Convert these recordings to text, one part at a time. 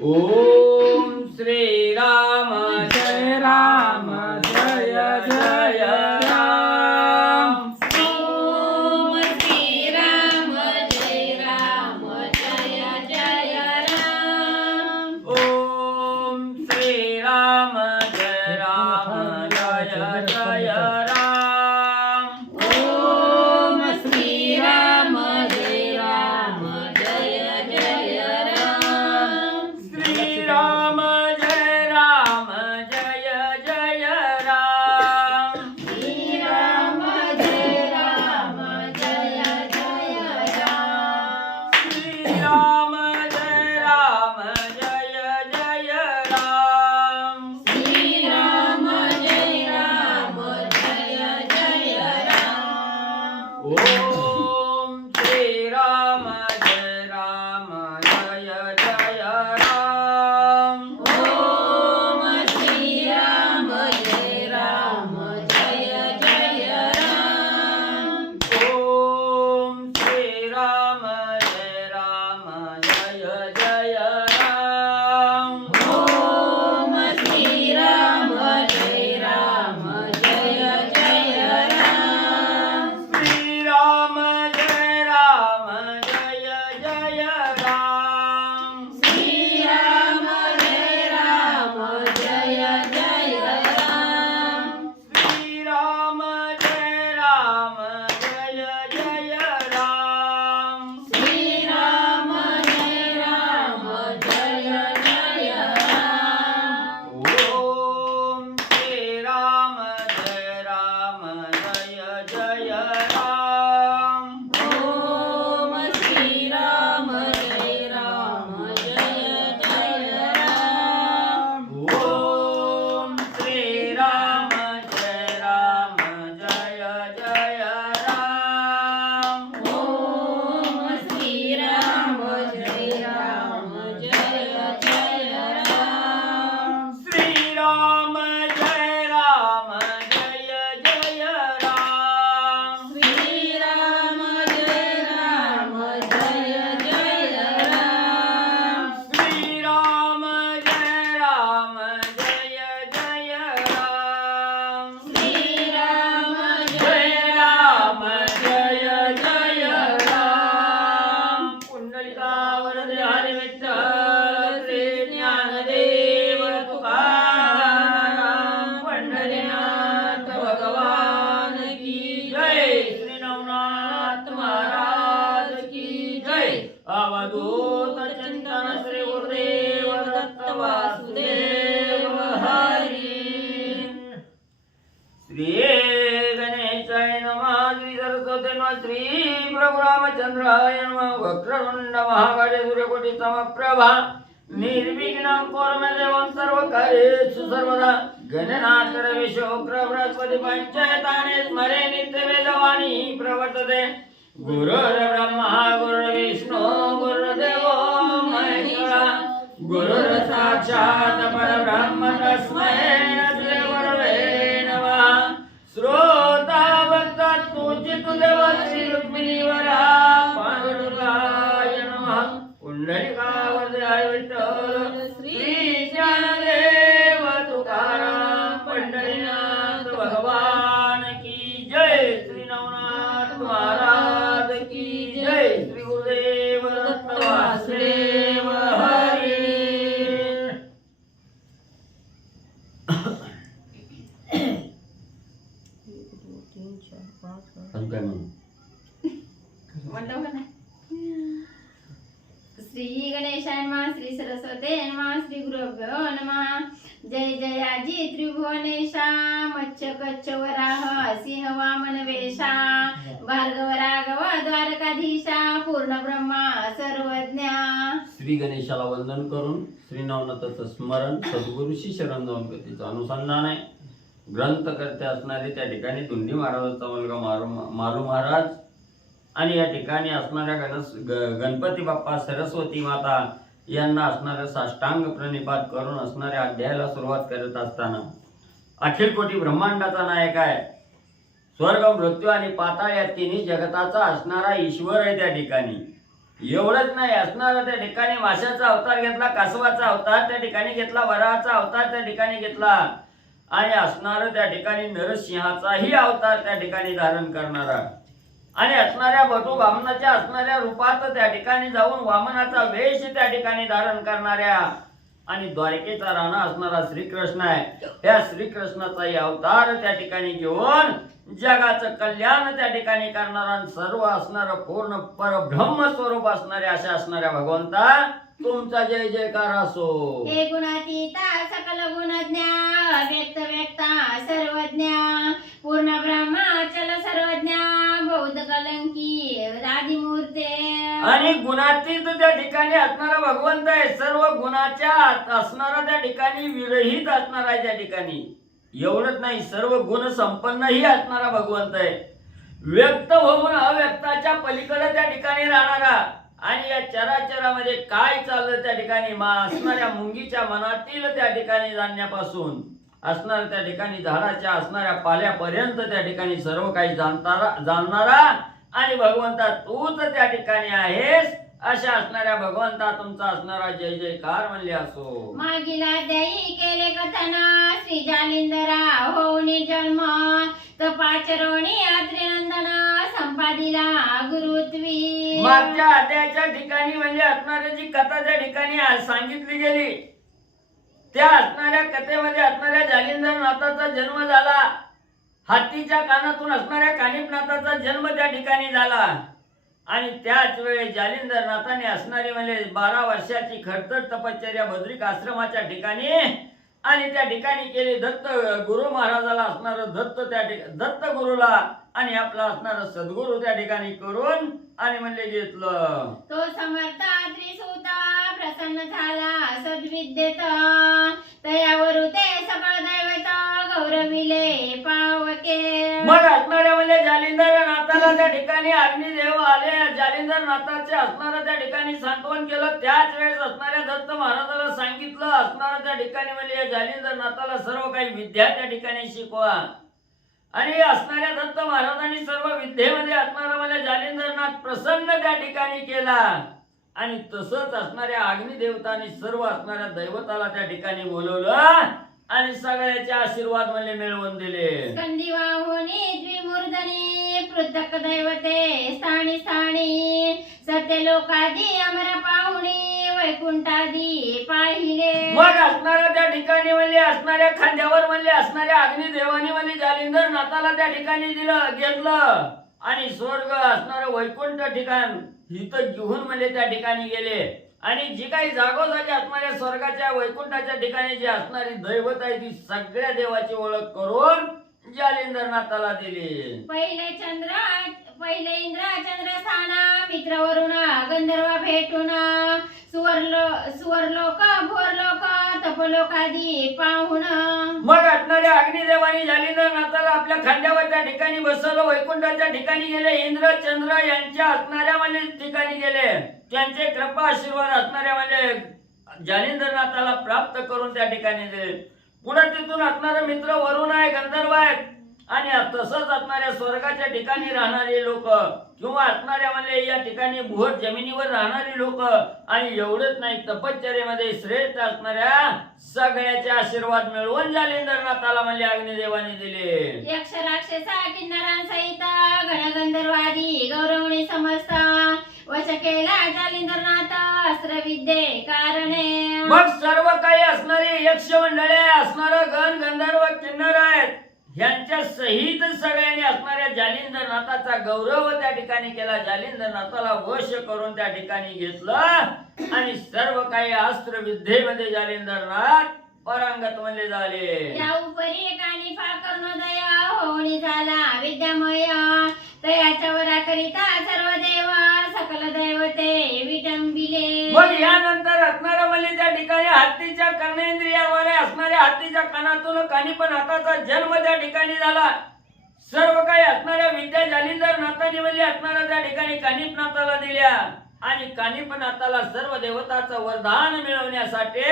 ओम श्री राम जय राम जय जय राम। ओम श्री राम जय राम जय जय राम। ओम श्री राम जय राम जय जय राम। ओम श्री राम जय राम जय जय राम। श्री राम जय राम जय जय राम। श्री राम जय राम जय जय राम। श्री राम जय राम जय जय राम। श्री राम जय राम जय जय राम। ओम श्री राम जय राम जय जय राम। ओम श्री राम जय राम जय जय राम। ओम श्री राम जय राम जय जय राम। ओम श्री राम जय राम जय जय राम। श्री राम जय राम जय जय राम। श्री राम जय राम जय जय राम। श्री राम जय राम जय जय राम। श्री राम जय राम जय जय राम। ओम श्री राम जय राम जय जय राम। ओम श्री राम जय राम जय जय राम। ओम श्री राम जय राम जय जय राम। ओम श्री राम जय राम जय जय राम। श्री राम जय राम जय जय राम। श्री राम जय राम जय जय राम। श्री राम जय राम जय जय राम। श्री राम जय राम जय जय राम। पुंडलिकावरद हरी विठ्ठल श्री ज्ञानदेव तुकाराम पंढरीनाथ भगवान की जय। श्री नवनाथ महाराज की जय। अवधूत चिंतन श्री गुरुदेव दत्त वासुदेव हरी। श्री गणेशाय नमः। श्री सरस्वती नमः। श्री प्रभु रामचंद्राय नमः। वक्रतुंड महाकाय सूर्यकोटि समप्रभा निर्विघ्नं कुरु मे देवं सर्वकार्येषु सर्वदा। गणनाथ विश्वोग्र बृहस्पति पंचायतानि स्मरे नित्यवेदवाणी प्रवर्तते। गुरुर्ब्रह्मा गुरुर्विष्णु गुरुर्देवो महेश्वरा। गुरुर्साक्षात् परब्रह्म तस्मै श्री गुरवे नमः। श्रोता भक्ता तुझी तुदेव श्री रुक्मिणीवरा पांडुरंगाय नमः। पुंडलिकावरद हरी विठ्ठल श्री ज्ञानदेव तुकाराम पंढरीनाथ भगवान की जय। श्री नवनाथ महाराज की जय। श्री गुरुदेव दत्त वासुदेव हरी। अजून काय म्हणू? श्री गणेशाय नमः। श्री सरस्वते नमः। श्री गुरुभ्यो नमः। जय जयाजी त्रिभुवनेशा मच्छ कच्छ वराह सिंह वामन वेशा भार्गव राघव द्वारकाधीशा पूर्ण ब्रह्मा सर्वज्ञा। श्री गणेशाला वंदन करून श्री नवनाथाचं स्मरण सद्गुरूशी शरण जाऊन गतीचं अनुसंधान आहे. ग्रंथकर्ते असणारे त्या ठिकाणी धुंडी महाराजांचा मुलगा मालू महाराज आणि या ठिकाणी असणाऱ्या गणपती बाप्पा सरस्वती माता यांना असणाऱ्या साष्टांग प्रणिपात करून असणाऱ्या अध्यायाला सुरुवात करत असताना अखिल कोटी ब्रह्मांडाचा नायक आहे. स्वर्ग मृत्यू आणि पाताळ या तिन्ही जगताचा असणारा ईश्वर आहे त्या ठिकाणी. एवढंच नाही, असणारा त्या ठिकाणी माशाचा अवतार घेतला, कासवाचा अवतार त्या ठिकाणी घेतला, वराहाचा अवतार त्या ठिकाणी घेतला आणि असणारं त्या ठिकाणी नरसिंहाचाही अवतार त्या ठिकाणी धारण करणारा आणि असणाऱ्या बटू वामनाच्या असणाऱ्या रूपात त्या ठिकाणी जाऊन वामनाचा वेश त्या ठिकाणी धारण करणाऱ्या आणि द्वारकेचा राणा असणारा श्रीकृष्ण आहे. त्या श्रीकृष्णाचाही अवतार त्या ठिकाणी घेऊन जगाचं कल्याण त्या ठिकाणी करणारा आणि सर्व असणार पूर्ण परब्रह्म स्वरूप असणाऱ्या अशा असणाऱ्या भगवंता तुमचा जय जयकार असो. हे गुणातीता सकल गुणज्ञा व्यक्त व्यक्ता सर्वज्ञा पूर्ण ब्रह्माचल सर्वज्ञा बौद्ध कलंकी आदिमूर्ते आणि गुणातीत त्या ठिकाणी असणारा भगवंत आहे, सर्व गुणाच्या असणारा त्या ठिकाणी विरहित असणारा आहे. त्या ठिकाणी एवढंच नाही, सर्व गुण संपन्नही असणारा भगवंत आहे, व्यक्त होऊन अव्यक्ताच्या पलीकडे त्या ठिकाणी राहणारा आणि या चराचरामध्ये काय चाललं त्या ठिकाणी असणाऱ्या मुंगीच्या मनातील त्या ठिकाणी जाणण्यापासून असणार त्या ठिकाणी झाडाच्या असणाऱ्या पाल्यापर्यंत त्या ठिकाणी सर्व काही जाणणारा आणि भगवंता तूच त्या ठिकाणी आहेस अशा असणाऱ्या भगवंता तुमचा असणारा जय जयकार म्हणले असो. मागील अध्यायी केले कथन श्री जालिंदरा होऊनी जन्म तपाचरोणी अत्रिनंदन संपादिला गुरुत्वी. मागच्या अध्यायाच्या ठिकाणी म्हणजे असणारी जी कथा त्या ठिकाणी सांगितली गेली त्या असणाऱ्या कथेमध्ये असणाऱ्या जालिंदरनाथाचा जन्म झाला, हत्तीच्या कानातून असणाऱ्या कानिपनाथाचा जन्म त्या ठिकाणी झाला आणि त्याच वेळी जालिंदरनाथाने असणारी म्हणजे 12 वर्षाची खडतर तपश्चर्या बद्रिक आश्रमाच्या ठिकाणी आणि त्या ठिकाणी केली. दत्त गुरु महाराजाला असणार दत्त गुरुला आणि आपला असणार सद्गुरु त्या ठिकाणी करून आणि म्हणले घेतलं. तो समर्थ त्रिसूता प्रसन्न झाला सद्विद्येत तयावर ते सकळ दैवत गौरविले पावके. मग असणाऱ्या म्हणजे जालिंदरनाथाला त्या ठिकाणी अग्निदेव आले, जालिंदरनाथाचे असणारं त्या ठिकाणी सांत्वन केलं. त्याच वेळेस असणाऱ्या दत्त महाराजाला सांगितलं असणारं त्या ठिकाणी म्हणजे जालिंदरनाथाला सर्व काही विद्या त्या ठिकाणी शिकवा आणि असणाऱ्या दत्त महाराजांनी सर्व विद्येमध्ये असणारा म्हणजे जालिंदरनाथ प्रसन्न त्या ठिकाणी केला आणि तसंच असणाऱ्या अग्निदेवतांनी सर्व असणाऱ्या दैवताला त्या ठिकाणी बोलवलं आणि सगळ्याचे आशीर्वाद म्हणजे मिळवून दिले. स्कंदी वाहुनी द्विमूर्धनी पृथक दैवते स्थानी स्थानी सत्य लोकादी अमर पाहुणी वैकुंठादी पाहिले. मग असणाऱ्या त्या ठिकाणी म्हणजे असणाऱ्या खांद्यावर म्हणजे असणाऱ्या अग्निदेवानी म्हणजे जालिंदरनाथाला त्या ठिकाणी घेतलं आणि स्वर्ग असणारं वैकुंठ ठिकाण इथं घेऊन म्हणजे त्या ठिकाणी गेले आणि जी काही जागोजागी असणाऱ्या स्वर्गाच्या वैकुंठाच्या ठिकाणी जी असणारी दैवत आहे ती सगळ्या देवाची ओळख करून जालिंदरनाथाला दिली. पहिले इंद्र चंद्रस्थाना मित्रवरून गंधर्व भेटून सुवरलोक भोरलोक तपलोकादी पाहुण. मग असणाऱ्या अग्निदेवानी जालिंदरनाथाला आपल्या खांद्यावर त्या ठिकाणी बसवलं, वैकुंठाच्या ठिकाणी गेले, इंद्र चंद्र यांच्या असणाऱ्या म्हणजे ठिकाणी गेले, त्यांचे कृपा आशीर्वाद असणाऱ्या म्हणजे जालिंदरनाथाला प्राप्त करून त्या ठिकाणी दिले. पुढे तिथून असणारे मित्र वरुण आहे, गंधर्व आहेत आणि तसंच असणाऱ्या स्वर्गाच्या ठिकाणी राहणारे लोक किंवा असणाऱ्या म्हणजे या ठिकाणी भूर जमिनीवर राहणारी लोक आणि एवढंच नाही तपश्चर्येमध्ये श्रेष्ठ असणाऱ्या सगळ्याचे आशीर्वाद मिळवून जालिंदरनाथाला म्हणजे अग्निदेवाने दिले. यक्ष राक्षसा किन्नरांसहित गणगंधर्वादी गौरवणी समस्त वश केला जालिंदरनाथ अस्त्रविद्ये कारणे. मग सर्व काही असणारे यक्ष मंडळे असणार गण गंधर्व किन्नर आहेत यांच्या सहित सगळ्यांनी असणाऱ्या जालिंदरनाथाचा गौरव त्या ठिकाणी केला, जालिंदरनाथाला वश करून त्या ठिकाणी घेतलं आणि सर्व काही अस्त्र विद्येमध्ये जालिंदरनाथ परांगत म्हणले झाले. या उपरी कानिफा करुणोदय होऊनी झाला विद्यामय तयाच्या वराकरिता सर्व देव सकल दैवते विटंबिले. मग यानंतर असणारा म्हणजे त्या ठिकाणी हत्तीच्या कर्णेंद्रियावर असणाऱ्या हत्तीच्या कानातून कानिपनाथाचा जन्म त्या ठिकाणी झाला. सर्व काही असणाऱ्या विद्या जालिंदरनाथाने म्हणजे असणाऱ्या त्या ठिकाणी कानिपनाथाला दिल्या आणि कानिपनाथाला सर्व देवताचं वरदान मिळवण्यासाठी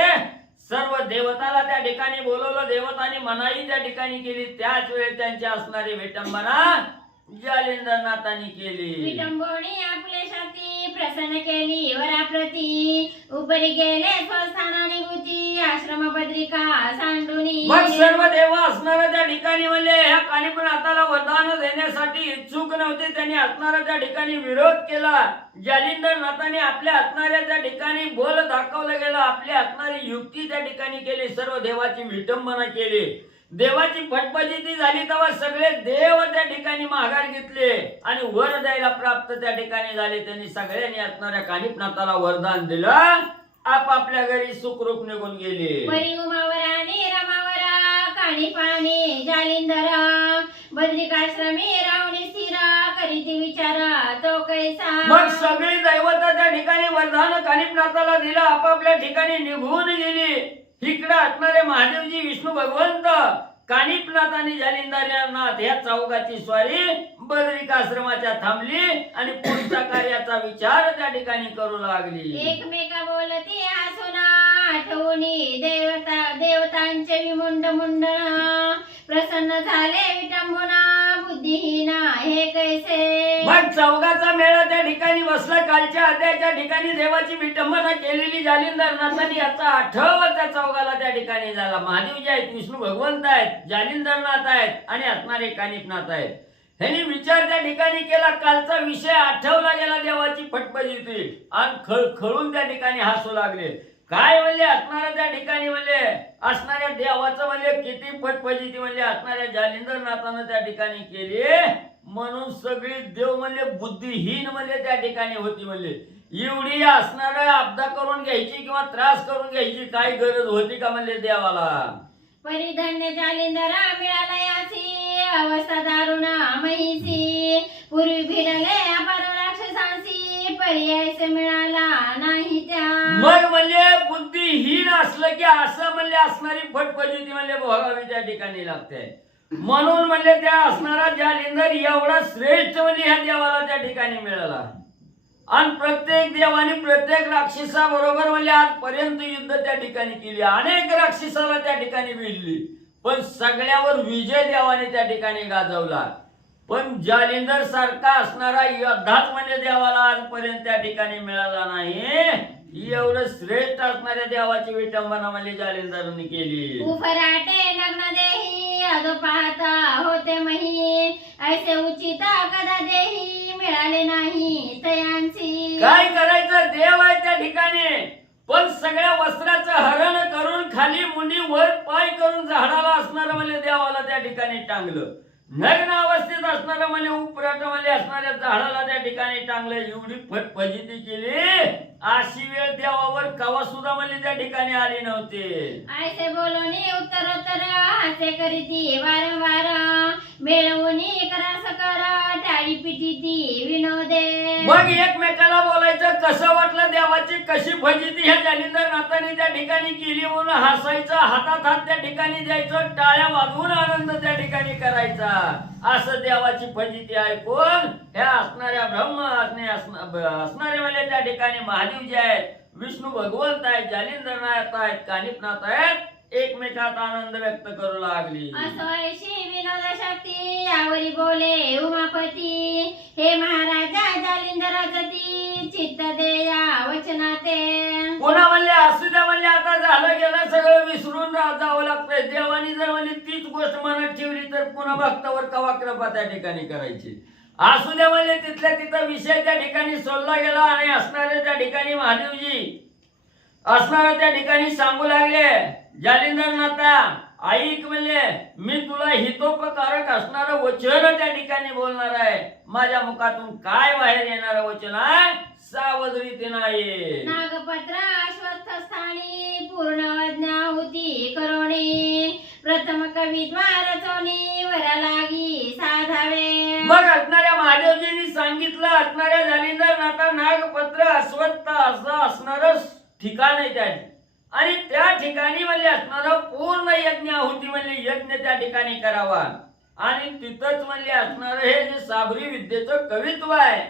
सर्व देवताला त्या ठिकाणी बोलवलं, देवतांनी मनाई त्या ठिकाणी केली. त्याच वेळी त्यांची असणारी विटंबना जालिंदरनाथांनी केली. विटंबोणी आपले छाती प्रसन्न केली वराप्रती उपरी गेले स्वस्थाना निवृत्ती आश्रम बद्रिका सांडुनी मग सर्व देव असणाऱ्या त्या ठिकाणी म्हणले ह्या कानिपनाथाला वरदान देण्यासाठी इच्छुक नव्हते. त्यांनी असणाऱ्या त्या ठिकाणी विरोध केला. जालिंदर नाथाने आपल्या असणाऱ्या त्या ठिकाणी बोल दाखवलं गेलं. आपली असणारी युक्ती त्या ठिकाणी केली. सर्व देवाची विटंबना केली. देवाची फटफटीती झाली तेव्हा सगळे देव त्या ठिकाणी माघार घेतले आणि वर द्यायला प्राप्त त्या ठिकाणी झाले. त्यांनी सगळ्यांनी असणाऱ्या कानिपनाथाला वरदान दिलं. आपापल्या घरी सुखरूप निघून गेले. परी उमावराने रमावरा कानिपाने जालिंदर बद्रिकाश्रमी रावणी स्थिरा करीती विचारा तो कैसा. मग सगळी दैवता त्या ठिकाणी वरदान कानिपनाथाला दिलं. आपापल्या ठिकाणी निघून गेली. इकडे असणारे महादेवजी विष्णू भगवंत कानिपनाथ आणि जालिंदरनाथ या चौघाची स्वारी बद्रिकाश्रमाच्या थांबली आणि पुढच्या कार्याचा विचार त्या ठिकाणी करू लागली. एकमेका बोलती आसुना आठवणी देवतांचे विमुंड मुंडना प्रसन्न झाले विटंबना बुद्धिहीना हे कैसे. मग चौघाचा मेळा त्या ठिकाणी बसला. कालच्या अध्यायाच्या ठिकाणी देवाची विटंबना केलेली जालिंदरनाथांनी याचा आठव त्या चौघाला त्या ठिकाणी झाला. महादेवजी आहेत, विष्णू भगवंत आहेत, जालिंदरनाथ आहेत आणि असणारे कानिपनाथ आहेत. ह्यांनी विचार त्या ठिकाणी केला. कालचा विषय आठवला गेला. देवाची फटफटीती आणि खळखळून त्या ठिकाणी हसू लागले. काय म्हणले असणाऱ्या त्या ठिकाणी म्हणले असणाऱ्या देवाचं म्हणले किती फटफटीती म्हणले असणाऱ्या जालिंदरनाथानं त्या ठिकाणी केली. म्हणून सगळी देव म्हणले बुद्धिहीन म्हणले त्या ठिकाणी होती. म्हणले एवढी असणाऱ्या आपदा करून घ्यायची किंवा त्रास करून घ्यायची काय गरज होती का म्हणले देवाला. परिधन्य जालिंदरा मिळाला यासी अवस्था दारुणा महिसी पूर्वी भिडले अपार राक्षसांसी पर्यायच मिळाला नाही त्या. मग म्हणले बुद्धिहीन असलं की असं म्हणले असणारी फटफटीती म्हणले भोगावी त्या ठिकाणी लागते. म्हणून म्हणले त्या असणारा जालिंदर एवढा श्रेष्ठ म्हणजे ह्या देवाला त्या ठिकाणी मिळाला. आणि प्रत्येक देवाने प्रत्येक राक्षसा बरोबर म्हणजे आजपर्यंत युद्ध त्या ठिकाणी केली. अनेक राक्षसाला त्या ठिकाणी भिडली पण सगळ्यावर विजय देवाने त्या ठिकाणी गाजवला. पण जालिंदर सारखा असणारा योद्धाच म्हणजे देवाला आजपर्यंत त्या ठिकाणी मिळाला नाही. एवढं श्रेष्ठ असणाऱ्या देवाची विटंबना म्हणजे जालिंदरांनी केली. उफराटे नग्न देही अगं पाहता होते मही ऐसे उचित कदा देही मिळाले नाही तयांची. काय करायचं देव आहे त्या ठिकाणी पण सगळ्या वस्त्राचं हरण करून खाली मुंडी वर पाय करून झाडाला असणारं म्हणजे देवाला त्या ठिकाणी टांगलं. नग्न अवस्थेत असणारं म्हणजे उपराट म्हणजे असणाऱ्या झाडाला त्या ठिकाणी टांगलं. एवढी फटफटीती केली अशी वेळ देवावर कवा सुद्धा म्हणजे त्या ठिकाणी आली नव्हती. ऐसे बोलूनी उत्तरोत्तर हास्य करीती वारंवार मिळवूनी करास कर टाळी पिटीती विनोदे. मग एकमेकाला बोलायचं कसं वाटलं देवाची कशी फजिती ह्या जालिंदरनाथाने त्या ठिकाणी केली म्हणून हसायचं, हातात हात त्या ठिकाणी द्यायचं, टाळ्या वाजवून आनंद त्या ठिकाणी करायचा. असं देवाची फजिती ऐकून ह्या असणाऱ्या ब्रह्म असणारे म्हणजे त्या ठिकाणी महादेव जे आहेत, विष्णू भगवंत आहेत, जालिंदरनाथ आहेत, कानिपनाथ आहेत, एकमेकात आनंद व्यक्त करू लागली. असोयशी विनोद शक्ती यावरी बोले उमापती हे महाराजा जालिंदराजती चित्त दे या वचनाते. पुन्हा म्हणले असू द्या म्हणले आता झालं गेलं सगळं विसरून जावं लागतंय. देवानी जर म्हणली तीच गोष्ट मनात ठेवली तर पुन्हा भक्तावर कवा कृपा त्या ठिकाणी करायची. असू द्या म्हणले तिथल्या तिथं विषय त्या ठिकाणी सोडला गेला आणि असणारे त्या ठिकाणी महादेवजी असणारा त्या ठिकाणी सांगू लागले जालिंदरनाथा ऐक म्हणले मी तुला हितोपकारक असणारं वचन त्या ठिकाणी बोलणार आहे. माझ्या मुखातून काय बाहेर येणार वचन आहे सावध रीतीने आहे. नागपत्र अश्वस्थ स्थानी पूर्ण अज्ञाहुती करोणी प्रथम कविद्वार चोनी वरा लागी साधावे. मग असणाऱ्या महादेवजींनी सांगितलं असणाऱ्या जालिंदरनाथा नागपत्र अश्वत्थ असं असणारं ठिकाण आहे त्या आणि त्या ठिकाणी म्हणजे असणारं पूर्ण यज्ञ आहुती म्हणजे यज्ञ त्या ठिकाणी करावा आणि तिथंच म्हणजे असणारं हे जे साबरी विद्येचं कवित्व आहे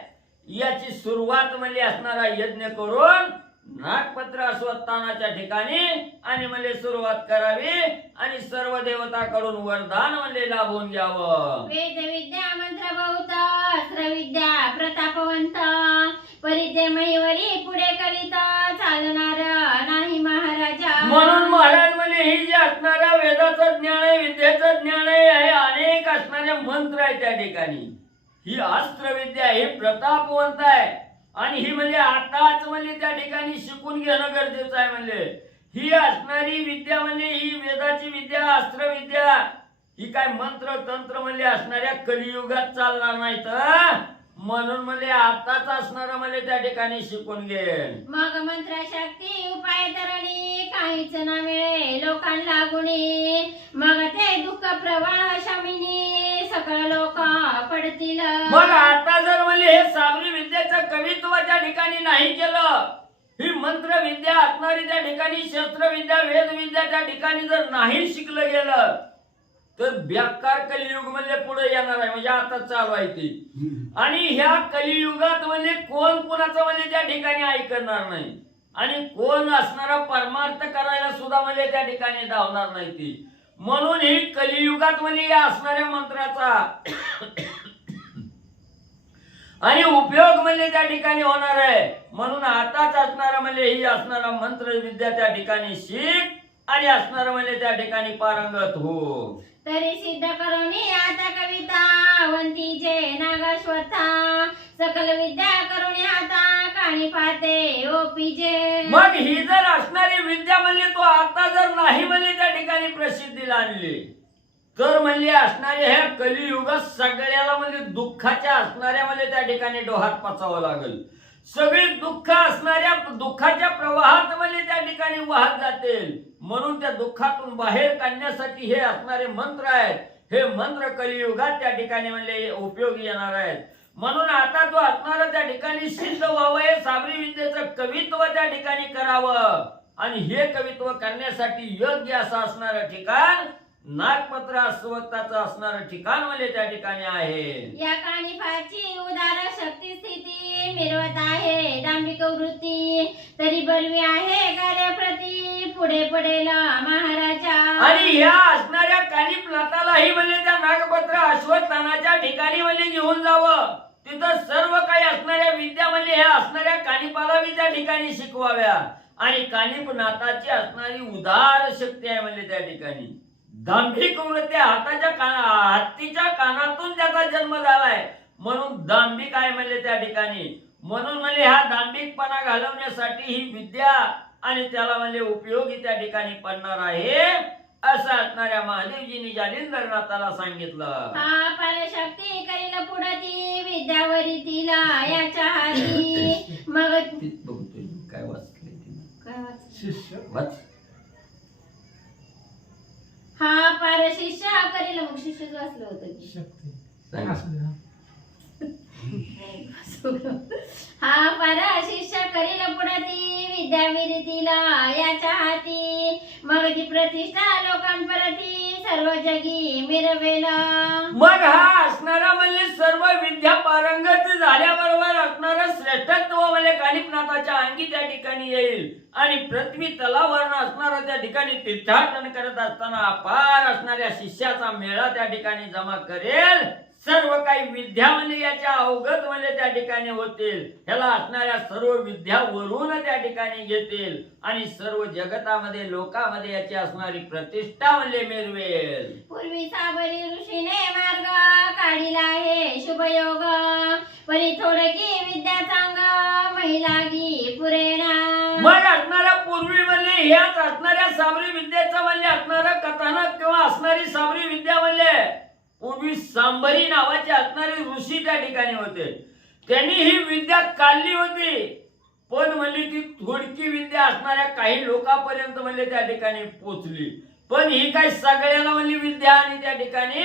याची सुरुवात म्हणजे असणारा यज्ञ करून नागपत्र अश्वत्थानाच्या ठिकाणी आणि म्हणजे सुरुवात करावी आणि सर्व देवताकडून वरदान म्हणजे लाभून घ्यावं. वेद विद्या मंत्र बहुत अस्त्र विद्या प्रतापवंत परिते महिवरी पुढे कलित चालणार नाही महाराजा. म्हणून महाराज म्हणे ही जी असणाऱ्या वेदाचं ज्ञान आहे, विद्येचं ज्ञान आहे, हे अनेक असणारे मंत्र आहे त्या ठिकाणी. ही अस्त्र विद्या ही प्रतापवंत आहे आणि ही म्हणजे आताच म्हणजे त्या ठिकाणी शिकून घेणं गरजेचं आहे. म्हणजे ही असणारी विद्या म्हणजे ही वेदाची विद्या, अस्त्र विद्या ही काय मंत्र तंत्र म्हणजे असणाऱ्या कलियुगात चालणार नाही. तर म्हणून म्हणजे आताच असणार म्हणजे त्या ठिकाणी शिकून घे. मग मंत्र शक्ती उपाय तरणी काहीच न मिळे लोकांना गुणी. मग ते दुःख प्रवाह शमिनी सकळ लोक पडतील. मग आता जर म्हणजे हे साबरी विद्येचं कवित्व त्या ठिकाणी नाही केलं, ही मंत्र विद्या असणारी त्या ठिकाणी शस्त्रविद्या वेदविद्या त्या ठिकाणी जर नाही शिकलं गेलं तर बेकार कलियुग म्हणजे पुढे येणार आहे. म्हणजे आता चालू आहे ती. आणि ह्या कलियुगात म्हणजे कोण कोणाचं म्हणजे त्या ठिकाणी ऐकणार नाही आणि कोण असणारा परमार्थ करायला सुद्धा म्हणजे त्या ठिकाणी धावणार नाही ती. म्हणून ही कलियुगात म्हणजे या असणाऱ्या मंत्राचा आणि उपयोग म्हणजे त्या ठिकाणी होणार आहे. म्हणून आताच असणारा म्हणजे ही असणारा मंत्र विद्या त्या ठिकाणी शिक आणि असणारा म्हणजे त्या ठिकाणी पारंगत हो. तरी सिद्ध करुणी आता कविता अवंतीचे नागश्वथा सकल विद्या करुणी हाता काणी पाते ओपीजे. मग ही जर असणारी विद्या म्हणली तो आता जर नाही म्हणली त्या ठिकाणी प्रसिद्धीला आणली तर म्हणली असणारे ह्या कलियुगात सगळ्याला म्हणजे दुःखाच्या असणाऱ्या म्हणजे त्या ठिकाणी डोहात पचावं लागेल. सगळी दुःख असणाऱ्या दुःखाच्या प्रवाहात म्हणजे त्या ठिकाणी वाहत जातील. म्हणून त्या दुःखातून बाहेर काढण्यासाठी हे असणारे मंत्र आहेत. हे मंत्र कलियुगात त्या ठिकाणी म्हणजे उपयोगी येणार आहेत. म्हणून आता तो असणारा त्या ठिकाणी सिद्ध व्हावं, हे साबरी विद्येचं कवित्व त्या ठिकाणी करावं आणि हे कवित्व करण्यासाठी योग्य असं असणारं ठिकाण नागपत्र अस्वत्थाचं असणारं ठिकाण म्हणजे त्या ठिकाणी आहे. या कानिफाची उदार शक्ती स्थिती मिरवत आहे दांभिक वृत्ती. तरी बलवी आहे कार्याप्रती पुढे पडेल महाराजा. आणि ह्या असणाऱ्या कानिफनाथालाही म्हणजे त्या नागपत्र अश्वत्थानाच्या ठिकाणी म्हणजे घेऊन जावं. तिथं सर्व काही असणाऱ्या विद्या म्हणजे ह्या असणाऱ्या कानिफाला त्या ठिकाणी शिकवाव्या. आणि कानिफनाथाची असणारी उदार शक्ती आहे म्हणजे त्या ठिकाणी दांभिक वृत्ती. हत्तीच्या कानातून त्याचा जन्म झालाय म्हणून दांभिक आहे म्हणजे त्या ठिकाणी. म्हणून म्हणजे हा दांभिकपणा घालवण्यासाठी ही विद्या आणि त्याला म्हणजे उपयोगी त्या ठिकाणी पडणार आहे असं असणाऱ्या महादेवजींनी जालिंदरनाथाला सांगितलं. हा परशक्ती करील पुढती विद्यावरी तिला याच्या हाती. मग काय वाचले काय वाच शिष्य वाच. हा पार शिष्य करील. मग शिष्यच वाचलं होतं की शक्ती सांग. असू दे, हा. हा पार शिष्य करील पुढती विद्याविरीतीला याच्या हाती. मग ती प्रतिष्ठा लोकांपरती सर्व जगी मिरवेला. मग हा असणारा म्हणजे सर्व विद्या पारंगत झाल्याबरोबर असणारा श्रेष्ठत्व म्हणजे कानिफनाथाच्या अंगी त्या ठिकाणी येईल आणि पृथ्वी तलावरून असणारा त्या ठिकाणी तीर्थाटन करत असताना अपार असणाऱ्या शिष्याचा मेळा त्या ठिकाणी जमा करेल. सर्व काही विद्या म्हणजे याच्या अवगत म्हणजे त्या ठिकाणी होतील. ह्याला असणाऱ्या सर्व विद्या वरून त्या ठिकाणी घेतील आणि सर्व जगतामध्ये लोकांमध्ये याची असणारी प्रतिष्ठा म्हणजे मिळवेल. पूर्वी साबरी ऋषीने मार्ग काढिला आहे शुभयोग. परी थोडकी विद्या चांग महिलागी पुरेना. मग असणाऱ्या पूर्वी म्हणजे ह्याच असणाऱ्या साबरी विद्येचं म्हणजे असणारं कथानक किंवा असणारी साबरी विद्या म्हणजे पूर्वी सांबरी नावाचे असणारे ऋषी त्या ठिकाणी होते. त्यांनी ही विद्या काढली होती पण म्हणजे ती थोडकी विद्या असणाऱ्या काही लोकांपर्यंत म्हणजे त्या ठिकाणी पोचली. पण ही काही सगळ्याला म्हणजे विद्या आणि त्या ठिकाणी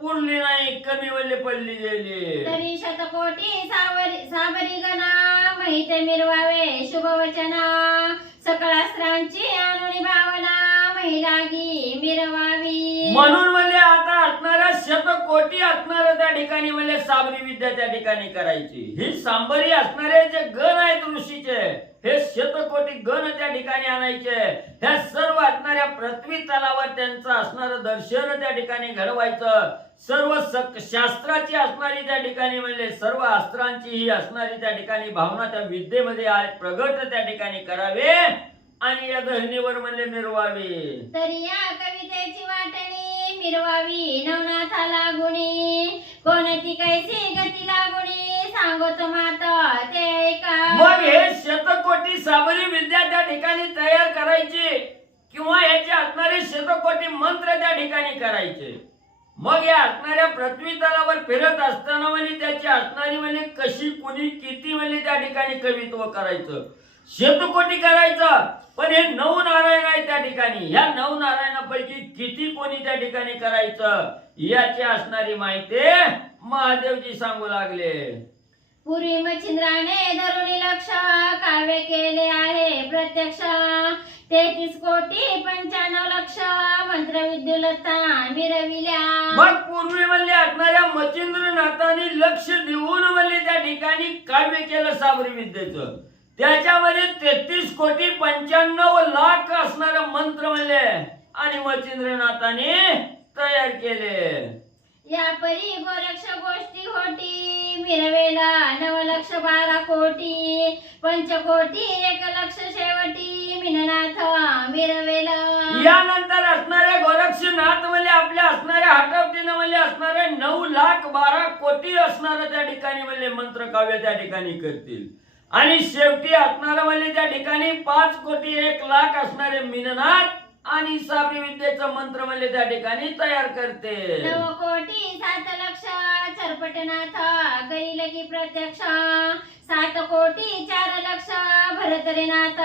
पुरली नाही, कमी म्हणजे पडली गेली. तरी शतकोटी साबरी गणा माहिती मिरवावे शुभवचना. सकळास्त्रांची अनुनी भावना महिलागी मिरवावी. म्हणून म्हणजे आता असणाऱ्या शतकोटी असणाऱ्या त्या ठिकाणी म्हणजे साबरी विद्या त्या ठिकाणी करायची. ही सांबरी असणारे जे गण आहेत ऋषीचे हे शतकोटी गण त्या ठिकाणी आणायचे. ह्या सर्व असणाऱ्या असणाऱ्या पृथ्वी तलावर त्यांचं असणारं दर्शन त्या ठिकाणी घडवायचं. सर्व शास्त्राची असणारी त्या ठिकाणी म्हणजे सर्व अस्त्रांची ही असणारी त्या ठिकाणी भावना त्या विद्येमध्ये प्रगट त्या ठिकाणी करावे आणि या धरणीवर म्हणले मिरवावे. तरी या कवितेची वाटणी मिरवावी नवनाथाला गुणी, कोणती कैसी गती लागुणी सांगतो माता ते ऐका. मग हे शतकोटी साबरी विद्या त्या ठिकाणी तयार करायची किंवा याचे असणारे शतकोटी मंत्र त्या ठिकाणी करायचे. मग या असणाऱ्या पृथ्वी तलावर फिरत असताना म्हणजे त्याची असणारी म्हणजे कशी कुणी किती म्हणजे त्या ठिकाणी कवित्व करायचं, शतकोटी करायचं. पण हे 9 नारायण आहे त्या ठिकाणी, ह्या 9 नारायणापैकी किती कोणी त्या ठिकाणी करायचं याची असणारी माहिती महादेवजी सांगू लागले. पूर्वी मच्छिंद्राने धरुणी लक्ष काव्य केले आहे प्रत्यक्ष, 33 कोटी 95 लक्ष मंत्र विद्युलता मिरविल्या. मग पूर्वी म्हणले असणाऱ्या मच्छिंद्रनाथांनी लक्ष देऊन म्हणले त्या ठिकाणी काव्य केलं साबरी विद्येचं. त्याच्यामध्ये 33 कोटी 95 लाख असणारे मंत्र म्हणले आणि मच्छिंद्रनाथांनी तयार केले. या परी गोरक्ष गोष्टी होती मिरवेला 9 लक्ष 12 कोटी, 5 कोटी 1 लक्ष शेवटी मिननाथ मिरवेला. यानंतर असणारे गोरक्षनाथ म्हणजे आपल्या असणाऱ्या हटवटीनं म्हणजे असणारे 9 लाख 12 कोटी असणारे त्या ठिकाणी म्हणजे मंत्र काव्य त्या ठिकाणी करतील आणि शेवटी असणारे म्हणजे त्या ठिकाणी 5 कोटी 1 लाख असणारे मिननाथ आणि साबरी विद्येचं मंत्र म्हणजे त्या ठिकाणी तयार करते. 9 कोटी 7 लक्ष चरपटनाथ करील की प्रत्यक्ष, 7 कोटी 4 लक्ष भरतरीनाथ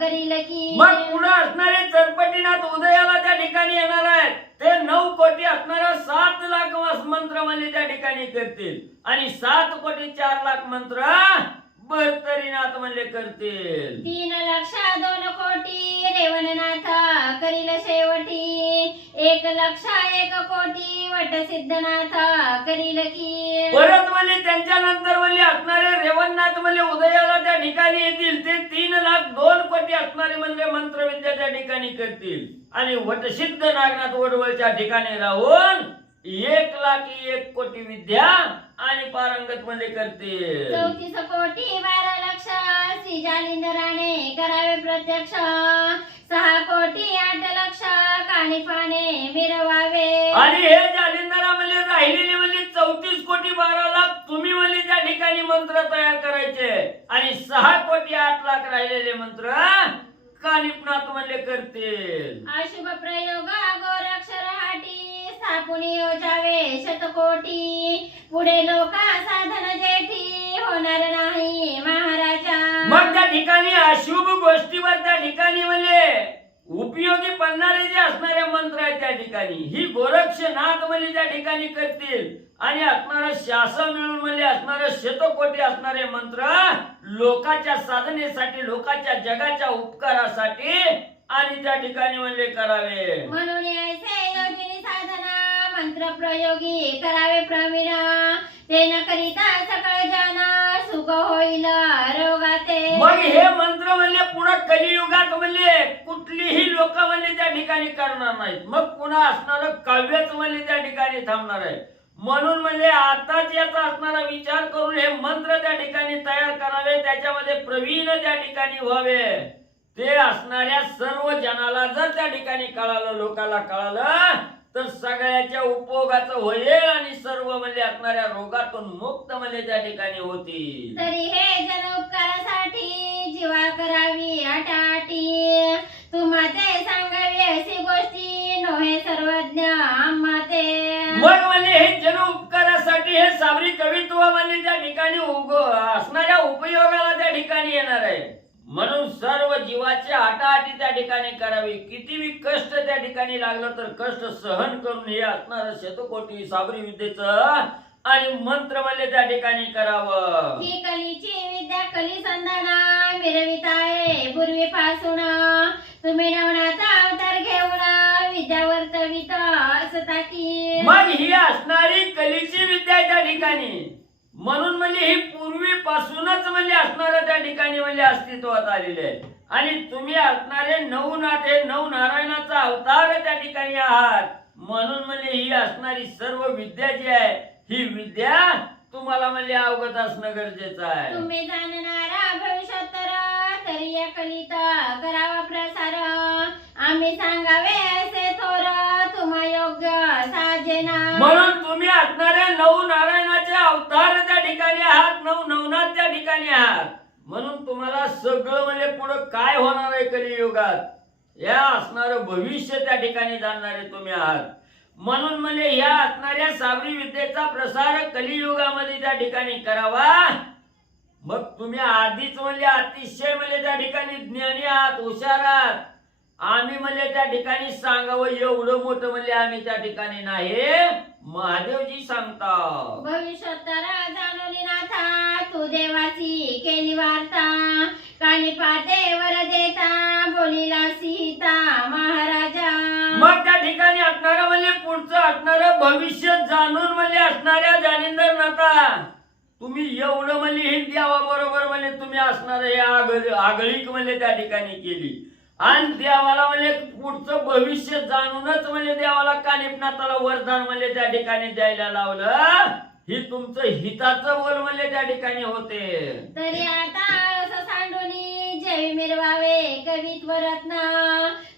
करील की. मग पुढे असणारे चरपटीनाथ उदयाला त्या ठिकाणी येणार आहेत. ते 9 कोटी असणारा 7 लाख मंत्र म्हणजे त्या ठिकाणी करतील आणि 7 कोटी 4 लाख मंत्र भरतरीनाथ म्हणजे करतील. 3 लक्ष 2 कोटी रेवणनाथ करील शेवटी, 1 लक्ष 1 कोटी वटसिद्धनाथ करील की. परत म्हणजे त्यांच्या नंतर म्हणजे असणारे रेवणनाथ म्हणजे उदयाला त्या ठिकाणी येतील. ते 3 लाख 2 कोटी असणारे म्हणजे मंत्रविद्या त्या ठिकाणी करतील आणि वटसिद्ध नागनाथ वडवळच्या ठिकाणी राहून 1 लाख 1 कोटी विद्या आणि पारंगत मध्ये करतील. 34 कोटी 12 लक्ष श्री जालिंदराने करावे प्रत्यक्ष, 6 कोटी 8 लक्ष कानिफाने मिरवावे. आणि हे जालिंदरा म्हणजे राहिलेले म्हणजे 34 कोटी 12 लाख तुम्ही म्हणजे त्या ठिकाणी मंत्र तयार करायचे आणि 6 कोटी 8 लाख राहिलेले मंत्र कानिफनाथ म्हणजे करतील. अशुभ प्रयोग गोरक्षर हाटी स्थापून योजावे शतकोटी, पुढे लोका साधन जेठी होणार नाही महाराजा. मग त्या ठिकाणी अशुभ गोष्टीवर त्या ठिकाणी म्हणजे उपयोगी पडणारे जे असणारे मंत्र आहेत त्या ठिकाणी ही गोरक्षनाथ म्हणजे त्या ठिकाणी करतील आणि असणारं शासन मिळून म्हणजे असणारे शतकोटी असणारे मंत्र लोकांच्या साधनेसाठी, लोकांच्या जगाच्या उपकारासाठी आणि त्या ठिकाणी म्हणजे करावे. म्हणून ऐसे योजनी साधना मंत्र प्रयोगी करावे प्रवीण, ते न करिता सकळ जाना सुख होईल रोगाते. मग हे मंत्र म्हणजे पुन्हा कलियुगात म्हणजे कुठलीही लोक म्हणजे त्या ठिकाणी करणार नाहीत. मग पुन्हा असणारं काव्यच म्हणजे त्या ठिकाणी थांबणार आहे. म्हणून म्हणजे आताच याचा असणारा विचार करून हे मंत्र त्या ठिकाणी तयार करावे, त्याच्यामध्ये प्रवीण त्या ठिकाणी व्हावे. ते असणाऱ्या सर्व जनाला जर त्या ठिकाणी कळालं, लोकाला कळालं तर सगळ्याच्या उपयोगाचं होईल आणि सर्व म्हणजे असणाऱ्या रोगातून मुक्त म्हणजे त्या ठिकाणी होतील. तरी हे जन उपकारासाठी जीवा करावी आटाटी, तुम्हा ते सांगावी अशी गोष्टी नोहे सर्वज्ञ आम्हा ते. मग म्हणजे हे जन उपकारासाठी हे साबरी कवित्व म्हणजे त्या ठिकाणी असणाऱ्या उपयोगाला त्या ठिकाणी येणार आहे. म्हणून सर्व जीवाची आटाआटी त्या ठिकाणी करावी. कितीही कष्ट त्या ठिकाणी लागलं तर कष्ट सहन करून हे असणारं शतकोटी साबरी विद्येचं आणि मंत्र म्हणजे त्या ठिकाणी करावं. ही कलीची विद्या कली संधाना मिरवित आहे पूर्वीपासून, तुम्ही नवनाचा अवतार घेऊन विद्या वर्तवित असता की. मग ही असणारी कलीची विद्या आहे त्या ठिकाणी. म्हणून म्हणजे ही पूर्वीपासूनच म्हणजे असणाऱ्या त्या ठिकाणी म्हणजे अस्तित्वात आलेली आहे आणि तुम्ही असणारे नऊ नाथ हे नऊ नारायणाचा अवतार त्या ठिकाणी आहात. म्हणून म्हणजे ही असणारी सर्व विद्या जी आहे ही विद्या तुम्हाला म्हणजे अवगत असणं गरजेचं आहे. तुम्ही जाणणारा भविष्योत्तर तरी या कलित करावा प्रसार. आम्ही सांगावे असे थोर तुम्हा योग्य साजेना. म्हणून तुम्ही असणारे नऊ नारायणाचे अवतार त्या ठिकाणी आहात, नऊ नवनाथ त्या ठिकाणी आहात. म्हणून तुम्हाला सगळं म्हणजे पुढे काय होणार आहे कलियुगात या असणारं भविष्य त्या ठिकाणी जाणणारे तुम्ही आहात. म्हणून म्हणजे या असणाऱ्या साबरी विद्येचा प्रसार कलियुगामध्ये त्या ठिकाणी करावा. मग तुम्ही आधीच म्हणजे अतिशय म्हणजे त्या ठिकाणी ज्ञानी आहात, हुशार आहात. आम्ही म्हणजे त्या ठिकाणी सांगावं एवढं मोठं म्हणजे आम्ही त्या ठिकाणी नाही. महादेवजी सांगतात भविष्योत्तर जाणून नाथा तू देवाची केली वार्ता. कानी पाते वर देता बोलिला सीता महाराजा. मग त्या ठिकाणी असणारं म्हणजे पुढचं असणारं भविष्य जाणून म्हणजे असणाऱ्या जालिंदर नाथा तुम्ही एवढं म्हणजे हे देवाबरोबर म्हणजे तुम्ही असणार हे आगळीक म्हणजे त्या ठिकाणी केली. आणि देवाला म्हणजे पुढचं भविष्य जाणूनच म्हणजे देवाला कानिपनाथाला वरदान म्हणजे त्या ठिकाणी द्यायला लावलं. ही तुमचं हिताचं बोल म्हणजे त्या ठिकाणी होते. तरी आता आळस सांडूनी जेवी मिरवावे कवित्व रत्न.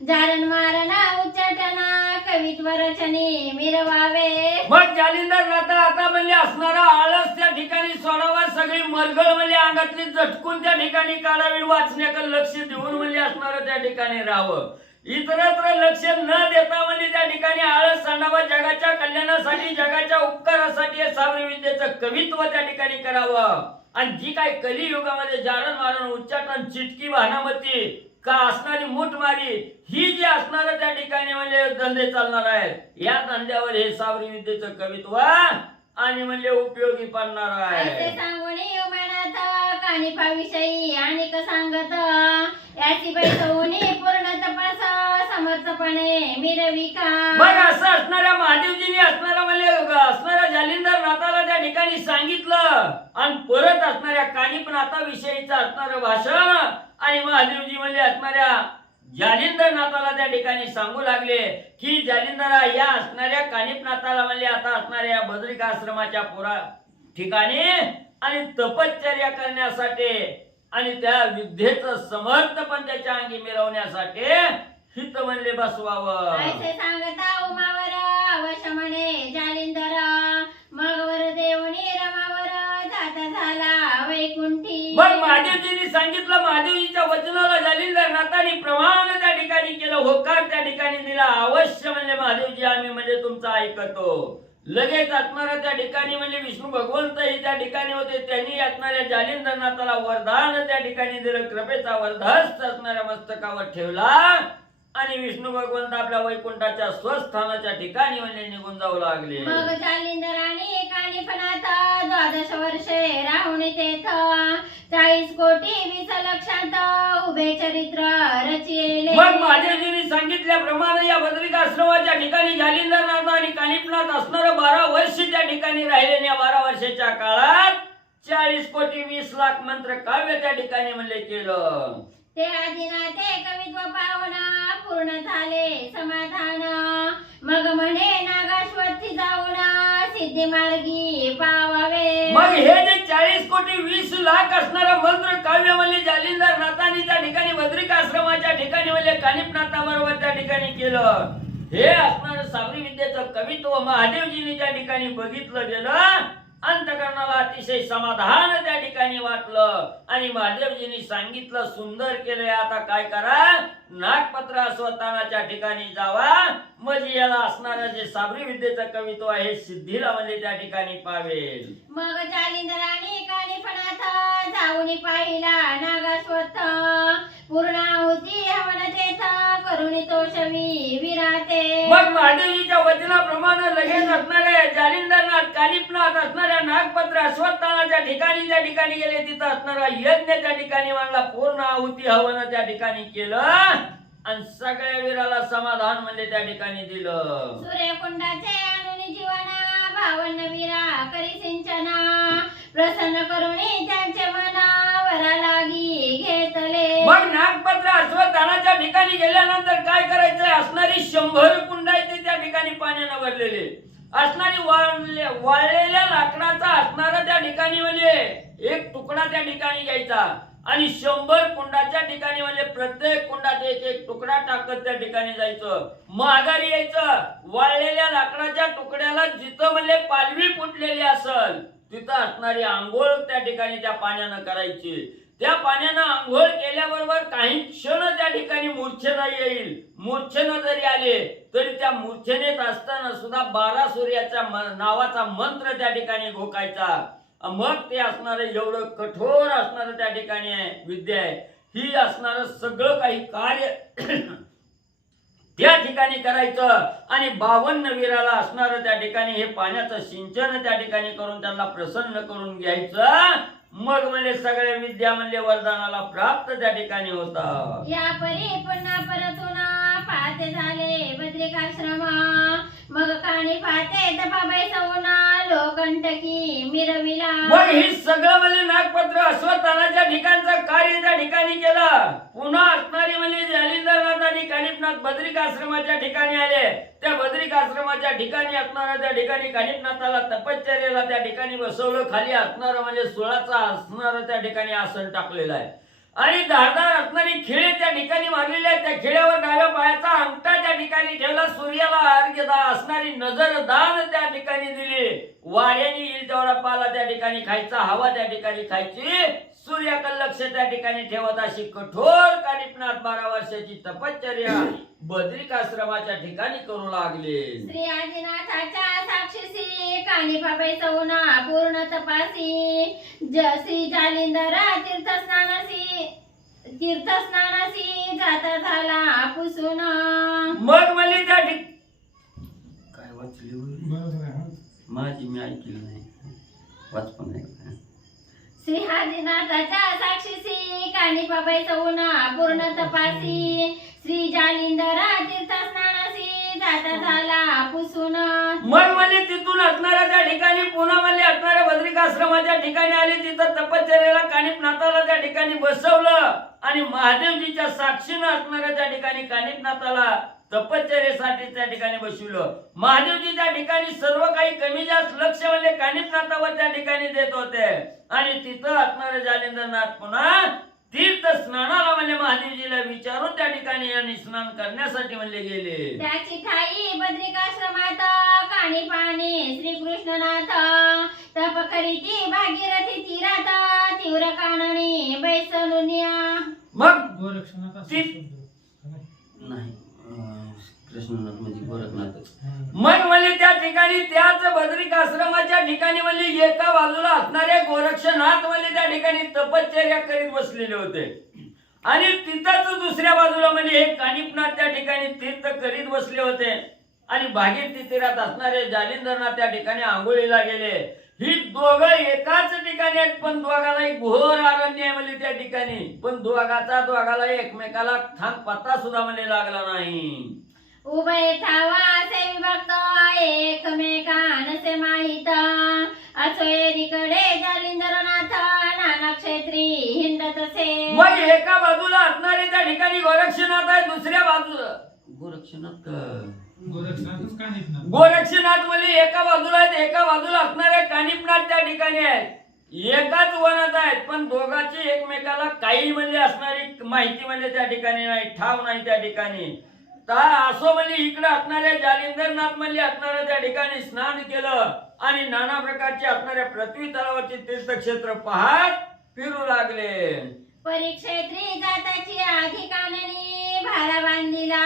जारण मारणा उच्चाटना कवित्व रचने मिरवावे. मग जालिंदर नाथा आता म्हणजे असणारा आळस त्या ठिकाणी सोडावा. सगळी मरगळ म्हणजे अंगातली झटकून त्या ठिकाणी काढावी. वाचण्याकडे लक्ष देऊन म्हणजे असणारं त्या ठिकाणी राहावं. इतरत्र लक्ष न देता म्हणजे त्या ठिकाणी आळस सांडावा. जगाच्या कल्याणासाठी जगाच्या उपकारासाठी साबरी विद्येचं कवित्व त्या ठिकाणी करावं. आणि जी काय कलियुगामध्ये जारण मारण उच्चाटन चिटकी वाहनामती का असणारी मुठमारी ही जी असणार त्या ठिकाणी म्हणजे धंदे चालणार आहेत. या धंद्यावर हे साबरी विद्येचं कवित्व आणि म्हणजे उपयोगी पडणार आहे. सांगून म्हणत कानिफाविषयी आणि सांगत याची बैठवून पूर्ण तपास समर्थपणे मिरविका. मग असं असणाऱ्या महादेवजीने असणारा म्हणजे असणाऱ्या जालिंदर नाथाला त्या ठिकाणी सांगितलं. आणि परत असणाऱ्या कानिपनाथाविषयीचं असणारं भाषण आणि महादेवजी म्हणजे असणाऱ्या जालिंदर नाथाला त्या ठिकाणी सांगू लागले की जालिंदरा या असणाऱ्या कानिपनाथाला म्हणजे आता असणाऱ्या बद्रिका आश्रमाच्या ठिकाणी आणि तपश्चर्या करण्यासाठी आणि त्या विद्येचं समर्थपण त्याच्या अंगी मिळवण्यासाठी हित म्हणले बसवावं. ऐसे सांगता उमावर अवश्य म्हणे जालिंदर. मग वर देवनी रमावर जाता झाला वैकुंठी. मग महादेवजींनी सांगितलं. महादेवजीच्या वचनाला जालिंदर नाथांनी प्रमाण त्या ठिकाणी केलं. होकार त्या ठिकाणी दिला. अवश्य म्हणले महादेवजी आम्ही म्हणजे तुमचं ऐकतो. लगेच असणाऱ्या त्या ठिकाणी म्हणजे विष्णू भगवंत ही त्या ठिकाणी होते. त्यांनी असणाऱ्या जालिंदर नाथाला वरदान त्या ठिकाणी दिलं. कृपेचा वरदहस्त असणाऱ्या मस्तकावर ठेवला आणि विष्णू भगवंत आपल्या वैकुंठाच्या स्वस्थानाच्या ठिकाणी म्हणजे निघून जाऊ लागले. मग जालिंदराने कानिफनाथ 12 वर्षे राहून तेथ 40 कोटी 20 लक्षात उभे चरित्र रचिले. मग महादेवजींनी सांगितल्याप्रमाणे या बद्रिका आश्रमाच्या ठिकाणी जालिंदर नाथ आणि कानिपनाथ असणारं 12 वर्ष त्या ठिकाणी राहिले. या 12 वर्षाच्या काळात 40 कोटी 20 लाख मंत्र काव्य त्या ठिकाणी म्हणले केलं. ते आदिनाथे कवित्व पावना पूर्ण झाले समाधान. मग म्हणे नागाश्वती जाऊन सिद्धी मार्गी पावावे. मग हे जे 40 कोटी 20 लाख असणारा मंत्र काव्य म्हणजे जालिंदर नाथांनी त्या ठिकाणी बद्रिका आश्रमाच्या ठिकाणी म्हणजे कानिपनाथाबरोबर त्या ठिकाणी केलं. हे असणारं साबरी विद्येचं कवित्व महादेवजींनी त्या ठिकाणी बघितलं गेलं. अंतकरणाला अतिशय समाधान त्या ठिकाणी वाटलं आणि महादेवजींनी सांगितलं सुंदर केलंय. आता काय करा नागपत्र अस्वत्थानाच्या ठिकाणी जावा. म्हणजे याला असणारं जे साबरी विद्येचं कवित्व आहे सिद्धीला म्हणजे त्या ठिकाणी पावेल. मग जालिंदराने कानिफनाथ जाऊन पाहिला नागाश्वत्थ. पूर्णाहुती हवन तेथ करुणी तोषवी विराते. मग महादेवजीच्या वचनाप्रमाणे लगेच असणाऱ्या जालिंदरनाथ कानिपनाथ असणाऱ्या नागपत्र अस्वत्थानाच्या ठिकाणी त्या ठिकाणी गेले. तिथं असणारा यज्ञ त्या ठिकाणी मांडला. पूर्ण आहुती हवन त्या ठिकाणी केलं आणि सगळ्या वीराला समाधान म्हणजे त्या ठिकाणी दिलं. सूर्यकुंडाचे आणून जीवना 52 वीरा करी सिंचना. प्रसन्न करुणी त्यांचे मन वरा लागी घेतले. मग नागपत्र अश्वत्थानाच्या ठिकाणी गेल्यानंतर काय करायचंय? असणारी 100 कुंड आहेत ते त्या ठिकाणी पाण्यानं भरलेले, असणारी वाळलेल्या लाकडाचा असणारा त्या ठिकाणी म्हणजे एक तुकडा त्या ठिकाणी घ्यायचा आणि 100 कुंडाच्या ठिकाणी म्हणजे प्रत्येक कुंडात एक एक तुकडा टाकत त्या ठिकाणी जायचं. माघारी यायचं. वाळलेल्या लाकडाच्या तुकड्याला जिथं म्हणजे पालवी फुटलेली असल तिथं असणारी आंघोळ त्या ठिकाणी त्या पाण्यानं करायची. त्या पाण्यानं आंघोळ केल्याबरोबर काही क्षण त्या ठिकाणी मूर्छना येईल. मूर्छना जरी आले तरी त्या मूर्छनेत असताना सुद्धा 12 सूर्याच्या नावाचा मंत्र त्या ठिकाणी घोकायचा. मग ते असणारं एवढं कठोर असणारं त्या ठिकाणी आहे विद्या आहे. ही असणारं सगळं काही कार्य त्या ठिकाणी करायचं आणि 52 वीराला असणारं त्या ठिकाणी हे पाण्याचं सिंचन त्या ठिकाणी करून त्यांना प्रसन्न करून घ्यायचं. मग म्हणजे सगळे विद्या म्हणजे वरदानाला प्राप्त त्या ठिकाणी होता. या परी पुन्हा परतून पाहते झाले बद्रिकाश्रम. मग काणी पाहते तपाबाई सौना लोकंटकी मिरविला. मग ही सगळं म्हणजे नागपत्र अश्वत्थानाच्या ठिकाणचं कार्य त्या ठिकाणी केलं. पुन्हा असणारी म्हणजे जालिंदरनाथ आणि कानिफनाथ बद्रिकाश्रमाच्या ठिकाणी आले. त्या बद्रिकाश्रमाच्या ठिकाणी असणारा त्या ठिकाणी कानिफनाथाला तपश्चर्येला त्या ठिकाणी बसवलं. खाली असणारं म्हणजे 16चा असणारं त्या ठिकाणी आसन टाकलेलं आहे आणि धारदार असणारी खिळे त्या ठिकाणी मारलेली आहे. त्या खिळ्यावर डाव्या पायाचा अंगठा त्या ठिकाणी ठेवला. सूर्याला अर्घ्य असणारी नजरदान त्या ठिकाणी दिली. वाऱ्याने येईल तेवढा पाला त्या ठिकाणी खायचा, हवा त्या ठिकाणी खायची. सूर्याकडे लक्ष त्या ठिकाणी ठेवत अशी कठोर कानिफनाथ 12 वर्षाची तपश्चर्या बद्रिकाश्रमाच्या ठिकाणी करू लागले. श्री आदिनाथाच्या साक्षीसी कानिफाबाई सौना पूर्ण तपासी श्री जालिंदरा तीर्थस्नानासी जाता झाला पुसून. मग म्हणली त्या काय वाचली माझी मी ऐकली नाही, वाच पण नाही. श्री आदिनाथाच्या साक्षीसी कानिफाबाई सौना पूर्ण तपासी श्री जालिंदरा तीर्थस्नानासी जाता झाला पुसून. मग म्हणजे तिथून असणाऱ्या त्या ठिकाणी पुन्हा म्हणजे असणाऱ्या बद्रिकाश्रमाच्या ठिकाणी आले. तिथं तपश्चर्याला कानिफनाथाला त्या ठिकाणी बसवलं आणि महादेवजीच्या साक्षीनं असणाऱ्या त्या ठिकाणी कानिफनाथाला तपश्चर्येसाठी त्या ठिकाणी बसवलं. महादेवजी त्या ठिकाणी सर्व काही कमी जास्त लक्ष म्हणजे कानिफनाथावर त्या ठिकाणी देत होते आणि तिथं असणारे जालिंदरनाथ पुन्हा तीर्थ स्नानाला म्हणजे महादेवजीला विचारून त्या ठिकाणी आणि स्नान करण्यासाठी म्हणले गेले. त्याची ठाई बद्रिकाश्रमात काणी पाणी श्री कृष्णनाथ तप करीती भागीरथी तीरात तीव्र काननी बैसनुनिया. मग गोरक्षनाथ नाही कृष्णनाथ म्हणजे गोरखनाथ. मग म्हणजे त्या ठिकाणी त्याच बद्रिकाश्रमाच्या ठिकाणी म्हणजे एका बाजूला असणारे गोरक्षनाथ म्हणजे त्या ठिकाणी तपश्चर्या करीत बसलेले होते आणि तिथंच दुसऱ्या बाजूला म्हणजे हे कानिफनाथ त्या ठिकाणी तीर्थ करीत बसले होते आणि भागीरथी तीरात असणारे जालिंदरनाथ त्या ठिकाणी आंघोळीला गेले. ही दोघं एकाच ठिकाणी आहेत पण दोघाला एक घोर अरण्य आहे म्हणजे त्या ठिकाणी. पण दोघाला एकमेकाला थांब पत्ता सुद्धा म्हणजे लागला नाही. उभय ठावा असे विभक्त एकमेकांचे माहित असो एकीकडे जालिंदरनाथ नाना क्षेत्री हिंडतसे. मग एका बाजूला असणारे त्या ठिकाणी गोरक्षनाथ आहे, दुसऱ्या बाजूला गोरक्षनाथ म्हणजे एका बाजूला आहेत, एका बाजूला असणारे कानिफनाथ त्या ठिकाणी आहेत. एकाच वनात आहेत पण दोघांची एकमेकाला काही म्हणजे असणारी माहिती म्हणजे त्या ठिकाणी नाही, ठाव नाही त्या ठिकाणी. असो म्हणजे इकडे असणाऱ्या जालिंदरनाथ म्हणजे असणाऱ्या त्या ठिकाणी स्नान केलं आणि नाना प्रकारचे असणाऱ्या पृथ्वी तलावाचे तीर्थक्षेत्र पाहत फिरू लागले. परिक्षेत्री जाताची आधी काननी भारा बांधिला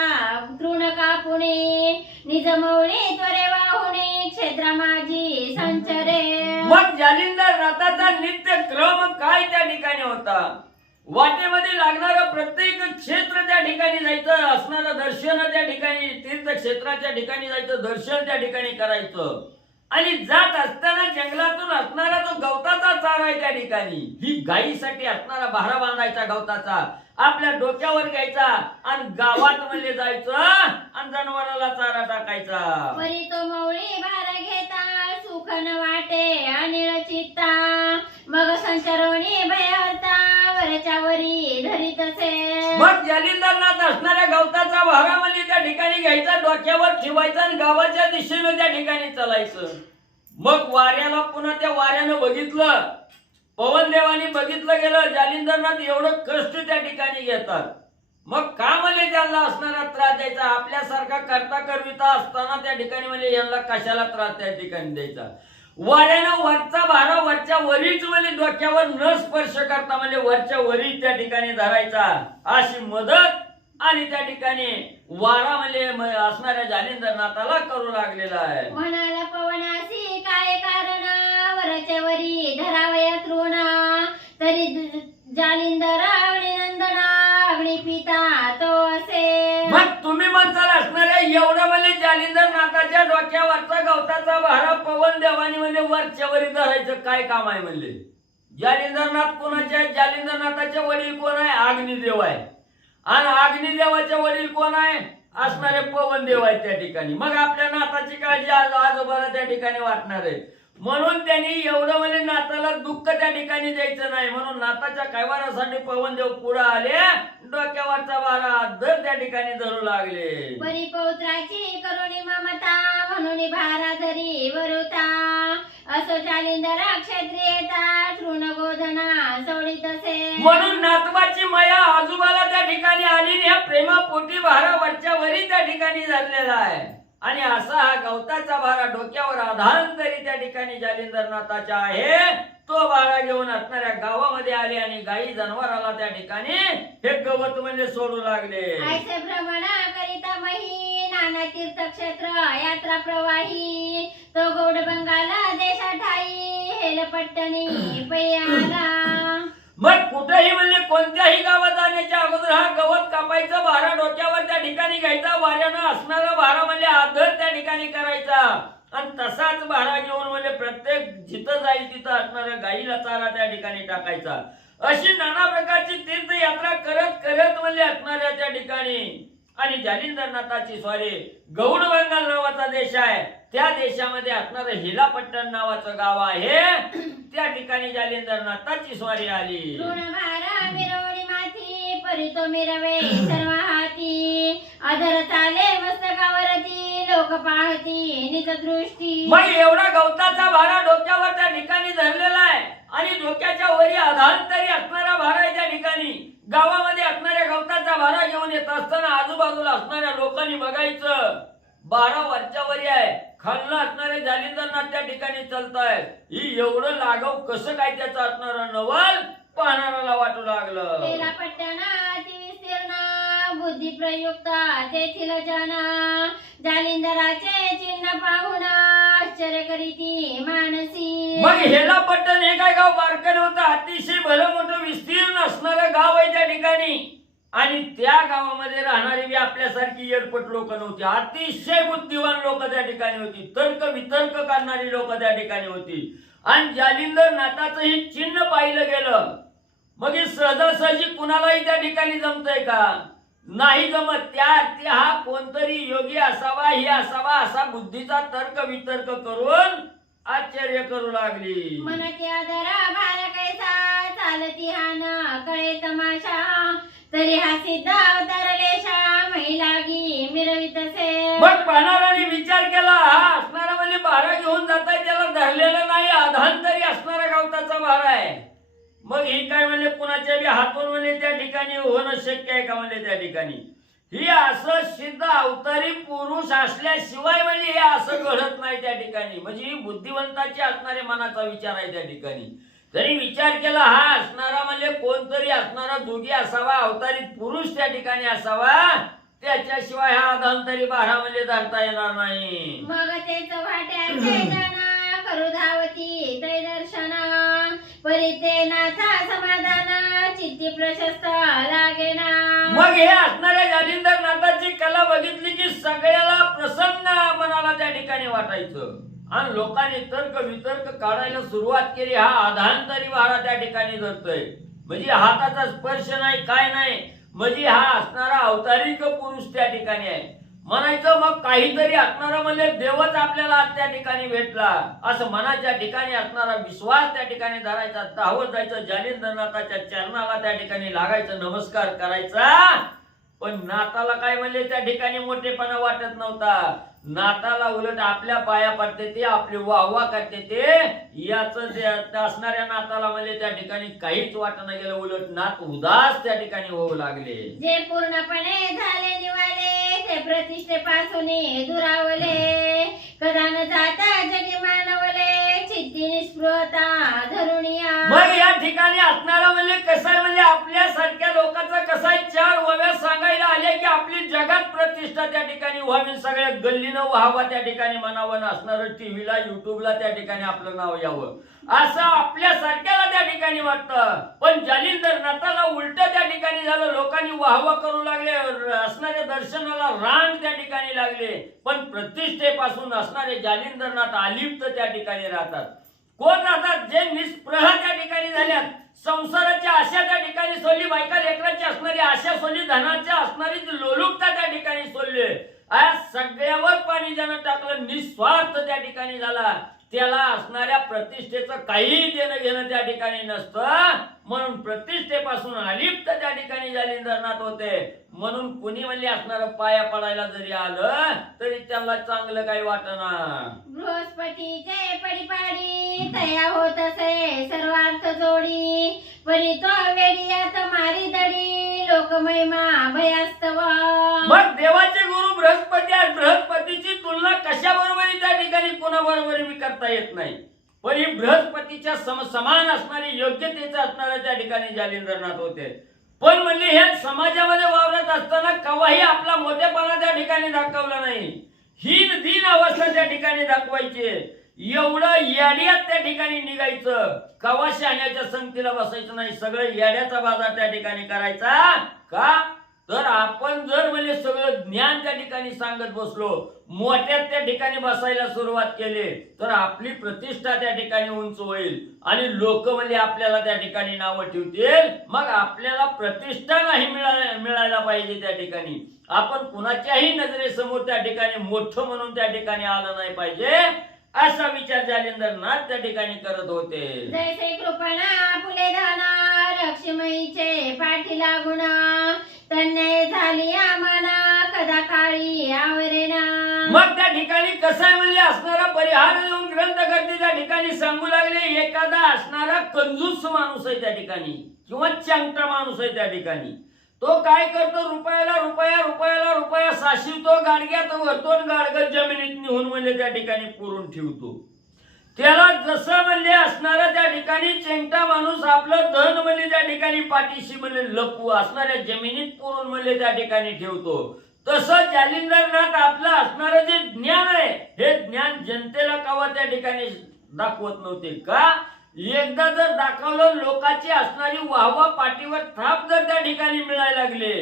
तृण कापुणे निजमौळी त्वरे वाहुणे क्षेत्र माझी संचरे. मग जालिंदरनाथाचा नित्य क्रम काय त्या ठिकाणी होता? वाटेमध्ये लागणारं प्रत्येक क्षेत्र त्या ठिकाणी जायचं, असणारं दर्शन त्या ठिकाणी तीर्थक्षेत्राच्या ठिकाणी जायचं, दर्शन त्या ठिकाणी करायचं आणि जात असताना जंगलातून असणारा जो गवताचा चारा आहे त्या ठिकाणी ही गायीसाठी असणारा भारा बांधायचा गवताचा आपल्या डोक्यावर घ्यायचा आणि गावात म्हणजे जायचं आणि जनावराला चारा टाकायचा. परी तो मौळी भारा घेता सुख न वाटे अनिळ चित्ता मग संचरवणी भय होता तसे मग जालिंदरनाथ असणाऱ्या गवताचा भारा म्हणजे त्या ठिकाणी घ्यायचा, डोक्यावर ठेवायचा आणि गावाच्या दिशेने त्या ठिकाणी चालायचं. मग वाऱ्याला पुन्हा त्या वाऱ्यानं बघितलं, पवन देवानी बघितलं गेलं जालिंदरनाथ एवढं कष्ट त्या ठिकाणी घेतात. मग का म्हणजे त्यांना असणारा त्रास द्यायचा? आपल्यासारखा करता करविता असताना त्या ठिकाणी म्हणजे यांना कशाला त्रास त्या ठिकाणी द्यायचा? वाऱ्यानं वरचा भारा वरच्या वरीच म्हणजे डोक्यावर न स्पर्श करता म्हणजे वरच्या वरी त्या ठिकाणी धरायचा, अशी मदत आणि त्या ठिकाणी वारा म्हणजे असणाऱ्या जालिंदरनाथाला करू लागलेला आहे. म्हणाला पवनासी काय कारण वरच्या वरी धरावयात ऋण, तरी जालिंदर अग्निनंदना अग्नि पिता तो असे. मग तुम्ही म्हणताल असणाऱ्या एवढं म्हणजे जालिंदरनाथाच्या डोक्यावरचा गवताचा भारा पवन देवानी म्हणजे वरच्या वरी धरायचं काय काम आहे? म्हणले जालिंदरनाथ कोणाचे आहेत? जालिंदरनाथाचे वडील कोण आहे? अग्निदेव आहे. आणि अग्निदेवाचे वडील कोण आहे? असणारे पवन देव आहेत त्या ठिकाणी. मग आपल्या नाथाची काळजी आजोबाला त्या ठिकाणी वाटणार आहे. म्हणून त्यांनी एवढं म्हणजे नाताला दुःख त्या ठिकाणी द्यायचं नाही, म्हणून नाताच्या कैवारासाठी पवनदेव पुढे आले, डोक्यावरचा भारा दर त्या ठिकाणी धरू लागले. परिपौत्राची करुणी ममता म्हणून भारा धरी वरुता, असो जालिंदर क्षत्रियता तृण गोधना सोडित असे. म्हणून नातवाची माया आजोबाला त्या ठिकाणी आली आणि या प्रेमापोटी भारा वरच्या वरी त्या ठिकाणी धरलेला आहे. आणि असा हा गवताचा भारा डोक्यावर आधांतरी त्या ठिकाणी जालिंदरनाथाचा आहे. तो भारा घेऊन असणाऱ्या गावामध्ये आले आणि गाई जनावराला त्या ठिकाणी हे गवत म्हणजे सोडू लागले. ऐसे भ्रमण करिता मही नाना तीर्थक्षेत्र यात्रा प्रवाही, तो गौड बंगाला देशा ठाई हेलपट्टणी पैयाला. मग कुठेही म्हणजे कोणत्याही गावात जाण्याच्या अगोदर हा गवत कापायचा, भारा डोक्यावर त्या ठिकाणी घ्यायचा, वाऱ्यानं असणारा भारा म्हणजे आदर त्या ठिकाणी करायचा आणि तसाच भारा घेऊन म्हणजे प्रत्येक जिथं जाईल तिथं असणाऱ्या गाईला चारा त्या ठिकाणी टाकायचा. अशी नाना प्रकारची तीर्थयात्रा करत करत म्हणजे असणाऱ्या त्या ठिकाणी आणि जालिंदरनाथाची स्वारी गौड बंगाल नावाचा देश आहे, त्या देशामध्ये असणारं हिलापट्टण नावाचं गाव आहे, त्या ठिकाणी जालिंदरनाथाची स्वारी आली. ऋणभारा मिरवणी माथी परितो मिरवे सर्व हाती, अधर चाले मस्तकावरती लोक पाहती निज दृष्टी. मग एवढा गवताचा भारा डोक्यावर त्या ठिकाणी धरलेला आहे आणि डोक्याच्या वरी आधांतरी असणारा भारा आहे त्या ठिकाणी. गावामध्ये असणाऱ्या गवताचा भारा घेऊन येत असताना आजूबाजूला असणाऱ्या लोकांनी बघायचं, भारा वरच्या वरी आहे, खालनं असणारे जालिंदरनाथ त्या ठिकाणी चालतायत. ही एवढं लाघव कसं काय त्याचं असणारं नवल पाहणाऱ्याला वाटू लागलं. हेलापट्टणा अति विस्तीर्ण बुद्धी प्रयुक्त तेथील जन, जालिंदराचे चिन्ह पाहून आश्चर्य करीती मानसी. मग हेलापट्टण हे काय गाव बारकन होतं, अतिशय भलं मोठं विस्तीर्ण असणारं गाव आहे त्या ठिकाणी. आणि त्या गावामध्ये राहणारी आपल्यासारखी येडपट लोक नव्हती, अतिशय बुद्धिवान लोक त्या ठिकाणी होती, तर्क वितर्क करणारी लोक त्या ठिकाणी होती. आणि जालिंदरनाथाचं हे चिन्ह पाहिलं गेलं. मग हे सहजासहजी कुणालाही त्या ठिकाणी जमतंय का? नाही जमत. त्या हा कोणतरी योगी असावा, हे असावा असा बुद्धीचा तर्क वितर्क करून आश्चर्य करू लागली. मनके आदरा भार कैसा चालती हान कळे तमाशा, तरी हा सिद्ध अवतारलेशा महिलागी मिरवित असे. मग पाहणाऱ्याने विचार केला, हा असणारा म्हणजे भारा घेऊन जाताय, त्याला धरलेलं नाही, आधांतरी असणारा गवताचा भारा आहे. मग ही काय म्हणजे कुणाच्या बी हातून म्हणजे त्या ठिकाणी होणं शक्य आहे का? म्हणजे त्या ठिकाणी ही असं सिद्ध अवतारी पुरुष असल्याशिवाय म्हणजे हे असं घडत नाही त्या ठिकाणी. म्हणजे ही बुद्धिवंताची असणारे मनाचा विचार आहे त्या ठिकाणी. तरी विचार केला, हा असणारा म्हणजे कोणतरी असणारा जोगी असावा, अवतारी पुरुष त्या ठिकाणी असावा, त्याच्याशिवाय हा अधांतरी भारा म्हणजे धरता येणार नाही. मग तेच वाट्याचे जाना करू धावती तै दर्शना, परिते नाथा समाधान चित्ती प्रशस्त लागेना. मग हे असणाऱ्या जालिंदरनाथाची कला बघितली की सगळ्याला प्रसन्न मनाला त्या ठिकाणी वाटायचं आणि लोकांनी तर्क वितर्क काढायला सुरुवात केली. हा आधांतरी भारा त्या ठिकाणी धरतोय, म्हणजे हाताचा स्पर्श नाही, काय नाही, म्हणजे हा असणारा अवतारिक पुरुष त्या ठिकाणी आहे. म्हणायचं मग काहीतरी असणारा म्हणजे देवच आपल्याला आज त्या ठिकाणी भेटला असं मनाच्या ठिकाणी असणारा विश्वास त्या ठिकाणी धरायचा, धावत जायचं, जालिंदरनाथाच्या चरणाला त्या ठिकाणी लागायचं, नमस्कार करायचा. पण नाताला काय म्हणले त्या ठिकाणी मोठेपणा वाटत नव्हता. नाताला उलट आपल्या पाया पडते ते, आपली वाहवा करते ते, याच असणाऱ्या नाताला म्हणजे त्या ठिकाणी काहीच वाटणं गेलं. उलट नात उदास त्या ठिकाणी होऊ लागले. जे पूर्णपणे झाले निवाले ते प्रतिष्ठेपासून दुरावले, कदा न जाता जगी मानवले, चित्ती निस्पृहता धरुणिया. मग या ठिकाणी असणारा म्हणजे कसं आहे, म्हणजे आपल्या सारख्या लोकांचं कसं आहे, चार ओव्या सांगायला आले की आपली जगात प्रतिष्ठा त्या ठिकाणी व्हावी, सगळ्या गल्लीनं व्हावा त्या ठिकाणी म्हणावं, असणारं टीव्हीला युट्यूबला त्या ठिकाणी आपलं नाव यावं असं आपल्या सारख्याला त्या ठिकाणी वाटतं. पण जालिंदरनाथाला उलट त्या ठिकाणी झालं, लोकांनी वाहवा करू लागले, असणाऱ्या दर्शनाला रांग त्या ठिकाणी लागले. पण प्रतिष्ठेपासून असणारे जालिंदरनाथ अलिप्त त्या ठिकाणी राहतात. कोण राहतात? जे निस्पृह त्या ठिकाणी झाल्यात, संसाराच्या आशा त्या ठिकाणी सोडली, बायका लेकराची असणारी आशा सोडली, धनाच्या असणारी लोलुपता त्या ठिकाणी सोडली, आज सगळ्यावर पाणी ज्यानं टाकलं, निस्वार्थ त्या ठिकाणी झाला, त्याला असणाऱ्या प्रतिष्ठेचं काही देणं घेणं त्या ठिकाणी नसतं. म्हणून प्रतिष्ठेपासून अलिप्त त्या ठिकाणी जालिंदरनाथ होते. म्हणून कुणी म्हणले असणारं पाया पडायला जरी आलं तरी त्याला चांगलं काही वाटना. बृहस्पतीचे पडिपाडी तया होत असे सर्वार्थ जोडी, परी तो वेडियात मारी दडी, लोकमहिमा भयास्तव. मग देवाचे गुरु बृहस्पती आहे. बृहस्पतीची तुलना कशाबरोबर त्या ठिकाणी कोणाबरोबर मी करता येत नाही. पण ही बृहस्पतीच्या समान असणारी योग्यतेचं असणाऱ्या त्या ठिकाणी जालिंदरनाथ होते. पण म्हणजे हे समाजामध्ये वावरत असताना केव्हाही आपला मोठेपणा त्या ठिकाणी दाखवला नाही. हीन दीन अवस्था त्या ठिकाणी दाखवायची. एवढं येड्यात त्या ठिकाणी निघायचं, कवा शहाण्याच्या संगतीला बसायचं नाही, सगळं येड्याचा बाजार त्या ठिकाणी करायचा. का तर आपण जर म्हणजे सगळं ज्ञान त्या ठिकाणी सांगत बसलो, मोठ्यात त्या ठिकाणी बसायला सुरुवात केली तर आपली प्रतिष्ठा त्या ठिकाणी उंच होईल आणि लोक म्हणजे आपल्याला त्या ठिकाणी नावं ठेवतील. मग आपल्याला प्रतिष्ठा नाही मिळायला पाहिजे. त्या ठिकाणी आपण कुणाच्याही नजरेसमोर त्या ठिकाणी मोठं म्हणून त्या ठिकाणी आलं नाही पाहिजे, असा विचार जालिंदरनाथ त्या ठिकाणी करत होते. जैसे कृपणा फुले धाना लक्ष्मीचे पाठी लागून, तन्मय झाली आम्हाला कदा काळी आवरेना. मग त्या ठिकाणी कसं आहे म्हणजे असणारा परिहार येऊन ग्रंथकर्ते त्या ठिकाणी सांगू लागले, एखादा असणारा कंजूस माणूस आहे त्या ठिकाणी किंवा चांगटा माणूस आहे त्या ठिकाणी, तो काय करतो, रुपयाला रुपया रुपयाला रुपया साशिवतो, गाडग्यात वरतो, गाडगत जमिनीत नेऊन म्हणजे त्या ठिकाणी पुरून ठेवतो. त्याला जसं म्हणजे असणारा त्या ठिकाणी चेंगटा माणूस आपलं धन म्हणजे त्या ठिकाणी पाठीशी म्हणजे लपू असणाऱ्या जमिनीत पुरून म्हणजे त्या ठिकाणी ठेवतो, तसं जालिंदरनाथ आपलं असणारं जे ज्ञान आहे हे ज्ञान जनतेला कवा त्या ठिकाणी दाखवत नव्हते. का एकदा जर दाखवलं, लोकांची असणारी वाहवा पाठीवर थाप जर त्या ठिकाणी मिळायला लागले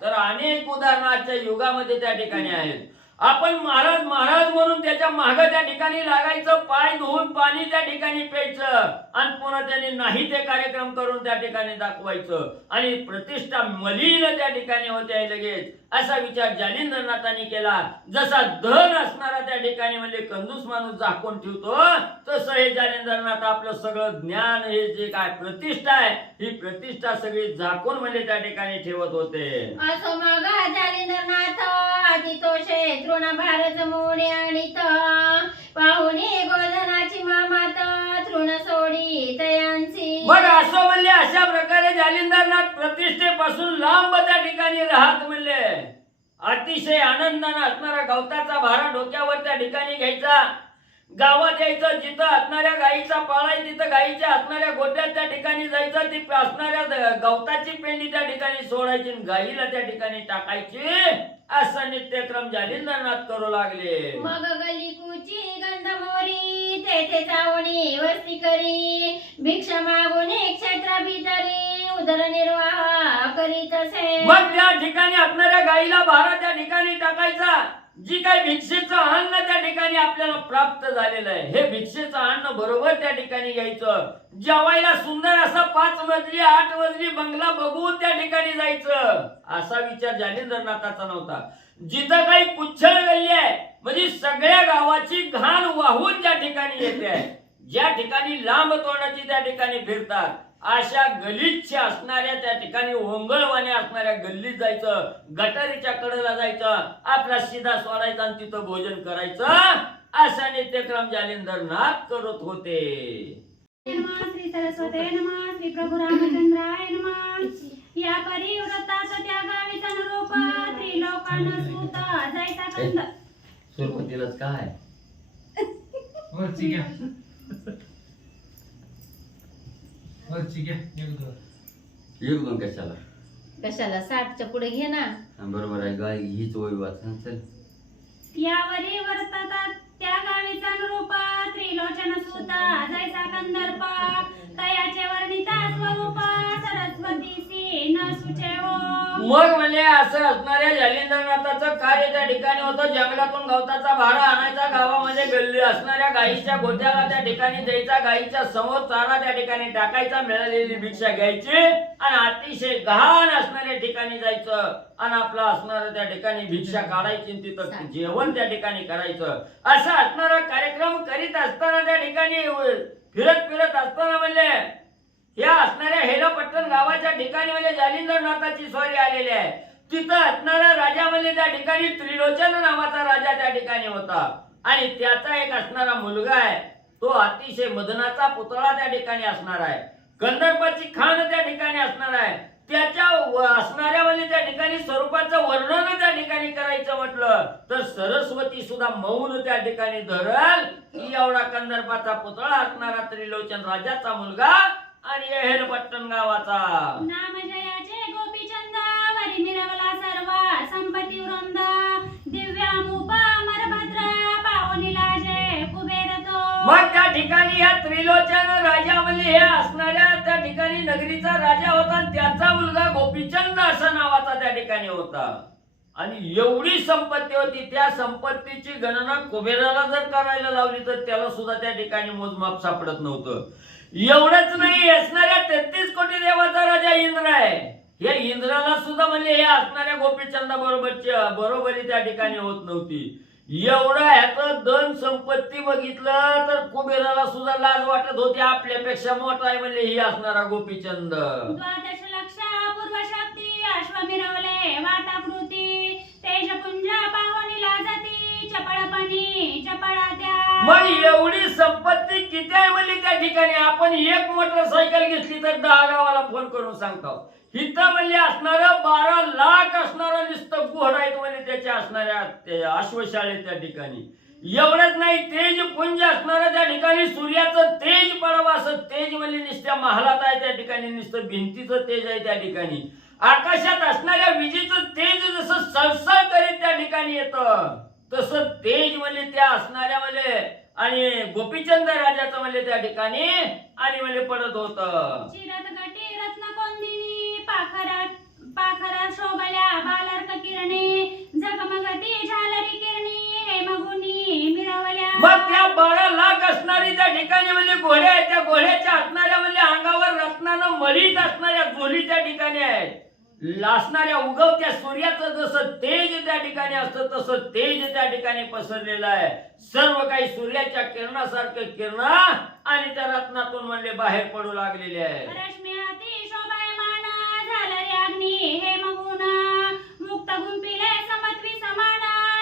तर अनेक उदाहरणाच्या युगामध्ये त्या ठिकाणी आहेत. आपण महाराज महाराज म्हणून त्याच्या माग त्या ठिकाणी लागायचं, पाय धुवून पाणी त्या ठिकाणी प्यायचं आणि पुन्हा त्याने नाही ते कार्यक्रम करून त्या ठिकाणी दाखवायचं आणि प्रतिष्ठा मलिन त्या ठिकाणी होते लगेच. असा विचार जालिंदरनाथांनी केला. जसा धन असणारा त्या ठिकाणी म्हणजे कंजूस माणूस झाकून ठेवतो, तसं हे जालिंदरनाथ आपलं सगळं ज्ञान, हे जे काय प्रतिष्ठा आहे, ही प्रतिष्ठा सगळी झाकून म्हणजे त्या ठिकाणी ठेवत होते. असो मग जालिंदरनाथ आधी तोषे तृण भारत मोडे आणीत, पाहुणे गोधनाची मामात तृण सोडी तयांची. मग असं म्हणले, अशा प्रकारे जालिंदरनाथ प्रतिष्ठेपासून लांब त्या ठिकाणी राहत म्हणले. अतिशय आनंदाने असणारा गवताचा भारा डोक्यावर त्या ठिकाणी घ्यायचा, गावात यायचं, जिथं असणाऱ्या गायीचा पाळा आहे तिथं गायीच्या असणाऱ्या गोट्यात त्या ठिकाणी जायचं, ती असणाऱ्या गवताची पेंडी त्या ठिकाणी सोडायची, गायीला त्या ठिकाणी टाकायची. असा नित्यक्रम जालिंदरनाथ करू लागले. मग गलिकुची गंधमोरी तेथे जाऊनी वस्ती करी, भिक्षा मागून क्षेत्रा भीतरी उदरनिर्वाह करीत असे. मग त्या ठिकाणी असणाऱ्या गायीला भारा त्या ठिकाणी टाकायचा. जी काही भिक्षेचं अन्न त्या ठिकाणी आपल्याला प्राप्त झालेलं आहे, हे भिक्षेचं अन्न बरोबर त्या ठिकाणी घ्यायचं. जेवायला सुंदर असा 5 मजली 8 मजली बंगला बघून त्या ठिकाणी जायचं, असा विचार जालिंदरनाथाचा नव्हता. जिथं काही कुच्छळ गल्ली आहे म्हणजे सगळ्या गावाची घाण वाहून ज्या ठिकाणी येते आहे, ज्या ठिकाणी लांब तोंडाची त्या ठिकाणी फिरतात, अशा गलिच्छ असणाऱ्या त्या ठिकाणी ओंगळवाने असणाऱ्या गल्लीत जायचं, गटारीच्या कडेला जायचं, आपला शिदा सोडायचा आणि तिथं भोजन करायचं, असा नित्यक्रम जालिंदरनाथ करत होते. श्री सरस्वते नमः. श्री प्रभू रामचंद्राय नमः. या परिव्रताचा त्या गावीचा नरोप त्रिलोकांना सूत जायचा कंद. सुरपतीलाच काय वरची घ्या वरची घ्या येऊ मग कशाला. कशाला 60च्या पुढे घे ना. बरोबर आहे, गाय हीच वय वाचन. चल यावरी वर्ततात त्या गावीचा नरोप त्रिलोचन सूत जायचा कंदर्प तयाचे वर्णिता स्वरूप सरस्वतीसी न सुचेवो. मग म्हणजे असं असणाऱ्या जालिंदरनाथाचं कार्य त्या ठिकाणी होतं. जंगलातून गवताचा भारा आणायचा, गावामध्ये गल्ली असणाऱ्या गायीच्या गोठ्याला त्या ठिकाणी द्यायचा, गायीच्या समोर चारा त्या ठिकाणी टाकायचा, मिळालेली भिक्षा घ्यायची आणि अतिशय घाण असणाऱ्या ठिकाणी जायचं आणि आपला असणाऱ्या त्या ठिकाणी भिक्षा काढायची, तिथं जेवण त्या ठिकाणी करायचं. असा असणारा कार्यक्रम करीत असताना त्या ठिकाणी फिरत फिरत असताना म्हणले या असणाऱ्या हेलपट्टण गावाच्या ठिकाणी म्हणजे जालिंदरनाथाची स्वारी आलेली आहे. तिथं असणारा राजा म्हणजे त्या ठिकाणी त्रिलोचन नावाचा राजा त्या ठिकाणी होता आणि त्याचा एक असणारा मुलगा आहे, तो अतिशय मदनाचा पुतळा त्या ठिकाणी असणार आहे. गंधर्वाची खाण त्या ठिकाणी असणार आहे. त्याच्या असणाऱ्या म्हणजे त्या ठिकाणी स्वरूपाचं वर्णन त्या ठिकाणी करायचं म्हटलं तर सरस्वती सुद्धा मौन त्या ठिकाणी धरल की एवढा कंदर्पाचा पुतळा असणारा त्रिलोचन राजाचा मुलगा आणि हेलपट्टण गावाचा. नाम जयाचे गोपीचंद वरी मिरवला सर्व संपत्ती वृंद दिव्यामुप अमरभद्र पावनीला जय कुबेर तो. मग त्या ठिकाणी या त्रिलोचन राजा म्हणजे हे असणाऱ्या त्या ठिकाणी नगरीचा राजा होता आणि त्याचा मुलगा गोपीचंद असा नावाचा त्या ठिकाणी होता आणि एवढी संपत्ती होती. त्या संपत्तीची गणना कुबेराला जर करायला लावली तर त्याला सुद्धा त्या ठिकाणी मोजमाप सापडत नव्हतं. एवढंच नाही, असणाऱ्या 33 कोटी देवाचा राजा इंद्र आहे. या इंद्राला सुद्धा म्हणजे हे असणाऱ्या गोपीचंदा बरोबरी त्या ठिकाणी होत नव्हती. एवढं ह्याचं धन संपत्ती बघितलं तर कुबेराला सुद्धा लाज वाटत होती, आपल्यापेक्षा मोठा आहे म्हणजे ही असणारा गोपीचंद. 12 लक्ष पूर्व शक्ती अश्व मिरवले वाताकृती तेजपुंज पावनीला जाती चपळपणी चपळा त्या. मग एवढी संपत्ती किती आहे म्हणजे त्या ठिकाणी आपण एक मोटरसायकल घेतली तर 10 गावाला फोन करून सांगतो. इथं म्हणजे असणारं 12 लाख असणारं नुसतं घोडा आहेत म्हणजे त्याच्या असणाऱ्या अश्वशाळे त्या ठिकाणी. एवढंच नाही, तेज पुंज असणारं त्या ठिकाणी सूर्याचं तेज पडावं असं तेज म्हणजे नुसत्या महालात आहे त्या ठिकाणी, नुसतं भिंतीचं तेज आहे त्या ठिकाणी. आकाशात असणाऱ्या विजेचं तेज जसं सळसळ करीत त्या ठिकाणी येतं तसं तेज म्हणजे त्या असणाऱ्या म्हणजे आणि गोपीचंद राजाचं म्हणजे त्या ठिकाणी आणि म्हणजे पडत होत. चिरत गटी रत्न कोंदिनी पाखरात शोभल्या बालार्क किरणे जगमगती झालरी किरणी हेमगुणी मिरवल्या. मग त्या 12 लाख असणारी त्या ठिकाणी म्हणजे घोड्या आहेत, त्या घोड्याच्या असणाऱ्या म्हणजे अंगावर रत्नानं मळीत असणाऱ्या झोली त्या ठिकाणी आहेत. लासणाऱ्या उगवत्या सूर्याचं जसं तेज त्या ठिकाणी असतं तसं तेज त्या ठिकाणी पसरलेलं आहे. सर्व काही सूर्याच्या किरणासारखं किरण आणि त्या रत्नातून म्हणले बाहेर पडू लागलेले आहे. रश्म्याती शोभायमान झालरी अग्नी हेमगुण मुक्त गुंपिले समत्वी समान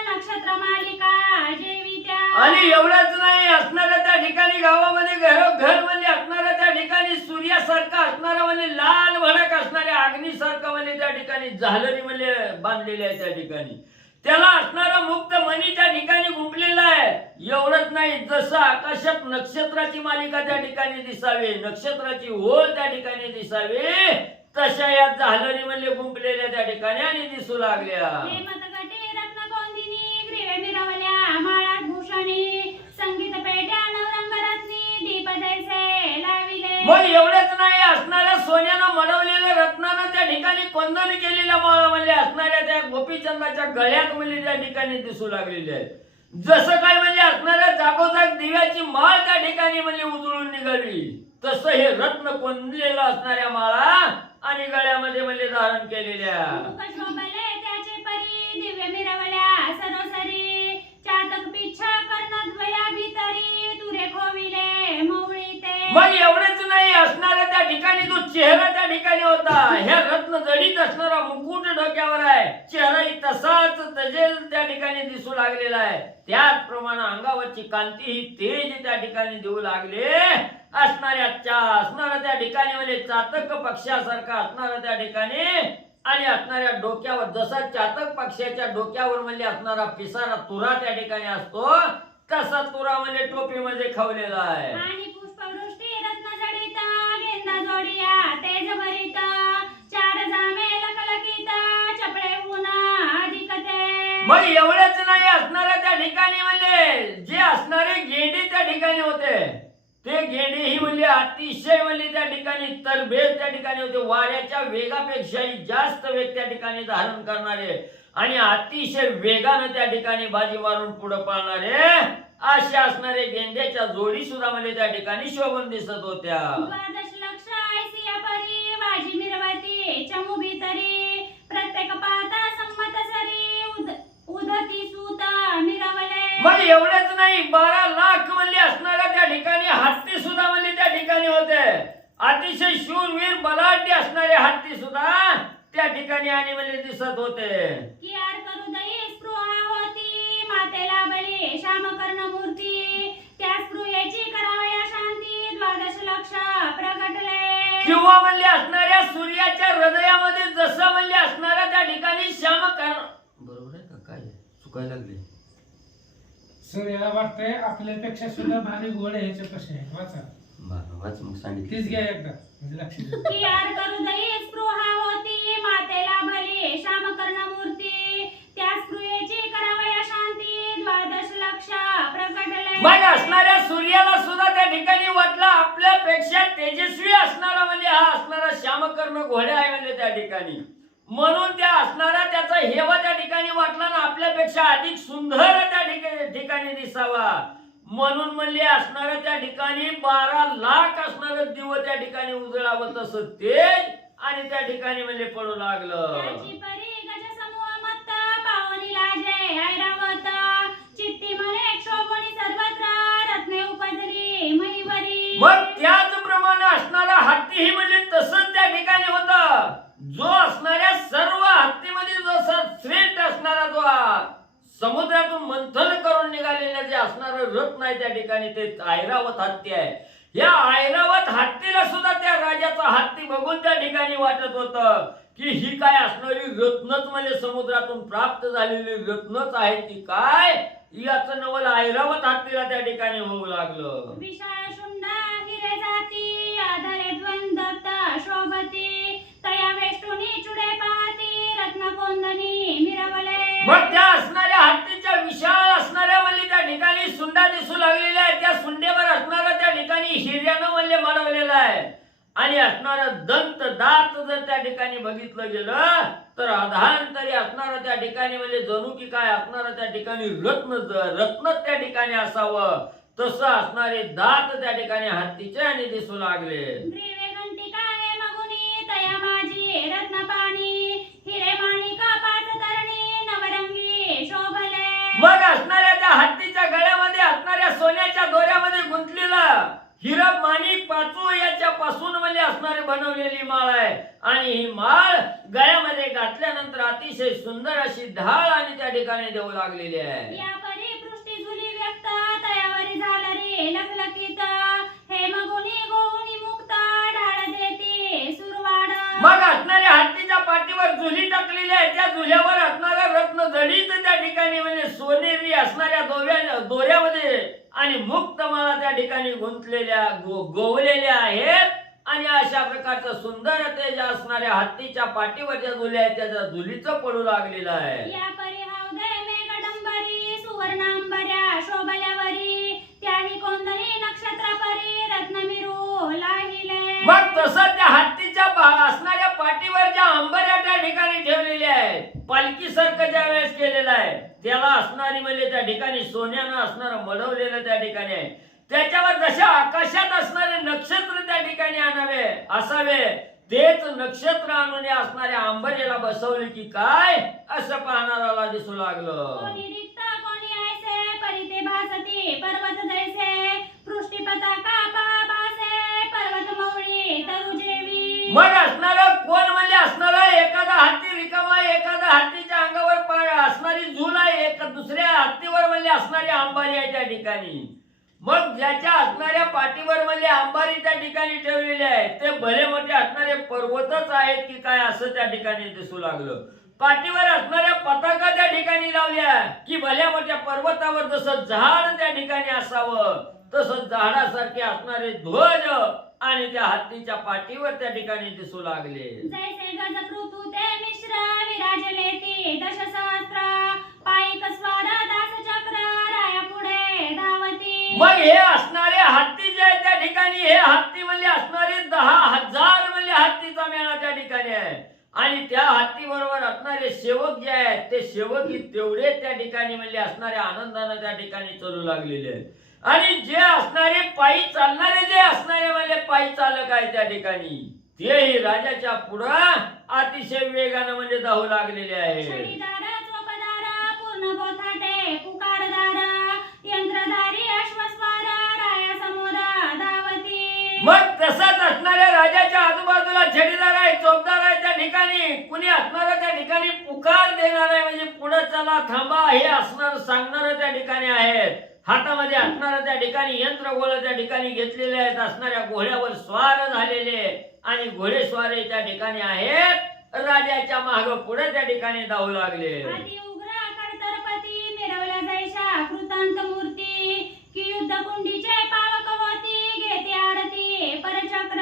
नक्षत्र मालिका जेवित्या. आणि एवढंच नाही, असणाऱ्या त्या ठिकाणी गावामध्ये घर म्हणजे असणाऱ्या त्या ठिकाणी सूर्यासारखं असणारं म्हणजे लाल भडक असणाऱ्या अग्नीसारखं म्हणजे त्या ठिकाणी झालरी म्हणजे बांधलेली आहे त्या ठिकाणी. त्याला असणारा मुक्त मणी त्या ठिकाणी गुंफलेला आहे. एवढंच नाही, जसं आकाशात नक्षत्राची मालिका त्या ठिकाणी दिसावी, नक्षत्राची ओळ त्या ठिकाणी दिसावी, तशा या झालरी म्हणजे गुंफलेल्या त्या ठिकाणी आणि दिसू लागल्या. हेमतगटी रत्नकोंदिनी ग्रीवे मिरवल्या माळात भूषणी संगीत पेट्या नवरंगरत्नी दीप जैसे लाविले. मग एवढंच नाही, असणाऱ्या सोन्यानं मडवलेल्या रत्नानं त्या ठिकाणी कोंदण केलेल्या माळा म्हणजे असणाऱ्या त्या गोपीचंदाच्या गळ्यात म्हणजे त्या ठिकाणी दिसू लागलेली आहे. जसं काय म्हणजे असणाऱ्या जागोजाग दिव्याची माळ त्या ठिकाणी म्हणजे उजळून निघाली तसं हे रत्न कोंदलेलं असणाऱ्या माळा आणि गळ्यामध्ये म्हणजे धारण केलेल्या. मुख शोभले त्याचे परी दिव्य मिरवले जडीत असणारा मुकुट डोक्यावर आहे, चेहराही तसाच तजेल त्या ठिकाणी दिसू लागलेला आहे. त्याचप्रमाणे अंगावरची कांती ही तेज त्या ठिकाणी देऊ लागले. असणाऱ्या त्या ठिकाणी म्हणजे चातक पक्षासारखा असणारा त्या ठिकाणी आणि असणाऱ्या डोक्यावर जसा चातक पक्षाच्या डोक्यावर म्हणजे असणारा पिसारा तुरा त्या ठिकाणी असतो, तसा तुरा म्हणजे टोपीमध्ये खवलेला आहे. आणि पुष्पवृष्टी रत्नजडित गेंदा जोडिया तेजभरित चार जामे लकलकित चपळे उन्हा अधिकते. मग एवढेच नाही, असणाऱ्या त्या ठिकाणी म्हणजे जे असणारे गेंडे त्या ठिकाणी होते, ते गेंडे ही म्हणजे अतिशय म्हणजे त्या ठिकाणी तरबेज त्या ठिकाणी होते. वाऱ्याच्या वेगापेक्षाही जास्त वेग त्या ठिकाणी धारण करणारे आणि अतिशय वेगाने त्या ठिकाणी बाजी मारून पुढे पळणारे अशा असणारे गेंड्याच्या जोडी सुद्धा म्हणजे त्या ठिकाणी शोभून दिसत होत्या. 12 लक्ष ऐसिया परी वाजी मिरवती चमू भीतरी प्रत्येक पाता संमत सरी उदती सूता मिरवले. मग एवढेच नाही, 12 लाख म्हणजे असणाऱ्या त्या ठिकाणी हत्ती सुद्धा म्हणजे त्या ठिकाणी होते. अतिशय शूरवीर बलाढ्य असणारे हत्ती सुद्धा त्या ठिकाणी आणि म्हणजे दिसत होते. की आर करू दई स्पृहा होती मातेला बली श्याम कर्ण मूर्ती त्या स्पृहेची करावया शांती 12 लक्ष प्रगटले. किंवा म्हणजे असणाऱ्या सूर्याच्या हृदयामध्ये जसं म्हणजे असणाऱ्या त्या ठिकाणी श्याम कर्ण, बरोबर आहे का? काय चुकायला लागले? सूर्याला वाटतंय आपल्यापेक्षा सुद्धा भारी गोड आहे ह्याच्या कसे आहे. वाचा वाच मग सांगितलं. तीच घ्या एकदा म्हणजे लक्षात येईल. की आर करू दई स्पृहा होती मातेला बली श्याम कर्ण मूर्ती त्या स्पृहेची करावया शांती 12 लक्ष प्रगटले. मग असणाऱ्या सूर्याला सुद्धा त्या ठिकाणी वाटलं आपल्यापेक्षा तेजस्वी असणारा म्हणजे हा असणारा श्यामकर्ण घोड्या आहे म्हणजे त्या ठिकाणी. म्हणून त्या असणारा त्याचा हेवा त्या ठिकाणी वाटला ना आपल्यापेक्षा अधिक सुंदर त्या ठिकाणी दिसावा. म्हणून म्हणले असणाऱ्या त्या ठिकाणी 12 लाख असणारं दिव त्या ठिकाणी उजळावं तसं तेज आणि त्या ठिकाणी म्हणजे पडू लागलं. त्याची परी गज समूह मत्त पावनी लाजे ऐरावत चित्ती म्हणे क्षोभणी सर्वत्र रत्ने उपजली महिवरी. मग त्याचप्रमाणे असणारा हत्तीही म्हणजे तसंच त्या ठिकाणी होता. जो असणाऱ्या सर्व हत्तीमध्ये जो श्रेष्ठ असणारा जो समुद्रातून मंथन करून निघालेला जे असणार रत्न आहे त्या ठिकाणी ते ऐरावत हत्ती आहे. या ऐरावत हत्तीला सुद्धा त्या राजाचा हत्ती बघून त्या ठिकाणी वाटत होतं की ही काय असणारी रत्नच म्हणजे समुद्रातून प्राप्त झालेली रत्नच आहे की काय, याचं नवल ऐरावत हत्तीला त्या ठिकाणी होऊ लागलं. विशाळ शुंड हिरे जाती आधारे द्वंदत शोभती तया वेष्टुनी चुडे पाहती रत्न कोंदणी मिरवले. मग त्या असणाऱ्या हत्तीच्या विशाल असणाऱ्या म्हणजे त्या ठिकाणी सुंडा दिसू लागलेल्या आहे. त्या सुंडेवर असणारा त्या ठिकाणी हिऱ्यानं म्हणजे बनवलेला आहे आणि असणारं दंत दात जर त्या ठिकाणी बघितलं गेलं तर अधांतरी असणारं त्या ठिकाणी म्हणजे जणू की काय असणारं त्या ठिकाणी रत्न त्या ठिकाणी असावं तसं असणारे दात त्या ठिकाणी हत्तीचे आणि दिसू लागले. ग्रीवे घंटिका हे मगुनी तया माझी रत्न पाणी हिरे माणिक पाच तरणी नवरंगी शोभले. मग असणाऱ्या त्या हत्तीच्या गळ्यामध्ये असणाऱ्या सोन्याच्या दोऱ्यामध्ये गुंतलेला हिरा माणिक पाचू याच्यापासून म्हणजे असणारी बनवलेली माळ आहे आणि ही माळ गळ्यामध्ये घातल्यानंतर अतिशय सुंदर अशी ढाळ आणि त्या ठिकाणी देऊ लागलेली आहे. या परी पृष्टी झुली व्यक्त तयावरी झालरी लखलखित हे मगुनी गोहुनी मुक्त ढाळ देती सुरवाड. मग असणाऱ्या हत्तीच्या पाठीवर झुली टाकलेली आहे. त्या झुल्यावर असणारा रत्न जडीत त्या ठिकाणी म्हणजे सोनेरी असणाऱ्या दोऱ्यामध्ये आणि मुक्त माळा त्या ठिकाणी गुंतलेल्या गोवलेल्या आहेत आणि अशा प्रकारचं सुंदर तेज असणाऱ्या हत्तीच्या पाठीवर ज्या झुल्या आहेत त्या झुलीचं पडू लागलेलं आहे. या परी हावदे मेघडंबरी सुवर्णांबऱ्या शोभल्यावरी त्याही कोंदणी नक्षत्र परी रत्न मिरू लाहिले. मग तसं त्या हत्तीच्या असणाऱ्या पाठीवर ज्या अंबऱ्या त्या ठिकाणी ठेवलेल्या आहेत पालखी सारखं ज्या वेळेस केलेलं आहे त्याला असणारी म्हणजे त्या ठिकाणी सोन्यानं असणारं मडवलेलं त्या ठिकाणी आहे. त्याच्यावर जशा आकाशात असणारे नक्षत्र त्या ठिकाणी आणावे असावे तेच नक्षत्र आणून असणाऱ्या अंबरेला बसवले की काय असं पाहणाऱ्याला दिसू लागलं. कोणी रिक्त कोणी ऐसे परी ते भासती पर्वत जैसे पृष्टी पताका पासे पर्वत मौळी तरुजेवी. मग असणारं कोण म्हणजे असणारा एखादा हत्ती रिकामा, एखादा हत्तीच्या अंगावर असणारी झूल आहे, एका दुसऱ्या हत्तीवर म्हणले असणारी अंबारी आहे त्या ठिकाणी. मग ज्याच्या असणाऱ्या पाठीवर म्हणले अंबारी त्या ठिकाणी ठेवलेली आहे ते भले मोठे असणारे पर्वतच आहेत की काय असं त्या ठिकाणी दिसू लागलं. पाठीवर असणाऱ्या पताका त्या ठिकाणी लावल्या की भल्या मोठ्या पर्वतावर जसं झाड त्या ठिकाणी असावं तसं झाडासारखे असणारे ध्वज आणि त्या हत्तीच्या पाठीवर त्या ठिकाणी दिसू लागले. जैसे गजकृतु ते मिश्र विराजले ते दशसहस्र पायिक स्वार दास चक्र राया पुढे धावती. मग हे असणारे हत्ती जे आहेत त्या ठिकाणी हे हत्ती म्हणजे असणारे 10,000 म्हणजे हत्तीचा मेळा त्या ठिकाणी आहे. आणि त्या हत्ती बरोबर असणारे सेवक जे आहेत ते सेवक तेवढे त्या ठिकाणी म्हणजे असणारे आनंदाने त्या ठिकाणी चालू लागलेले आहेत. आणि जे असणारे पायी चालणारे जे असणारे म्हणजे पायी चालक आहे त्या ठिकाणी तेही राजाच्या पुढं अतिशय वेगाने म्हणजे धावू लागलेले आहे. शरीदार चोपदार पूर्ण बोथाटे पुकारदार यंत्रधारी अश्वस्वार राया समोर धावती. मग तसंच असणाऱ्या राजाच्या आजूबाजूला छडीदार आहे, चोपदार आहे त्या ठिकाणी कुणी असणारा त्या ठिकाणी पुकार देणार आहे म्हणजे पुढे चला थांबा हे असणार सांगणार त्या ठिकाणी आहेत. हातामध्ये असणारा त्या ठिकाणी यंत्र गोळ त्या ठिकाणी घेतलेले आहेत. असणाऱ्या घोड्यावर स्वार झालेले आणि घोडेस्वार त्या ठिकाणी आहेत. राजाच्या माग पुढे त्या ठिकाणी धावू लागले. अति उग्र कडतरपती मिरवल्या जैशा कृतांत मूर्ती की युद्ध कुंडीचे पावक होती घेते आरती परचक्र.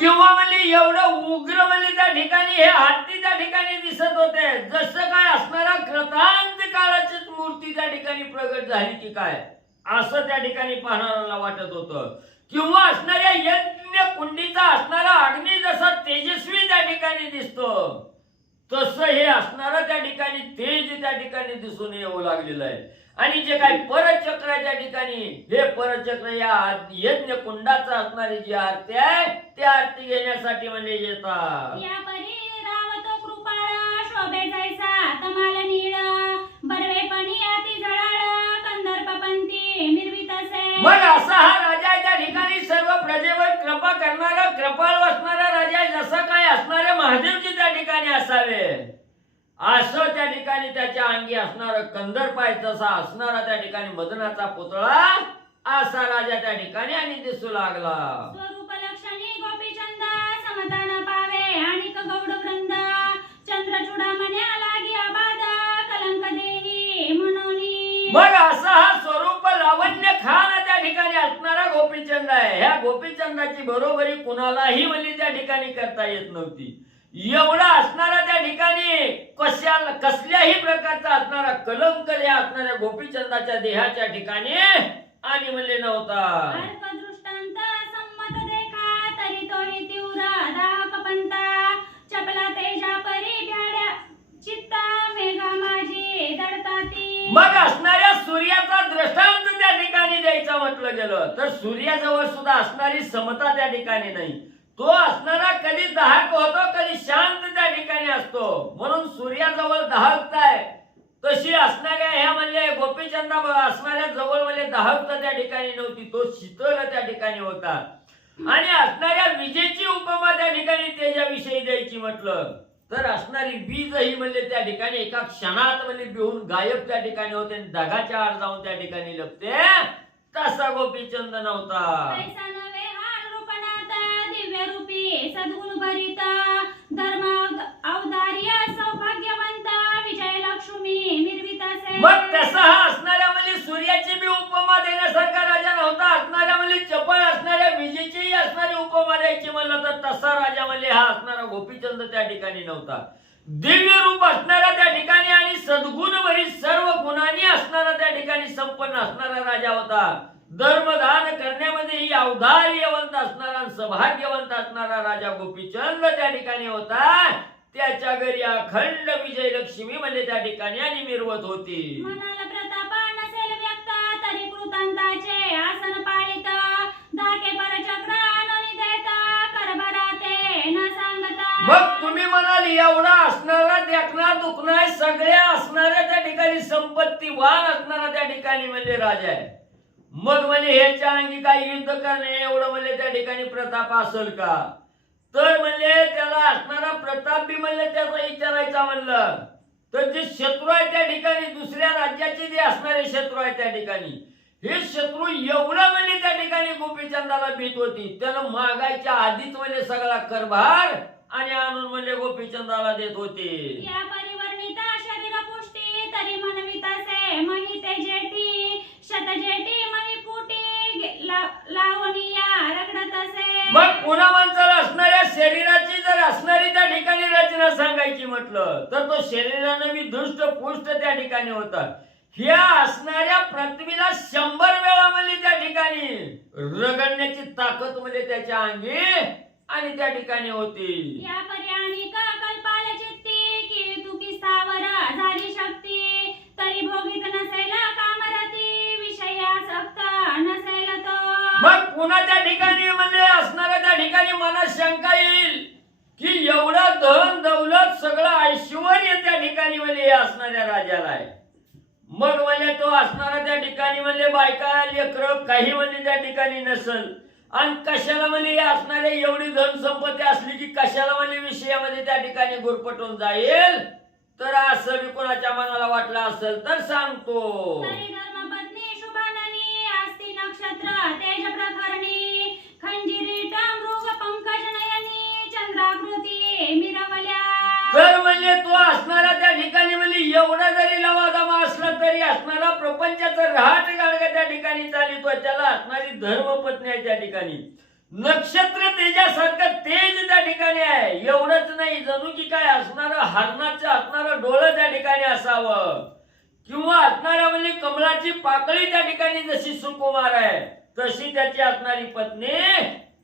किंवा म्हणजे एवढं उग्र म्हणजे त्या ठिकाणी हे हत्ती त्या ठिकाणी दिसत होते जसं काय असणारा कृतांत काळाचीच मूर्ती त्या ठिकाणी प्रगट झाली की काय असं त्या ठिकाणी पाहणाऱ्याला वाटत होतं. किंवा असणाऱ्या यज्ञ कुंडीचा असणारा अग्नी जसा तेजस्वी त्या ठिकाणी दिसतो तसं हे असणारं त्या ठिकाणी तेज त्या ठिकाणी दिसून येऊ लागलेलं आहे. आणि जे काही परचक्र त्या ठिकाणी हे परचक्र या यज्ञ कुंडाचा असणारी जी आरती आहे त्या आरती घेण्यासाठी म्हणजे येतात. या परी रावतो कृपाळ शोभे जैसा तमाल नीळ बरवेपणी अति जळाळ कंदर्पपंती मिरवितसे. मग असा हा राजा आहे त्या ठिकाणी सर्व प्रजेवर कृपा करणारा कृपाळ असणारा राजा आहे. जसा काय असणारे महादेवजी त्या ठिकाणी असावे असं त्या ठिकाणी त्याच्या अंगी असणारं कंदर्प आहे तसा असणारा त्या ठिकाणी मदनाचा पुतळा असा राजा त्या ठिकाणी आणि दिसू लागला. स्वरूप लक्षणी गोपीचंद समता न पावे आणि गौड वृंद चंद्रचूडा मन्या लागी आबाद कलंक देही म्हणून. मग असा हा स्वरूप लावण्य खान त्या ठिकाणी असणारा गोपीचंद आहे. ह्या गोपीचंदाची बरोबरी कुणालाही म्हणजे त्या ठिकाणी करता येत नव्हती. एवढा असणारा त्या ठिकाणी कसल्याही प्रकारचा असणारा कलंक या असणाऱ्या गोपीचंदाच्या देहाच्या ठिकाणी आणि म्हणले नव्हता. दृष्टांत संमत देखा तरी तोही तीव्र दाहकपंता चपला तेजा परी ब्याड्या चित्ता मेघा माझी दडताती. मग असणाऱ्या सूर्याचा दृष्टांत त्या ठिकाणी द्यायचा म्हटलं गेलं तर सूर्याजवळ सुद्धा असणारी समता त्या ठिकाणी नाही. तो असणारा कधी दाहक होतो कधी शांत त्या ठिकाणी असतो. म्हणून सूर्याजवळ दाहकता आहे तशी असणाऱ्या ह्या म्हणजे गोपीचंदा असणाऱ्या जवळ म्हणजे दाहकता त्या ठिकाणी नव्हती. तो शीतल त्या ठिकाणी होता. आणि असणाऱ्या विजेची उपमा त्या ठिकाणी तेजाविषयी द्यायची म्हटलं तर असणारी वीज ही म्हणजे त्या ठिकाणी एका क्षणात म्हणजे बिहून गायब त्या ठिकाणी होते आणि ढगाच्या आड जाऊन त्या ठिकाणी लपते. तसा गोपीचंद नव्हता. पैसा नव्हे हा रूपनाथ दिव्य रूपी सद्गुण भरित धर्म औदार्य सौभाग्यवंत विजय लक्ष्मी मिरवितसे. मग तसा हा असणाऱ्या म्हणजे सूर्याची बी उपमा देण्यासारखा राजा नव्हता. असणाऱ्या म्हणजे चपळ असणाऱ्या विजेची असणारी उपमा द्यायची म्हणलं तर तसा राजा म्हणजे हा असणारा गोपीचंद त्या ठिकाणी नव्हता. दिव्य रूप असणारा त्या ठिकाणी आणि सद्गुण भरीत सर्व गुणांनी असणारा त्या ठिकाणी संपन्न असणारा राजा होता. धर्मदान करण्यामध्ये ही औदार्यवंत असणारा सौभाग्यवंत असणारा राजा गोपीचंद त्या ठिकाणी होता. त्याच्या घरी अखंड विजयलक्ष्मी म्हणजे त्या ठिकाणी आणि मिरवत होती. मनाला प्रताप नसेल व्यक्त तरी कृतांताचे आसन पाळित धाके परचक्र आणून देता करभराते न सांगता. मग तुम्ही म्हणाल एवढा असणारा देखना दुखना सगळ्या असणाऱ्या त्या ठिकाणी संपत्तीवान असणारा त्या ठिकाणी म्हणजे राजा आहे. मग म्हणजे ह्याच्या अंगी काही युद्ध करणे एवढं म्हणजे त्या ठिकाणी प्रताप असेल का तर म्हणले त्याला असणारा प्रताप बी म्हणले त्याचा विचारायचा म्हणलं. तर जे शत्रू आहे त्या ठिकाणी, दुसऱ्या राज्याचे जे असणारे शत्रू आहे त्या ठिकाणी, हे शत्रू एवढं म्हणजे त्या ठिकाणी गोपीचंदाला भीत होती. त्यानं मागायच्या आधीच म्हणजे सगळा करभार आणि आणून म्हणजे गोपीचंदाला देत होते. या परिवर्णिता शरीर पुष्टी तरी मनवितासे महिते जेठी शतजेठी मही फुटी लावणीया रगडतसे. मग पुन्हा माणसाला असणाऱ्या शरीराची जर असणारी त्या ठिकाणी रचना सांगायची म्हटलं तर तो शरीरानं बी दुष्ट पुष्ट त्या ठिकाणी होता. ह्या असणाऱ्या पृथ्वीला 100 वेळा म्हणजे त्या ठिकाणी रगडण्याची ताकद म्हणजे त्याच्या अंगी आणि त्या ठिकाणी होती. या पर्याणी कल्पाल चित्ती की तू की स्थावर झाली शक्ती तरी भोगीत नसेल कामरती विषयासक्त नसेल तो. मग पुन्हा त्या ठिकाणी म्हणजे असणाऱ्या त्या ठिकाणी मनात शंका येईल की एवढं धन दौलत सगळं ऐश्वर्य त्या ठिकाणी म्हणजे असणाऱ्या राजाला आहे. मग म्हणजे तो असणारा त्या ठिकाणी म्हणजे बायका लेकरं काही म्हणजे त्या ठिकाणी नसल आणि कशाला म्हणजे असणारे एवढी धन संपत्ती असली की कशाला म्हणजे विषयामध्ये त्या ठिकाणी गुरफटून जाईल. तर असं बी कोणाच्या मनाला वाटलं असेल तर सांगतो. तरी धर्मपत्नी शुभाननी आस्ती नक्षत्र तेज प्रखरणी खंजिरीट मृग पंकज नयनी चंद्राकृती मिरवल्या. तर म्हणजे तो असणारा त्या ठिकाणी म्हणजे एवढा जरी लवादमा असला तरी असणारा प्रपंचाचं रहाट गाडगा त्या ठिकाणी चालितो. त्याला असणारी धर्मपत्नी आहे त्या ठिकाणी. नक्षत्र तेजासारखं तेज त्या ठिकाणी आहे. एवढंच नाही जणू की काय असणारं हरणाचं असणारं डोळं त्या ठिकाणी असावं किंवा असणाऱ्या म्हणजे कमळाची पाकळी त्या ठिकाणी जशी सुकुमार आहे तशी त्याची असणारी पत्नी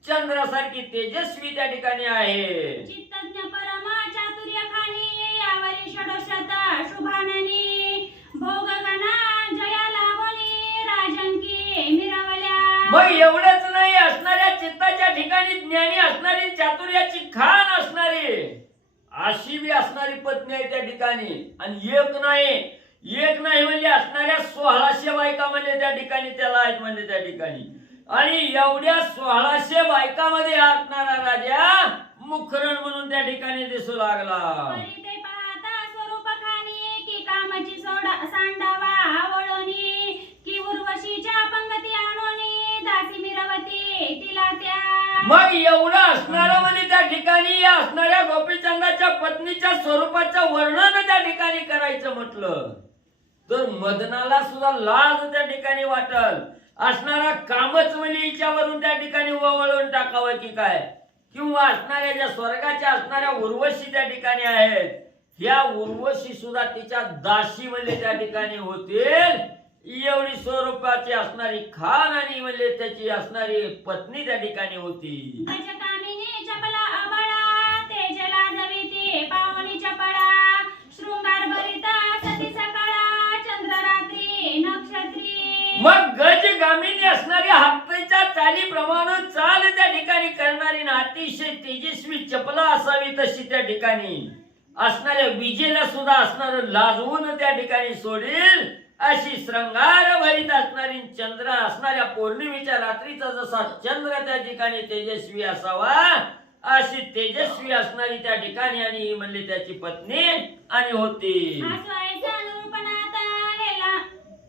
चंद्रासारखी तेजस्वी त्या ठिकाणी आहे. चित्तज्ञ परमा चातुर्य खानी यावरी षडशत शुभाननी भोगगणा जया लावणी राजंकी मिरवल्या. मग एवढंच नाही असणाऱ्या चित्ताच्या ठिकाणी ज्ञानी असणारी चातुर्याची खान असणारी अशी बी असणारी पत्नी आहे त्या ठिकाणी. आणि एक नाही म्हणजे असणाऱ्या 1600 बायका म्हणजे त्या ठिकाणी त्याला आहेत म्हणजे त्या ठिकाणी. आणि एवढ्या 1600 बायकामध्ये असणारा राजा मुखरण म्हणून त्या ठिकाणी दिसू लागला. परी ते पाहता स्वरूप खानी की कामाची सांडावा आवळणी की उर्वशीच्या पंगती आणोनी दासी मिरवती तिला त्या. मग एवढं असणारं म्हणजे त्या ठिकाणी या असणाऱ्या गोपीचंदाच्या पत्नीच्या स्वरूपाचं वर्णन त्या ठिकाणी करायचं म्हटलं तर मदनाला सुद्धा लाज त्या ठिकाणी वाटल. असणारा कामच म्हणजे हिच्यावरून त्या ठिकाणी वळवून टाकावं की काय, किंवा असणाऱ्या ज्या स्वर्गाच्या असणाऱ्या उर्वशी त्या ठिकाणी आहेत ह्या उर्वशी सुद्धा तिच्या दासी म्हणजे त्या ठिकाणी होतील. एवढी स्वरूपाची असणारी खान आणि म्हणजे त्याची असणारी पत्नी त्या ठिकाणी होती. गजकामिनी चपला अबळा तेजला जविती पावनी चपळा शृंगार भरिता सती सकाळा चंद्र रात्री नक्षत्री. मग गजगामिनी असणारी हाताच्या चालीप्रमाणे चाल त्या ठिकाणी करणारी ना अतिशय तेजस्वी चपला असावी तशी त्या ठिकाणी असणाऱ्या विजेला सुद्धा असणार लाजवून त्या ठिकाणी सोडील अशी श्रंगार भरीत असणारी चंद्र असणाऱ्या पौर्णिमेच्या रात्रीचा जसा चंद्र त्या ठिकाणी तेजस्वी असावा अशी तेजस्वी असणारी त्या ठिकाणी आणि म्हणली त्याची पत्नी आणि होती.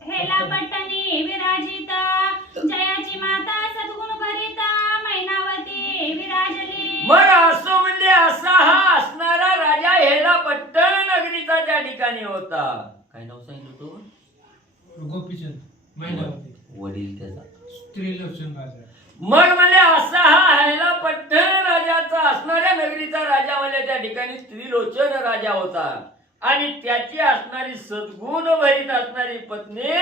हेला पट्टणी विराजित जयाची माता सद्गुण भरित मैनावती विराजली. मग असो म्हणजे असा हा असणारा राजा हेला पट्टण नगरीचा त्या ठिकाणी होता. काय नाव सांगितलं तो? गोपीचंद मैनावती वडील त्याचा स्त्रीलोचन राजा. मग म्हणजे असा हा हेला पट्टण राजाचा असणाऱ्या नगरीचा राजा म्हणजे त्या ठिकाणी स्त्रीलोचन राजा होता आणि त्याची असणारी सद्गुण भरीत असणारी पत्नी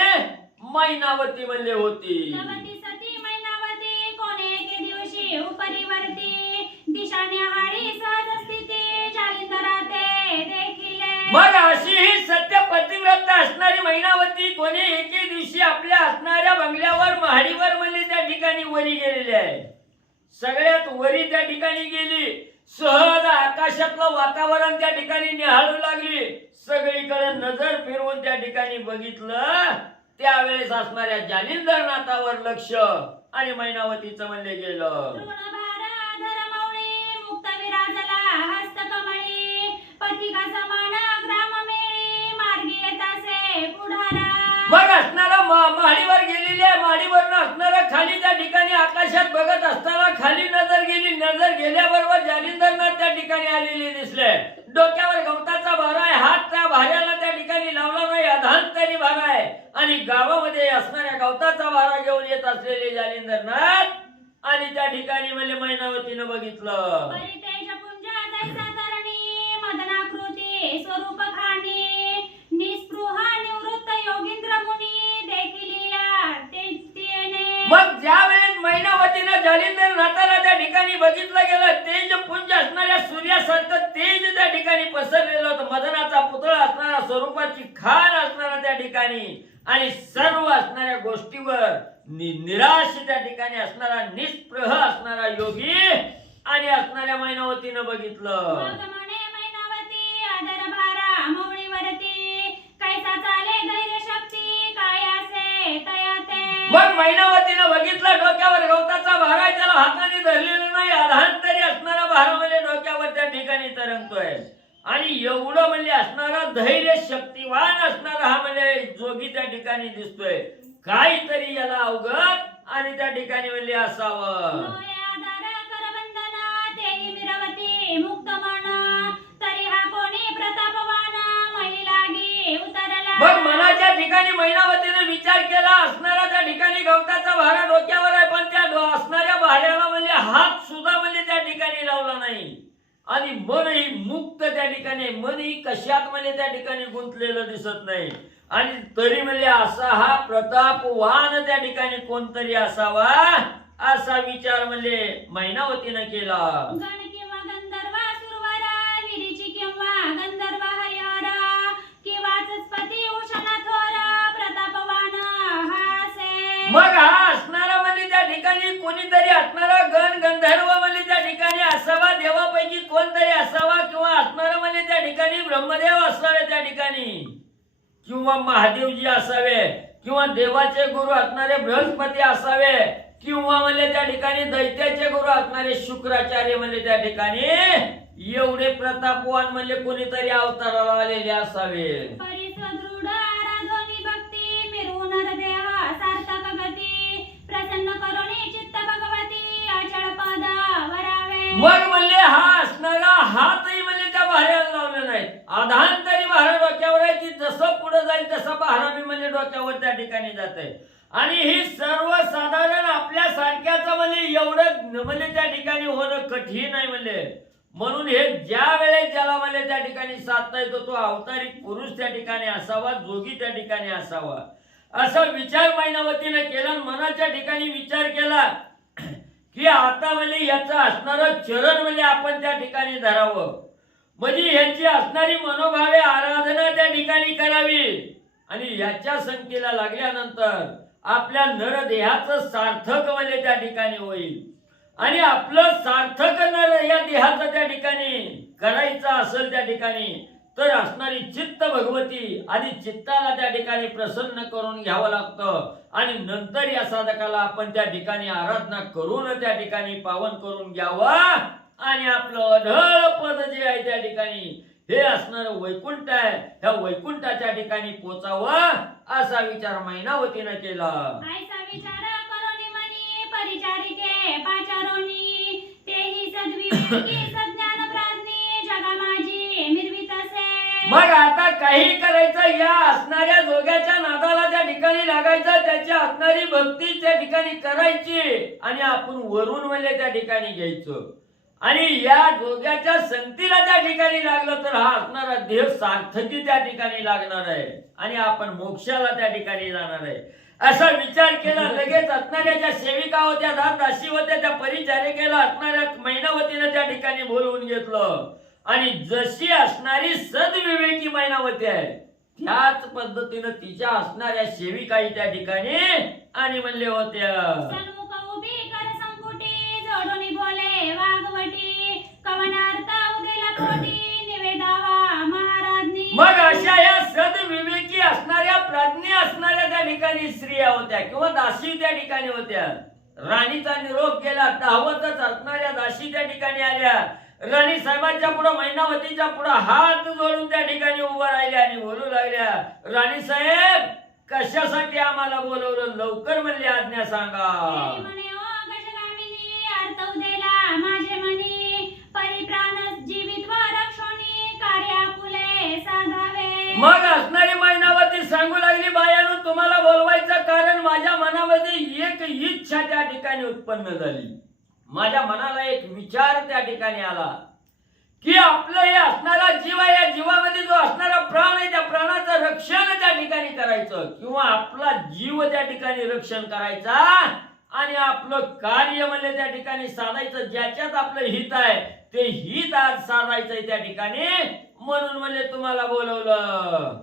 मैनावती म्हणले होती. सती मैनावती कोणे एके दिवशी उपरीवरती दिशाने हाडी सहज स्थिती जालिंदराते देखिले. मग अशी ही सत्य पतिव्रत असणारी मैनावती कोणी एके दिवशी आपल्या असणाऱ्या बंगल्यावर महाडीवर म्हणले त्या ठिकाणी वरी गेलेली आहे. सगळ्यात वरी त्या ठिकाणी गेली. सहज आकाशातलं वातावरण त्या ठिकाणी निहाळू लागली. सगळीकडे नजर फिरवून त्या ठिकाणी बघितलं त्यावेळेस असणाऱ्या जालिंदरनाथावर लक्ष आणि मैनावतीचं म्हणले गेलं. ऋणभार धरमौळी मुक्त अधिका समान ग्राममेळी मार्गी येतासे पुढारा. मग असणारा माडीवर गेलेल्या माडीवरनं असणारा खाली त्या ठिकाणी आकाशात बघत असताना खाली नजर गेली. नजर गेल्याबरोबर जालिंदरनाथ त्या ठिकाणी आलेले दिसले. डोक्यावर गवताचा भार आहे. हात त्या भाऱ्याला त्या ठिकाणी लावला नाही. अधांतरी भार आहे आणि गावामध्ये असणाऱ्या गवताचा भारा घेऊन येत असलेले जालिंदरनाथ आणि त्या ठिकाणी म्हणजे मैनावतीनं बघितलं. परितेज पुंजा जैसा तरणी मदनाकृती स्वरूप खाणी निस्पृह निवृत्त योगींद्र मुनी देखील या तेने. मग ज्या वेळेस मैनावतीनं जालिंदरनाथाला त्या ठिकाणी बघितलं गेलं, तेज पुंज असणाऱ्या सूर्यासारखं तेज त्या ठिकाणी पसरलेलं होतं. मदनाचा पुतळा असणारा, स्वरूपाची खान असणारा त्या ठिकाणी आणि सर्व असणाऱ्या गोष्टीवर निराश त्या ठिकाणी असणारा, निस्पृह असणारा योगी आणि असणाऱ्या मैनावतीनं बघितलं. मग म्हणे मैनावती आदर भारा मौळीवरती कैसा चाले धैर्य शक्ती काय असे तयाते. मग मैनावतीनं बघितलं डोक्यावर गवताचा भार आहे, त्याला हाताने धरलेलं नाही. अधांतरी असणारा भार म्हणजे डोक्यावर त्या ठिकाणी तरंगतोय आणि एवढं म्हणजे असणारा धैर्य शक्तिवान असणारा हा म्हणजे जोगी त्या ठिकाणी दिसतोय. काहीतरी याला अवगत आणि त्या ठिकाणी म्हणजे असावं. मग मनाच्या ठिकाणी मैनावतीने विचार केला. असणारा त्या ठिकाणी गवताचा भारा डोक्यावर आहे, पण त्या असणाऱ्या भाऱ्याला म्हणजे हात सुद्धा म्हणजे त्या ठिकाणी लावला नाही आणि मनही मुक्त त्या ठिकाणी, मनही कशात म्हणजे त्या ठिकाणी गुंतलेलं दिसत नाही. आणि तरी म्हणजे असा हा प्रतापवान त्या ठिकाणी कोणतरी असावा असा विचार म्हणजे मैनावतीनं केला. गण किंवा गंधर्व सुरवरा विरीची किंवा गंधर्व हरिहरा किंवा चस्पती उषणा थोरा प्रतापवान हासे. मग हा असणारा म्हणजे त्या ठिकाणी कोणीतरी असणारा गण गंधर्व म्हणजे त्या ठिकाणी असावा, देवापैकी कोणतरी असावा किंवा असणारा म्हणजे त्या ठिकाणी ब्रह्मदेव असावे त्या ठिकाणी किंवा महादेवजी असावे किंवा देवाचे गुरु असणारे बृहस्पती असावे किंवा म्हणजे त्या ठिकाणी दैत्याचे गुरु असणारे शुक्राचार्य म्हणजे त्या ठिकाणी एवढे प्रतापवान म्हणजे कोणीतरी अवताराला आलेले असावे. परिसदृढ आराधनी भक्ती मिरवून हृदय सार्थक गती प्रसन्न करुणी चित्त भगवती अचळ पद वरावे. मग म्हणले हा असणारा हातही म्हणजे त्या भाऱ्याला लावले नाहीत. आधांतरी भारा डोक्यावर आहे की जसं पुढे जाईल तसं भारा बी म्हणजे डोक्यावर त्या ठिकाणी जात आहे आणि ही सर्वसाधारण आपल्या सारख्याच म्हणजे एवढं म्हणजे त्या ठिकाणी होणं कठीण आहे म्हणजे. म्हणून हे ज्या वेळेस ज्याला म्हणजे त्या ठिकाणी साधता येतो तो अवतारी पुरुष त्या ठिकाणी असावा, जोगी त्या ठिकाणी असावा असा विचार मैनावतीने केला. मनाच्या ठिकाणी विचार केला की आता म्हणजे याचं असणारं चरण म्हणजे आपण त्या ठिकाणी धरावं, म्हणजे यांची असणारी मनोभावे आराधना त्या ठिकाणी करावी आणि याच्या संख्येला लागल्यानंतर आपल्या नरदेहाचं सार्थक म्हणजे त्या ठिकाणी होईल आणि आपलं सार्थक नर या देहाचं त्या ठिकाणी करायचं असेल त्या ठिकाणी तर असणारी चित्त भगवती आधी चित्ताला त्या ठिकाणी प्रसन्न करून घ्यावं लागतं आणि नंतर या साधकाला आपण त्या ठिकाणी आराधना करून त्या ठिकाणी पावन करून घ्यावं आणि आपलं अढळ पद जे आहे त्या ठिकाणी हे असणार वैकुंठ आहे, ह्या वैकुंठाच्या ठिकाणी पोचावं असा विचार मैनावतीनं केला. ऐसा विचार करोनी मनी परिचारिके पाचारोनी तेही सद्विवेकी सज्ञान प्राज्ञी जगा माझी मिरवित असे. मग आता काही करायचं, या असणाऱ्या जोग्याच्या नादाला त्या ठिकाणी लागायचं, त्याची असणारी भक्ती त्या ठिकाणी करायची आणि आपण वरून म्हणजे त्या ठिकाणी घ्यायचं आणि या जोग्याच्या संगतीला त्या ठिकाणी लागलं तर हा असणारा देह सार्थकी त्या ठिकाणी लागणार आहे आणि आपण मोक्षाला त्या ठिकाणी जाणार आहे असा विचार केला. लगेच असणाऱ्या ज्या सेविका होत्या, दासी होत्या, त्या परिचारिकेला असणाऱ्या मैनावतीनं त्या ठिकाणी बोलवून घेतलं आणि जशी असणारी सद्विवेकी मैनावती आहे त्याच पद्धतीनं तिच्या असणाऱ्या सेविकाही त्या ठिकाणी आणि म्हणले होत्या. सन्मुख उभी कर संपुटी जोडून बोले वाघवटी कवनार्थ उदेला पोटी निवेदावा महाराजनी. मग अशा या सद्विवेकी असणाऱ्या प्राज्ञी असणाऱ्या त्या ठिकाणी स्त्रिया होत्या किंवा दासी त्या ठिकाणी होत्या. राणीचा निरोप केला, धावतच असणाऱ्या दासी त्या ठिकाणी आल्या. राणी साहेबांच्या पुढं मैनावतीच्या पुढं हात जोडून त्या ठिकाणी उभा राहिल्या आणि बोलू लागल्या, राणी साहेब कशासाठी आम्हाला बोलवलं, लवकर म्हणले आज्ञा सांगा. म्हणे ओ गजगामिनी अर्थवदेला माझे मनी परिप्राण जीवित व रक्षोनी कार्य आपुले साधावे. मग असणारी मैनावती सांगू लागली, बायानो तुम्हाला बोलवायचं कारण माझ्या मनामध्ये एक इच्छा त्या ठिकाणी उत्पन्न झाली. माझ्या मनाला एक विचार त्या ठिकाणी आला की आपलं हे असणारा जीव आहे, या जीवामध्ये जो असणारा प्राण आहे त्या प्राणाचं रक्षण त्या ठिकाणी करायचं किंवा आपला जीव त्या ठिकाणी रक्षण करायचा आणि आपलं कार्य म्हणजे त्या ठिकाणी साधायचं, ज्याच्यात आपलं हित आहे ते हित आज साधायचंय त्या ठिकाणी, म्हणून म्हणजे तुम्हाला बोलवलं.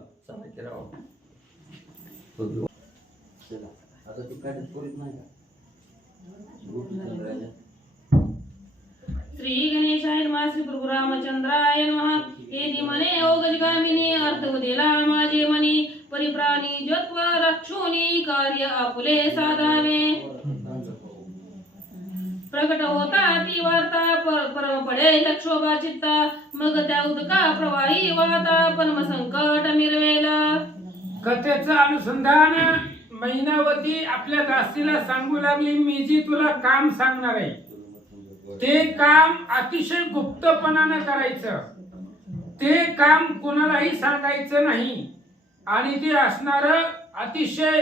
आता तू काय करीत नाही का? श्री गणेशाय नमः. श्री प्रभू रामचंद्राय नमः. हे म्हणे ओ गजगामिनी अर्थवदेला माझे मनी परिप्राणी जत्व रक्षोनी कार्य आपुले साधावे. प्रकट होता ती वार्ता परम पडे लक्षोभा चित्ता मग त्या उदका प्रवाही वाहता परम संकट मिरवेला. कथेचं अनुसंधान मैनावती आपल्या दासीला सांगू लागली, मी जी तुला काम सांगणार आहे ते काम अतिशय गुप्तपणानं करायचं, ते काम कोणालाही सांगायचं नाही आणि ते असणार अतिशय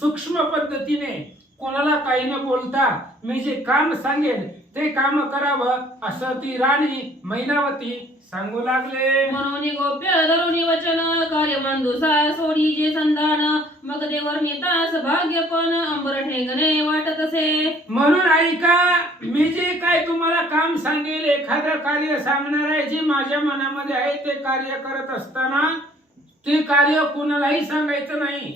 सूक्ष्म पद्धतीने, कोणाला काही न बोलता मी जे काम सांगेन ते काम करावं असं ती राणी मैनावती सांगू लागले. मनोनी गोप्य धरुनी वचन कार्य मांदुसा सोडी जे संधान मग देवर नेतास भाग्यपण अंबर ठेंगणे वाटत असे. म्हणून ऐका, मी जे काय तुम्हाला काम सांगेल, एखादं कार्य सांगणार आहे जे माझ्या मनामध्ये आहे ते कार्य करत असताना ते कार्य कोणालाही सांगायचं नाही.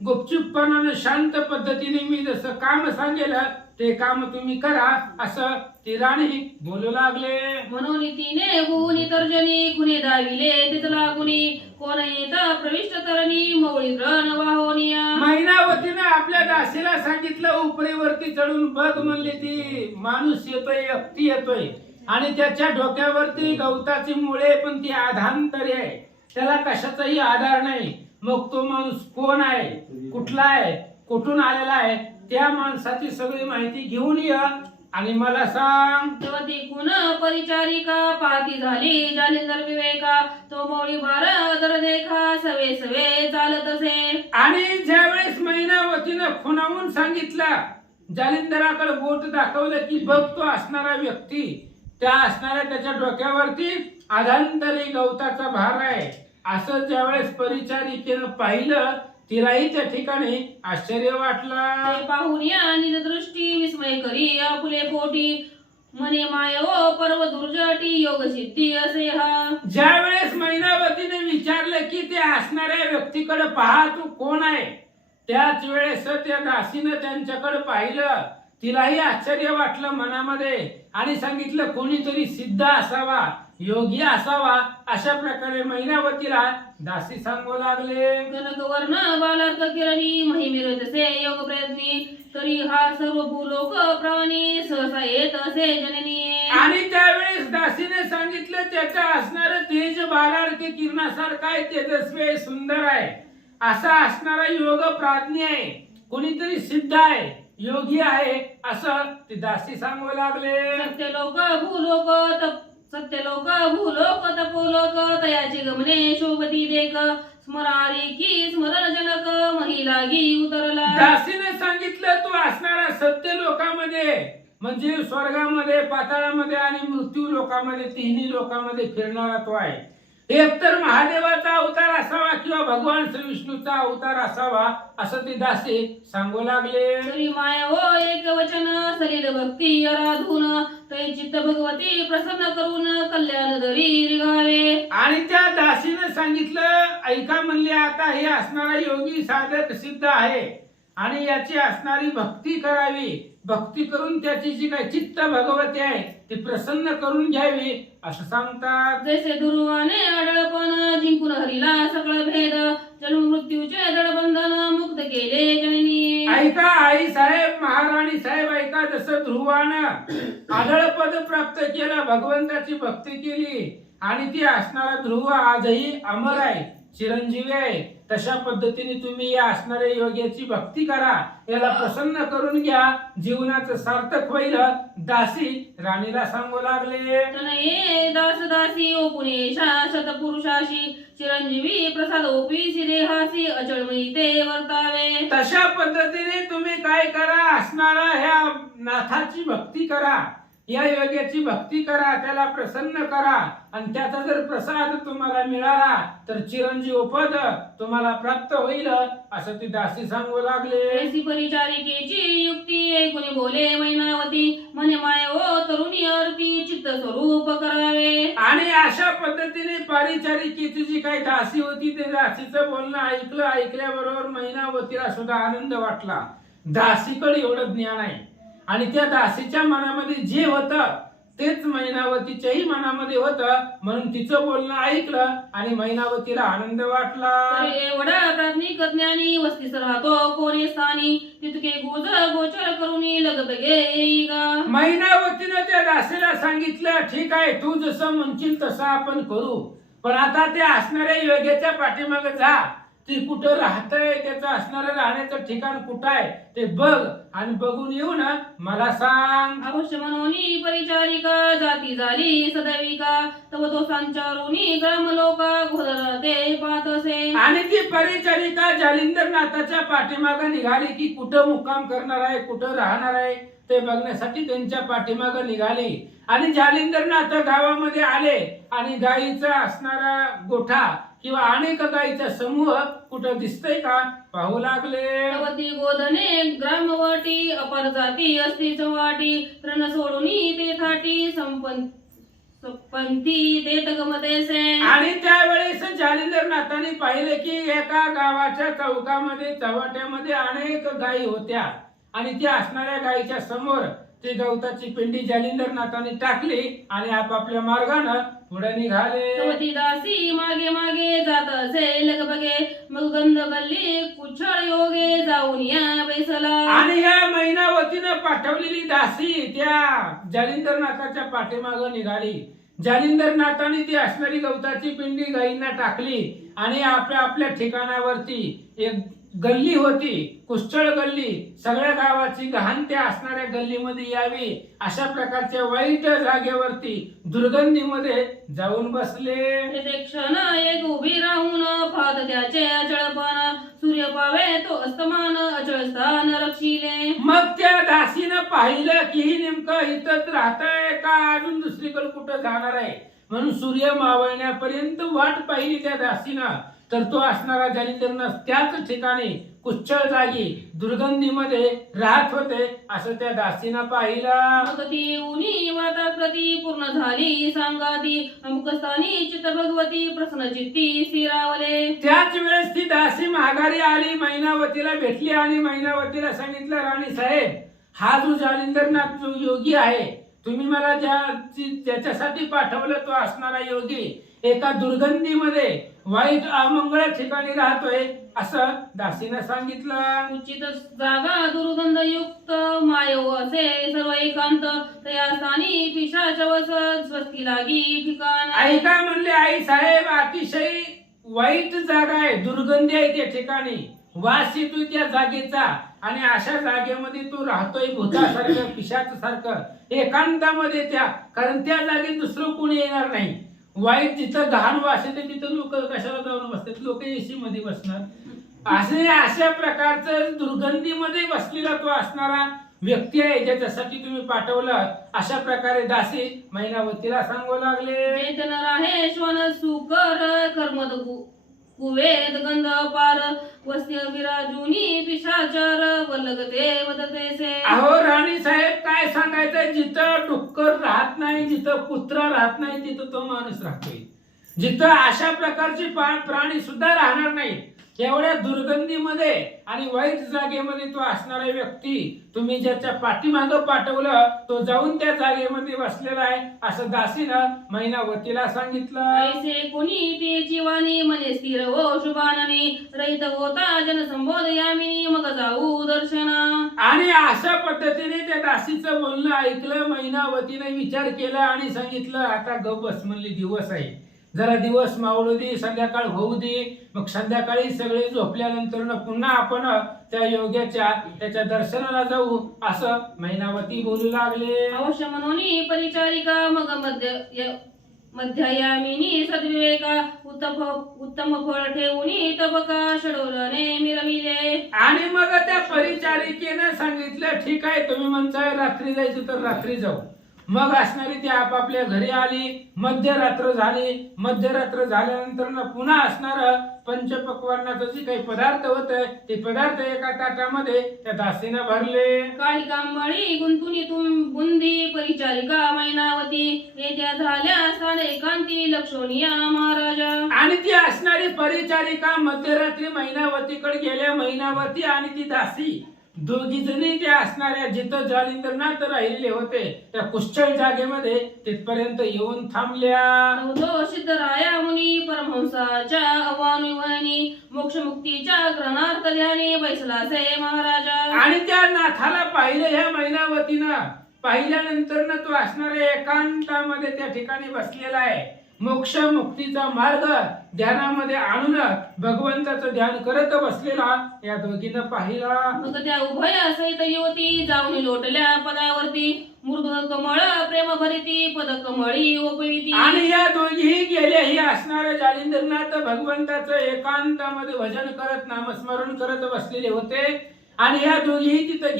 गुपचूपपणानं शांत पद्धतीने मी जसं काम सांगेल ते काम तुम्ही करा असं ती राणी बोलू लागले. म्हणून तिने गुणी तर्जनी कुणी दाविले तिथ लागुनी कोण येत प्रविष्ट तरणी मौळी रण वाहोनिया. मैनावतीनं आपल्या दासीला सांगितलं, उपरीवरती चढून बघ म्हणली, ती माणूस येतोय, व्यक्ती येतोय आणि त्याच्या डोक्यावरती गवताची मुळे, पण ती आधांतरी आहे, त्याला कशाचाही आधार नाही. मग तो माणूस कोण आहे, कुठला आहे, कुठून आलेला आहे, त्या माणसाची सगळी माहिती घेऊन ये आणि मला सांग. तेव्हा ती कुण परिचारिका पाहती झाली जालिंदर विवेका तो मौळी बार दर देखा सवे सवे चालत असे. आणि ज्यावेळेस मैनावतीनं खुणावून सांगितलं, जालिंदराकडे बोट दाखवलं की बघ तो असणारा व्यक्ती, त्या असणाऱ्या त्याच्या डोक्यावरती आधांतरी गवताचा भार आहे, असं ज्यावेळेस परिचारिकेनं पाहिलं तिलाही त्या ठिकाणी आश्चर्य वाटलं. ते पाहून या दृष्टी विस्मय करी आपुले पोटी मने माय ओ पर्व दुर्जटी योग सिद्धी असे हा. ज्या वेळेस मैनावतीने विचारलं की ते असणाऱ्या व्यक्तीकडे पहा, तू कोण आहे, त्याच वेळेस त्या दासीनं त्यांच्याकडे पाहिलं, तिलाही आश्चर्य वाटलं मनामध्ये आणि सांगितलं कोणीतरी सिद्ध असावा, योगी असावा, अशा प्रकारे मैनावतीला दासी सांगू लागले. गणकवर्ण बालार्क किरणी महिमिरत असे योग प्रयत्नी तरी हा सर्व भूलोक प्राणी सहसा येत असे जननी. आणि त्यावेळेस दासीने सांगितलं त्याचं असणारं तेज बालार्क किरणासारखं आहे, तेजस्वी आहे, सुंदर आहे, असा असणारा योग प्राज्ञ आहे, कोणीतरी सिद्ध आहे, योगी आहे, असं ते दासी सांगू लागले. सत्यलोक भूलोक तपोलोक तयाचे गमने शोभती देख स्मरारी की स्मरण जनक महिलागी उतरला. दासीने सांगितलं तू असणारा सत्य लोकामध्ये म्हणजे स्वर्गामध्ये, पाताळामध्ये आणि मृत्यू लोकामध्ये, तिन्ही लोकामध्ये फिरणारा तो आहे. एकतर महादेवाचा अवतार असावा किंवा भगवान श्री विष्णूचा अवतार असावा असं ते दासी सांगू लागले. तरी माया हो एक वचन सलील भक्ती आराधून तै चित्त भगवती प्रसन्न करून कल्याण दरी रिगावे. आणि त्या दासीने सांगितलं, ऐका म्हणले, आता हे असणारा योगी साधक सिद्ध आहे आणि याची असणारी भक्ती करावी, भक्ती करून त्याची जी काही चित्त भगवती आहे ती प्रसन्न करून घ्यावी असं सांगतात. जैसे दुर्वाने अडळपण जिंकून हरिला सकळ भेद जन्म मृत्यूचे दडबंधन मुक्त केले जननी. ऐका आई साहेब, महाराणी साहेब ऐका, जसं ध्रुवानं आढळ पद प्राप्त केलं, भगवंताची भक्ती केली आणि ती असणारा ध्रुव आजही अमर आहे, चिरंजीवी आहे. तशा पद्धतीने तुम्ही या असणाऱ्या योग्याची भक्ती करा, याला प्रसन्न करून घ्या, जीवनाचं सार्थक होईल. दासी राणीला सांगू लागले, तनये दास दासी ओपुने शाश्वत पुरुषाशी चिरंजीवी प्रसाद ओपिसी देहासी अचळमयी ते वर्तावे. तशा पद्धतीने तुम्ही काय करा, असणारा ह्या नाथाची भक्ती करा, या योग्याची भक्ती करा, त्याला प्रसन्न करा आणि त्याचा जर प्रसाद तुम्हाला मिळाला तर चिरंजीव पद तुम्हाला प्राप्त होईल, असं ती दासी सांगू लागले. ऐसी परिचारिकेची युक्ती ऐकून बोले मैनावती, म्हणे माय ओ तरुणी आरती चित्त स्वरूप करावे. आणि अशा पद्धतीने परिचारिकेची जी काही दासी होती ते दासीचं बोलणं ऐकल्याबरोबर मैनावतीला सुद्धा आनंद वाटला. दासीकडे एवढं ज्ञान आहे आणि त्या दासीच्या मनामध्ये जे होतं तेच मैनावतीच्याही मनामध्ये होतं, म्हणून तिचं बोलणं ऐकलं आणि मैनावतीला आनंद वाटला. एवढा प्राथमिक ज्ञानी वस्तीस राहतो कोणी स्थानी, तितके गुज गोचर करुनी लगबगे येईगा. मैनावतीनं त्या दासीला सांगितलं, ठीक आहे, तू जसं म्हणशील तसं आपण करू, पण आता त्या असणाऱ्या योग्याच्या पाठीमागे जा, ती कुठं राहतंय, त्याचं असणारं राहण्याचं ठिकाण कुठं आहे ते बघ आणि बघून येऊ ना मला सांग. अवश्य मनोनी परिचारिका जाती झाली सदैविका, तव तो संचारुनी ग्राम लोका घोदर ते पाहतसे. आणि ती परिचारिका जालिंदरनाथाच्या पाठीमागे निघाली की कुठं मुक्काम करणार आहे, कुठं राहणार आहे ते बघण्यासाठी त्यांच्या पाठीमागे निघाली. आणि जालिंदरनाथ गावामध्ये आले आणि गायीचा असणारा गोठा किंवा अनेक गायीचा समूह कुठं दिसतंय का पाहू लागले. तवती गोधने ग्रामवाटी अपर जाती असती चव्हाटी, तृण सोडूनी ते थाटी संपंथी ते तगमतेसे. आणि त्यावेळेस जालिंदरनाथांनी पाहिलं की एका गावाच्या चौकामध्ये चव्हाट्यामध्ये अनेक गायी होत्या आणि त्या असणाऱ्या गायीच्या समोर ते गवताची पिंडी जालिंदरनाथांनी टाकली आणि आपापल्या मार्गानं पुढे निघाले. तवती दासी मागे मागे जात असे लगबगे, मग गंध गल्ली कुछळ योगे जाऊन या बैसला. आणि या मैनावतीनं पाठवलेली दासी त्या जालिंदरनाथाच्या पाठीमागे निघाली. जालिंदरनाथांनी ती असणारी गवताची पिंडी गायींना टाकली आणि आपल्या ठिकाणावरती एक गल्ली होती, कुष्ठळ गल्ली, सगळ्या गावाची घाण त्या असणाऱ्या गल्लीमध्ये यावी अशा प्रकारच्या वाईट जागेवरती दुर्गंधीमध्ये जाऊन बसले. ते क्षण एक उभी राहून फात त्याचे अचळपण, सूर्य पावे तो अस्तमान अचळ स्थान रक्षिले. मग त्या दासीनं पाहिलं की ही नेमकं इथंच राहतंय का अजून दुसरीकडे कुठं जाणार आहे, म्हणून सूर्य मावळण्यापर्यंत वाट पाहिली त्या दासीनं. तर तो असणारा जालिंदरनाथ त्याच ठिकाणी कुच्चळ जागी दुर्गंधीमध्ये राहत होते असं त्या दासीनं पाहिलं. मग ती उनी वाता प्रती पूर्ण झाली सांगाती, अमुकस्थानी चित्त भगवती प्रसन्न चित्ती स्थिरावले. त्याच वेळेस ती दासी माघारी आली, मैनावतीला भेटली आणि मैनावतीला सांगितलं, राणी साहेब, हा जो जालिंदरनाथ जो योगी आहे, तुम्ही मला ज्याच्यासाठी पाठवलं तो असणारा योगी एका दुर्गंधीमध्ये वाईट अमंगळ ठिकाणी राहतोय असं दासीनं सांगितलं. उचित जागा दुर्गंध युक्त मायव असे सर्व एकांत, तया स्थानी पिशाच वस स्वस्ती लागी ठिकाण. ऐका म्हणले आई साहेब, अतिशय वाईट जागा आहे, दुर्गंधी आहे त्या ठिकाणी, वास येतोय त्या जागेचा आणि अशा जागेमध्ये तू राहतोय भूतासारखं पिशाच सारखं एकांतामध्ये त्या, कारण त्या जागेत दुसरं कोणी येणार नाही. वाईट जिथं घाण वास येते तिथं लोक कशाला जाऊन बसतात, लोक एसी मध्ये बसणार. अशा प्रकारचं दुर्गंधीमध्ये बसलेला तो असणारा व्यक्ती आहे ज्याच्यासाठी तुम्ही पाठवलं, अशा प्रकारे दासी मैनावतीला सांगू लागले. चेतन राहे श्वन सुकर कर्मद कुवेद गंध पार, वस्ती विराजुनी पिशाचर वल्लगते वदतेसे. अहो राणी साहेब, काय सांगायचं, जिथं डुक्कर राहत नाही, जिथं कुत्रा राहत नाही तिथं तो माणूस राहतोय. जिथं अशा प्रकारचे प्राणी सुद्धा राहणार नाही एवढ्या दुर्गंधीमध्ये आणि वाईट जागेमध्ये तो असणारा व्यक्ती तुम्ही ज्याच्या पाठीमागं पाठवलं तो जाऊन त्या जागेमध्ये बसलेला आहे असं दासीनं मैनावतीला सांगितलं. ऐसे कोणी ते जीवानी मने स्थिर हो शुभाननी रहित होता जनसंबोध यामिनी मग जाऊ दर्शना. आणि अशा पद्धतीने त्या दासीचं बोलणं ऐकलं. मैनावतीने विचार केला आणि सांगितलं आता गप बस म्हणली, दिवस आहे, जरा दिवस मावळू दे, संध्याकाळ होऊ दे, मग संध्याकाळी सगळे झोपल्यानंतर पुन्हा आपण त्या योग्याच्या त्याच्या दर्शनाला जाऊ असं मैनावती बोलू लागले. अवश्य म्हणून परिचारिका मग मध्यायामिनी सद्विवेका उत्तम फळ ठेवून तबका षडोरणे मिरविले. आणि मग त्या परिचारिकेनं सांगितलं ठीक आहे, तुम्ही म्हणताय रात्री जायचं तर रात्री जाऊ. मग असणारी ती आपापल्या घरी आली. मध्यरात्र झाली. मध्यरात्र झाल्यानंतर पुन्हा असणार पंचपक्वान्नाचं जे काही पदार्थ होत ते पदार्थ एका ताटामध्ये त्या दासीनं भरले. काळी कांबळी गुंतुनी बुंदी परिचारिका मैनावती येत्या झाल्या स्थान एकांती लक्षणीय महाराजा. आणि ती असणारी परिचारिका मध्यरात्री मैनावतीकडे गेल्या. मैनावती आणि ती दासी दोघी जणी त्या असणाऱ्या जिथं जालिंदरनाथ राहिले होते त्या कुशल जागेमध्ये तिथपर्यंत येऊन थांबल्या. सिद्धराया मुनी परमहंसाच्या अवानुवनी मोक्षमुक्तीच्या ग्रहणार्थ ध्यानी बैसला से महाराजा. आणि त्या नाथाला पाहिलं ह्या मैनावतीनं. पाहिल्यानंतर तो असणाऱ्या एकांतामध्ये त्या ठिकाणी बसलेला आहे. मोक्ष मुक्तीचा मार्ग ध्यानामध्ये आणून भगवंताचं ध्यान करत बसलेला या दोघीनं पाहिला. मग त्या उभया सहित युवती जाऊन लोटल्या पदावरती मृग कमळ प्रेम भरिती पद कमळी ओपविती. आणि या दोघीही गेल्या ही असणारे जालिंदरनाथ भगवंताचं एकांतामध्ये भजन करत नामस्मरण करत बसलेले होते. आणि या दोघीही तिथं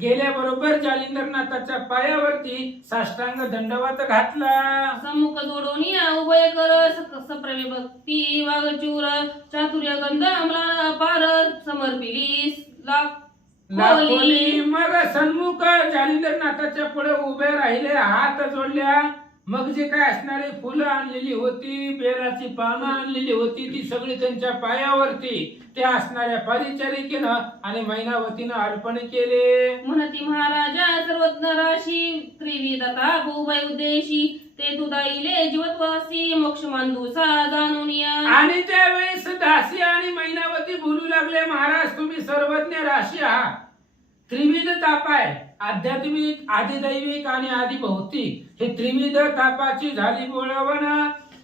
गेल्याबरोबर जालिंदरनाथाच्या पायावरती साष्टांग दंडवत घातला. सम्मुख जोडून उभय कर सप्रमे भक्ती वागचूर चातुर्य गंध अमलान अपार समर्पिली लाखोली. मग सन्मुख जालिंदरनाथाच्या पुढे उभे राहिले, हात जोडल्या. मग जे काय असणारे फुलं आणलेली होती, बेलाची पानं आणलेली होती ती सगळी त्यांच्या पायावरती त्या असणाऱ्या परिचारिकेनं आणि मैनावतीनं अर्पण केले. म्हणती महाराजा सर्वज्ञ राशी त्रिविध ताप उभय उद्देशी ते तुदाईले जीवत्वासी मोक्ष मांडूसा जाणून या. आणि त्यावेळेस दासी आणि मैनावती बोलू लागले, महाराज तुम्ही सर्वज्ञ राशी आहात. त्रिविध ताप आहे, आध्यात्मिक, आदिदैविक आणि आदिभौतिक, हे त्रिविध तापाची झाली बोलावण.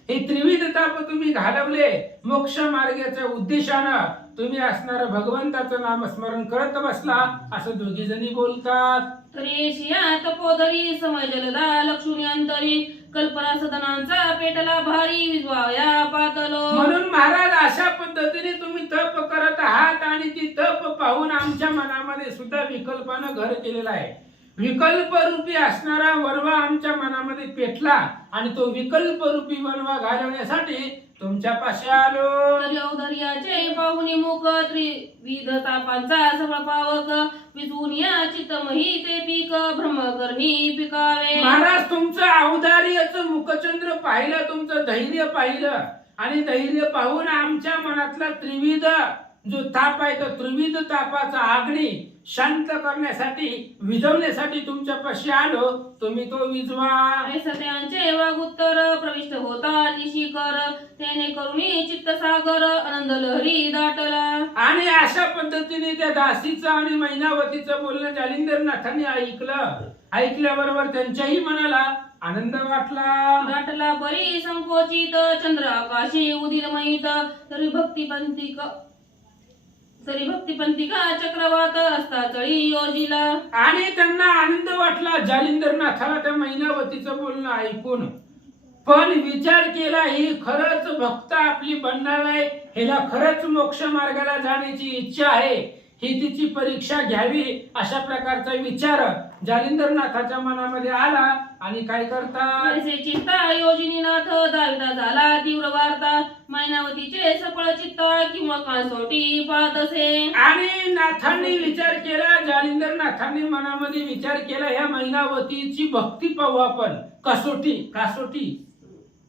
हे त्रिविध ताप तुम्ही घालवले मोक्ष मार्गाच्या उद्देशानं. तुम्ही असणार भगवंताचं नामस्मरण करत बसला असं दोघी जणी बोलतात. त्रेशिया तपोधरी समय जलदा लक्ष्मी अंतरी कल्पना सदनांचा पेटला भारी विद्वाया पातलो. म्हणून महाराज अशा पद्धतीने तुम्ही तप करत आहात आणि ती तप पाहून आमच्या मनामध्ये सुद्धा विकल्पानं घर केलेलं आहे. विकल्प रूपी असणारा वनवा आमच्या मनामध्ये पेटला आणि तो विकल्प रूपी वनवा घालवण्यासाठी तुमच्या पाशी आलो. औदर्याचे पाहुणी मुख त्रिविध तापांचा सफळ पावक विजून या चित्तमही ते पीक ब्रह्मकर्णी पिकावे. महाराज तुमचं औदार्याचं मुखचंद्र पाहिलं, तुमचं धैर्य पाहिलं आणि धैर्य पाहून आमच्या मनातला त्रिविध जो ताप आहे तो त्रिविध तापाचा आग्नी शांत करण्यासाठी विझवण्यासाठी तुमच्या पाशी आलो. तुम्ही तो विझवा. सत्यांचे वागुत्तर प्रविष्ट होता निशिकर त्याने करुणी चित्त सागर आनंद लहरी दाटला. आणि अशा पद्धतीने त्या दासीचं आणि मैनावतीचं बोलणं जालिंदरनाथांनी ऐकलं. ऐकल्याबरोबर त्यांच्याही मनाला आनंद वाटला. दाटला परी संकोचित चंद्र आकाशी उदिल महित तरी भक्तिपंथिका चक्रवात असता चळी योजिला. आणि त्यांना आनंद वाटला जालिंदरनाथाला त्या मैनावतीचं बोलणं ऐकून. पण विचार केला ही खरंच भक्त आपली बनणार आहे, हिला खरंच मोक्ष मार्गाला जाण्याची इच्छा आहे, ही तिची परीक्षा घ्यावी अशा प्रकारचा विचार जालिंदरनाथाच्या मनामध्ये आला. आणि काय करतात चित्ता योजिनीनाथ दाविता झाला तीव्र वार्ता मैनावतीचे सफळ चित्ता किंवा कासोटी पाहतसे. आणि नाथांनी विचार केला, जालिंदरनाथांनी मनामध्ये विचार केला ह्या मैनावतीची भक्ती पाहू आपण.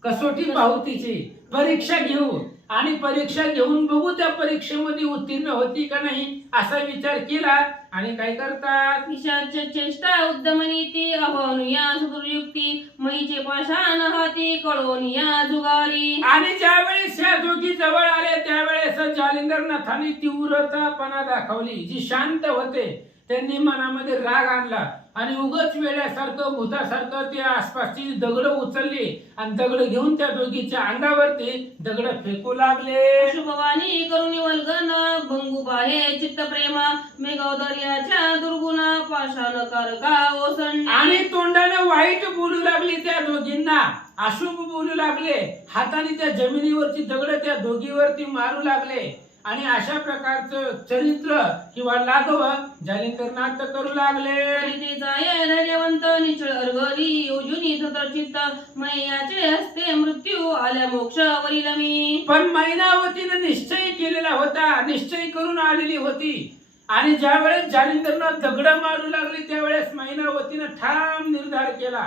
कसोटी पाहू, तिची परीक्षा घेऊ. आणि परीक्षा घेऊन बघू त्या परीक्षेमध्ये उत्तीर्ण होती का नाही असा विचार केला आणि काय करतात पिशाच चेष्टा उद्दमनीती अभावनिया सुदुर्युक्ती मईचे पाषाण हाती कळवनिया जुगारी. आणि ज्या वेळेस या दोघी जवळ आले त्यावेळेस जालिंदरनाथाने तीव्रतापणा दाखवली. जी शांत होते त्यांनी मनामध्ये राग आणला आणि उगच वेड्यासारखं भूतासारखं ते आसपासची दगड उचलली आणि दगड घेऊन त्या दोघीच्या अंगावरती दगड फेकू लागले. शुभवाणी करुणी वल्गन भंगू बाहे चित्त प्रेमा मेघौदर्याच्या दुर्गुणा पाषाण कारका ओसंडी. आणि तोंडाने वाईट बोलू लागली त्या दोघींना, अशुभ बोलू लागले, हाताने त्या जमिनीवरची दगड त्या दोघीवरती मारू लागले आणि अशा प्रकारचं चरित्र किंवा लाघव जालिंदरनाथ करू लागले. ते जाय धैर्यवंत निचळ अर्गरी योजुनी चित्त मैयाचे हस्ते मृत्यू आल्या मोक्ष वरील मी. पण मैनावतीनं निश्चय केलेला होता, निश्चय करून आलेली होती आणि ज्या वेळेस जालिंदरनाथ दगड मारू लागले त्यावेळेस मैनावतीनं ठाम निर्धार केला,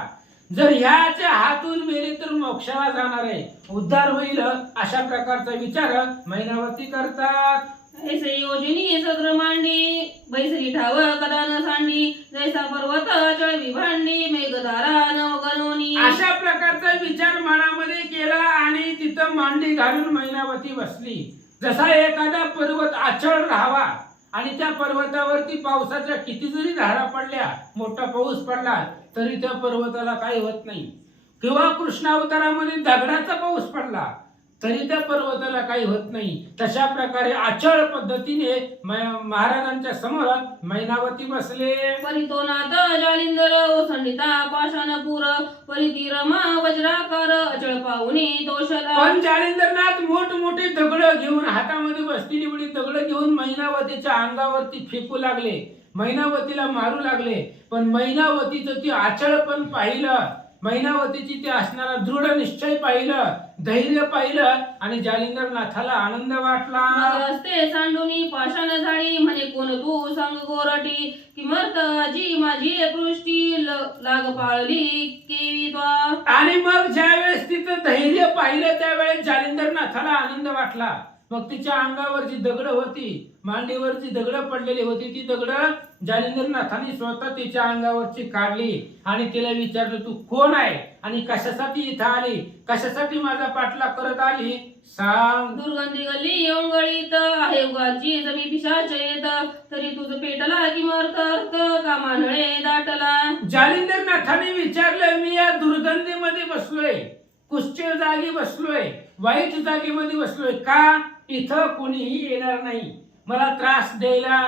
जर ह्याच्या हातून मेले तर मोक्षाला जाणार आहे, उद्धार होईल, अशा प्रकारचा विचार मैनावती करतात. ऐसे योजनी सद्र मांडी बैसरी ठाव कदा न सांडी जैसा पर्वत चळवी भांडी मेघधारा न गणोनी. अशा प्रकारचा विचार मनामध्ये केला आणि तिथं मांडी घालून मैनावती बसली. जसा एखादा पर्वत अचळ राहावा आणि त्या पर्वतावरती पावसाच्या किती जरी धारा पडल्या, मोठा पाऊस पडला तरी त्या पर्वताला काही होत नाही, किंवा कृष्णावतारामध्ये दगडाचा पाऊस पडला तरी त्या पर्वताला काही होत नाही. तशा प्रकारे अचळ पद्धतीने महाराजांच्या समोर मैनावती बसले. परितोनाथ जालिंदर ओसंडिता पाषाणपूर परिती रमा वज्राकार अचळ पाहुनी दोषला. पण जालिंदरनाथ मोठमोठे दगड घेऊन हातामध्ये बसलेली एवढी दगड घेऊन मैनावतीच्या अंगावरती फेकू लागले, मैनावतीला मारू लागले. पण मैनावतीचं ते आचळपण पाहिलं, मैनावतीची ते असणारा दृढ निश्चय पाहिलं, धैर्य पाहिलं आणि जालिंदरनाथाला आनंद वाटला. हस्ते सांडुनी पाषाण झाडी म्हणे कोण तू सांग गोरटी किमर्थ जी माझी पृष्टी लाग पाळली केवी त्वा. आणि मग ज्यावेळेस तिचं धैर्य पाहिलं त्यावेळेस जालिंदरनाथाला आनंद वाटला. मग तिच्या अंगावरची दगड होती, मांडीवरची दगड पडलेली होती, ती दगड जालिंदरनाथाने स्वतः तिच्या अंगावरची काढली आणि तिला विचारलं, तू कोण आहे आणि कशासाठी इथं आली, कशासाठी माझा पाठलाग करत आली, सांग. दुर्गंधी गल्ली ओंगळीत आहे उगाची जमी पिशाच येत तरी तुझ पेटला किमर्थ अर्थ का मानळे दाटला. जालिंदरनाथाने विचारलं, मी या दुर्गंधीमध्ये बसलोय, कुश्चल जागी बसलोय, वाईट जागेमध्ये बसलोय का? इथं कोणीही येणार नाही, मला त्रास द्यायला,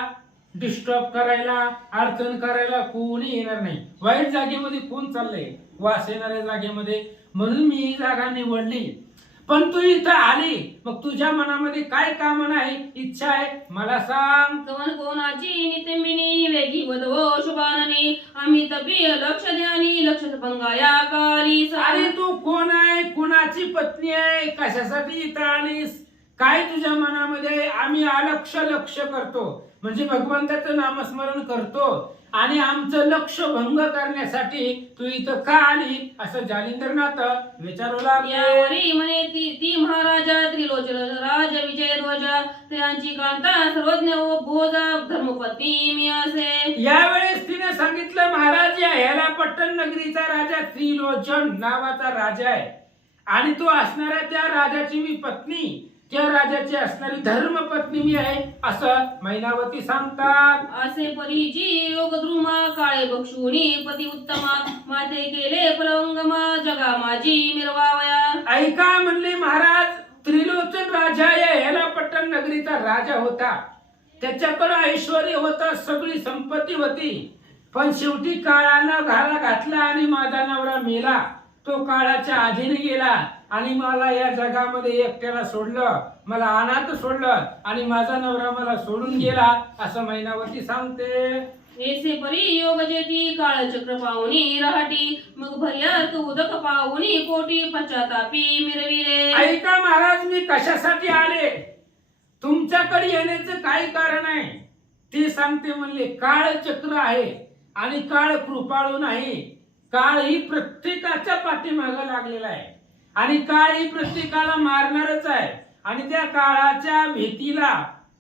डिस्टर्ब करायला, अडचण करायला कोणी येणार नाही. वाईट जागेमध्ये कोण चाललंय? वास येणाऱ्या जागेमध्ये, म्हणून मी ही जागा निवडली. पण तू इथं आली, मग तुझ्या मनामध्ये काय कामना आहे, इच्छा आहे, मला सांग. कवन कोणाची नितिंबिनी वेगी वधवो शुभाननी आम्ही तपी लक्ष ध्यानी लक्ष पंगाया काली. आणि तू कोण आहे, कुणाची पत्नी आहे, कशासाठी इथं आलीस, काय तुझ्या मनामध्ये? आम्ही अलक्ष लक्ष करतो, म्हणजे भगवंताचं नामस्मरण करतो आणि आमचं लक्ष भंग करण्यासाठी तू इथं का आली, असं जालिंदरनाथ विचारू लागले. यावरी म्हणे ती महाराजा त्रिलोचन राज विजय ध्वज त्यांची कांता सर्वज्ञ व भोजा धर्मपत्नी मी असे. यावेळेस तिने सांगितलं, महाराज या ह्याला पट्टण नगरीचा राजा त्रिलोचन नावाचा राजा आहे आणि तो असणाऱ्या त्या राजाची मी पत्नी, त्या राजाची असणारी धर्मपत्नी मी आहे, असं मैनावती सांगतात. असे परीची योगद्रुमा काळे बक्षुनी पती उत्तमा माते केले पलवंगमा जगा माझी मिरवावया. ऐका म्हणले महाराज, त्रिलोचन राजा या ह्याला पट्टण नगरीचा राजा होता, त्याच्याकडे ऐश्वर्य होतं, सगळी संपत्ती होती, पण शेवटी काळानं घाला घातला आणि माझा नवरा मेला, तो काळाच्या अधीन गेला आणि मला या जगामध्ये एकट्याला सोडलं, मला अनाथ सोडलं आणि माझा नवरा मला सोडून गेला, असं मैनावती सांगते. ऐसे परी योग जेती काळ चक्र पाहुनी राहटी मग भर्यात उदक पाहुनी कोटी पश्चातापी मिरविले. ऐका महाराज, मी कशासाठी आले, तुमच्याकडे येण्याचं काय कारण आहे ते सांगते. म्हणले काळ चक्र आहे आणि काळ कृपाळू नाही, काळ ही प्रत्येकाच्या पाठीमागे लागलेला आहे आणि काळ ही प्रत्येकाला मारणारच आहे आणि त्या काळाच्या भीतीला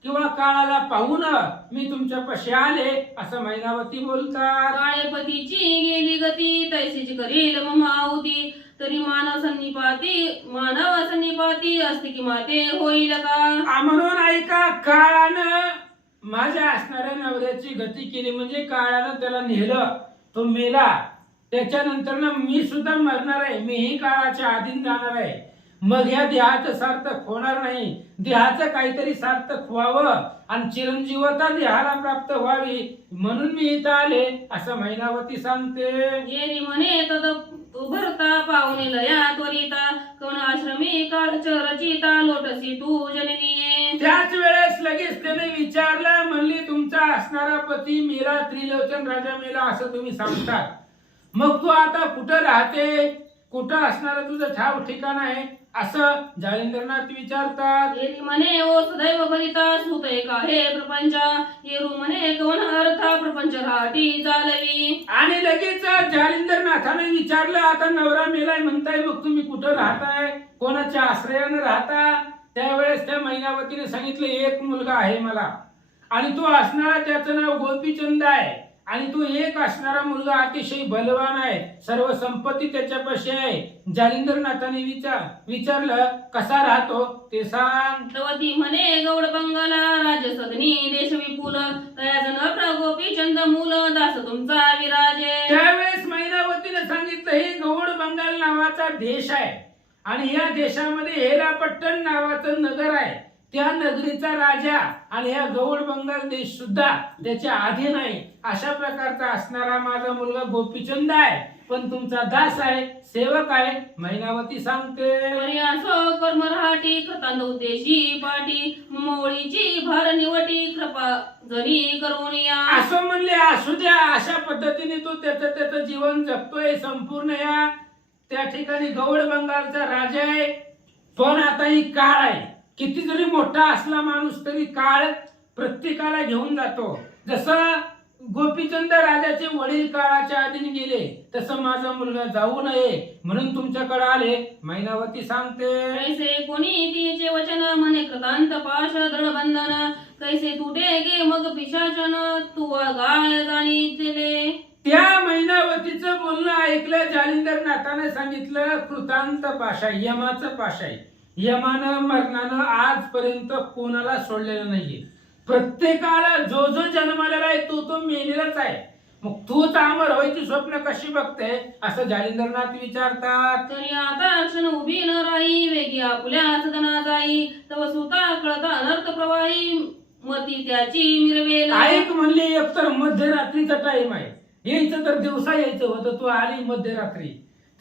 किंवा काळाला पाहून मी तुमच्या पाशी आले असं मैनावती बोलतात. काळेपतीची गेली गती तैसीची करील मम आहुती तरी मानव सन्निपाती असते की माते होईल का. म्हणून ऐका, काळानं माझ्या असणाऱ्या नवऱ्याची गती केली म्हणजे काळानं त्याला नेलं, तो मेला. त्याच्यानंतर ना मी सुद्धा मरणार आहे, मीही काळाच्या अधीन जाणार आहे. मग ह्या देहाचं सार्थक होणार नाही, देहाचं काहीतरी सार्थक व्हावं आणि चिरंजीवता देहाला प्राप्त व्हावी म्हणून मी इथं आले असं मैनावती सांगते. येरी म्हणे तद उभरता पाहुणे लया त्वरिता कवन आश्रमी काळच रचिता लोटसी तू जननीये. त्याच वेळेस लगेच त्याने विचारलं, म्हणली तुमचा असणारा पती मेला, त्रिलोचन राजा मेला असं तुम्ही सांगतात, मग तू आता कुठं राहते, कुठं असणार तुझं ठाव ठिकाण आहे असं जालिंद्रनाथ विचारतात. येरी म्हणे ओ सदैव भरिता सुत एक आहे प्रपंच येरू म्हणे कवन अर्था प्रपंच राहटी चालवी. आणि लगेच जालिंद्रनाथाने विचारलं, आता नवरा मेलाय म्हणताय, मग तुम्ही कुठं राहताय, कोणाच्या आश्रयानं राहता. त्यावेळेस त्या मैनावतीने सांगितलं, एक मुलगा आहे मला आणि तो असणारा त्याचं नाव गोपीचंद आहे आणि तो एक असणारा मुलगा अतिशय बलवान आहे, सर्व संपत्ती त्याच्यापाशी आहे. जालिंद्रनाथाने विचारलं कसा राहतो ते सांग. तवती म्हणे गौड बंगाला राजसदनी देश विपुल तयाजन प्रगोपीचंद मूल दास तुमचा विराजे. त्यावेळेस मैनावतीने सांगितलं, हे गौड बंगाल नावाचा देश आहे आणि या देशामध्ये हेलापट्टण नावाचं नगर आहे, त्या नगरीचा राजा आणि ह्या गौड बंगाल देश सुद्धा त्याच्या अधीन आहे. अशा प्रकारचा असणारा माझा मुलगा गोपीचंद आहे, पण तुमचा दास आहे, सेवक आहे मैनावती सांगते. पर्यासो कर्म राहटी कृतांद उद्देशी पाटी मोळीची भार निवटी कृपा जनी करून या. असं म्हणले असू द्या, अशा पद्धतीने तो त्याचं जीवन जगतोय संपूर्ण. या त्या ठिकाणी गौड बंगालचा राजा आहे, पण आता ही काळ आहे, किती जरी मोठा असला माणूस तरी काळ प्रत्येकाला घेऊन जातो. जसं गोपीचंद राजाचे वडील काळाच्या अधीन गेले तसं माझा मुलगा जाऊ नये म्हणून तुमच्याकडे आले मैनावती सांगते. कैसे कोणी तिचे वचन म्हणे कृतांत पाश दृढबंधन कैसे तुटे गे मग पिशाचन तू गाय जाणीतले. त्या मैनावतीचं बोलणं ऐकलं जालिंदरनाथाने सांगितलं, कृतांत पाशाय, यमाचं पाशाय. यमानं मरणानं आजपर्यंत कोणाला सोडलेलं नाहीये, प्रत्येकाला जो जो जन्मालेला आहे तो मेलेलाच आहे. मग तूच अमर व्हायची स्वप्न कशी बघते असं जालिंदरनाथ विचारतात. तरी आता क्षण उभी न राही वेगी आपुल्या सदना जाई तव सुता कळता अनर्थ प्रवाही मती त्याची मिरवेल. ऐक म्हणले, एकतर मध्यरात्रीचा टाइम आहे, यायचं तर दिवसा यायचं होतं, तू आली मध्यरात्री.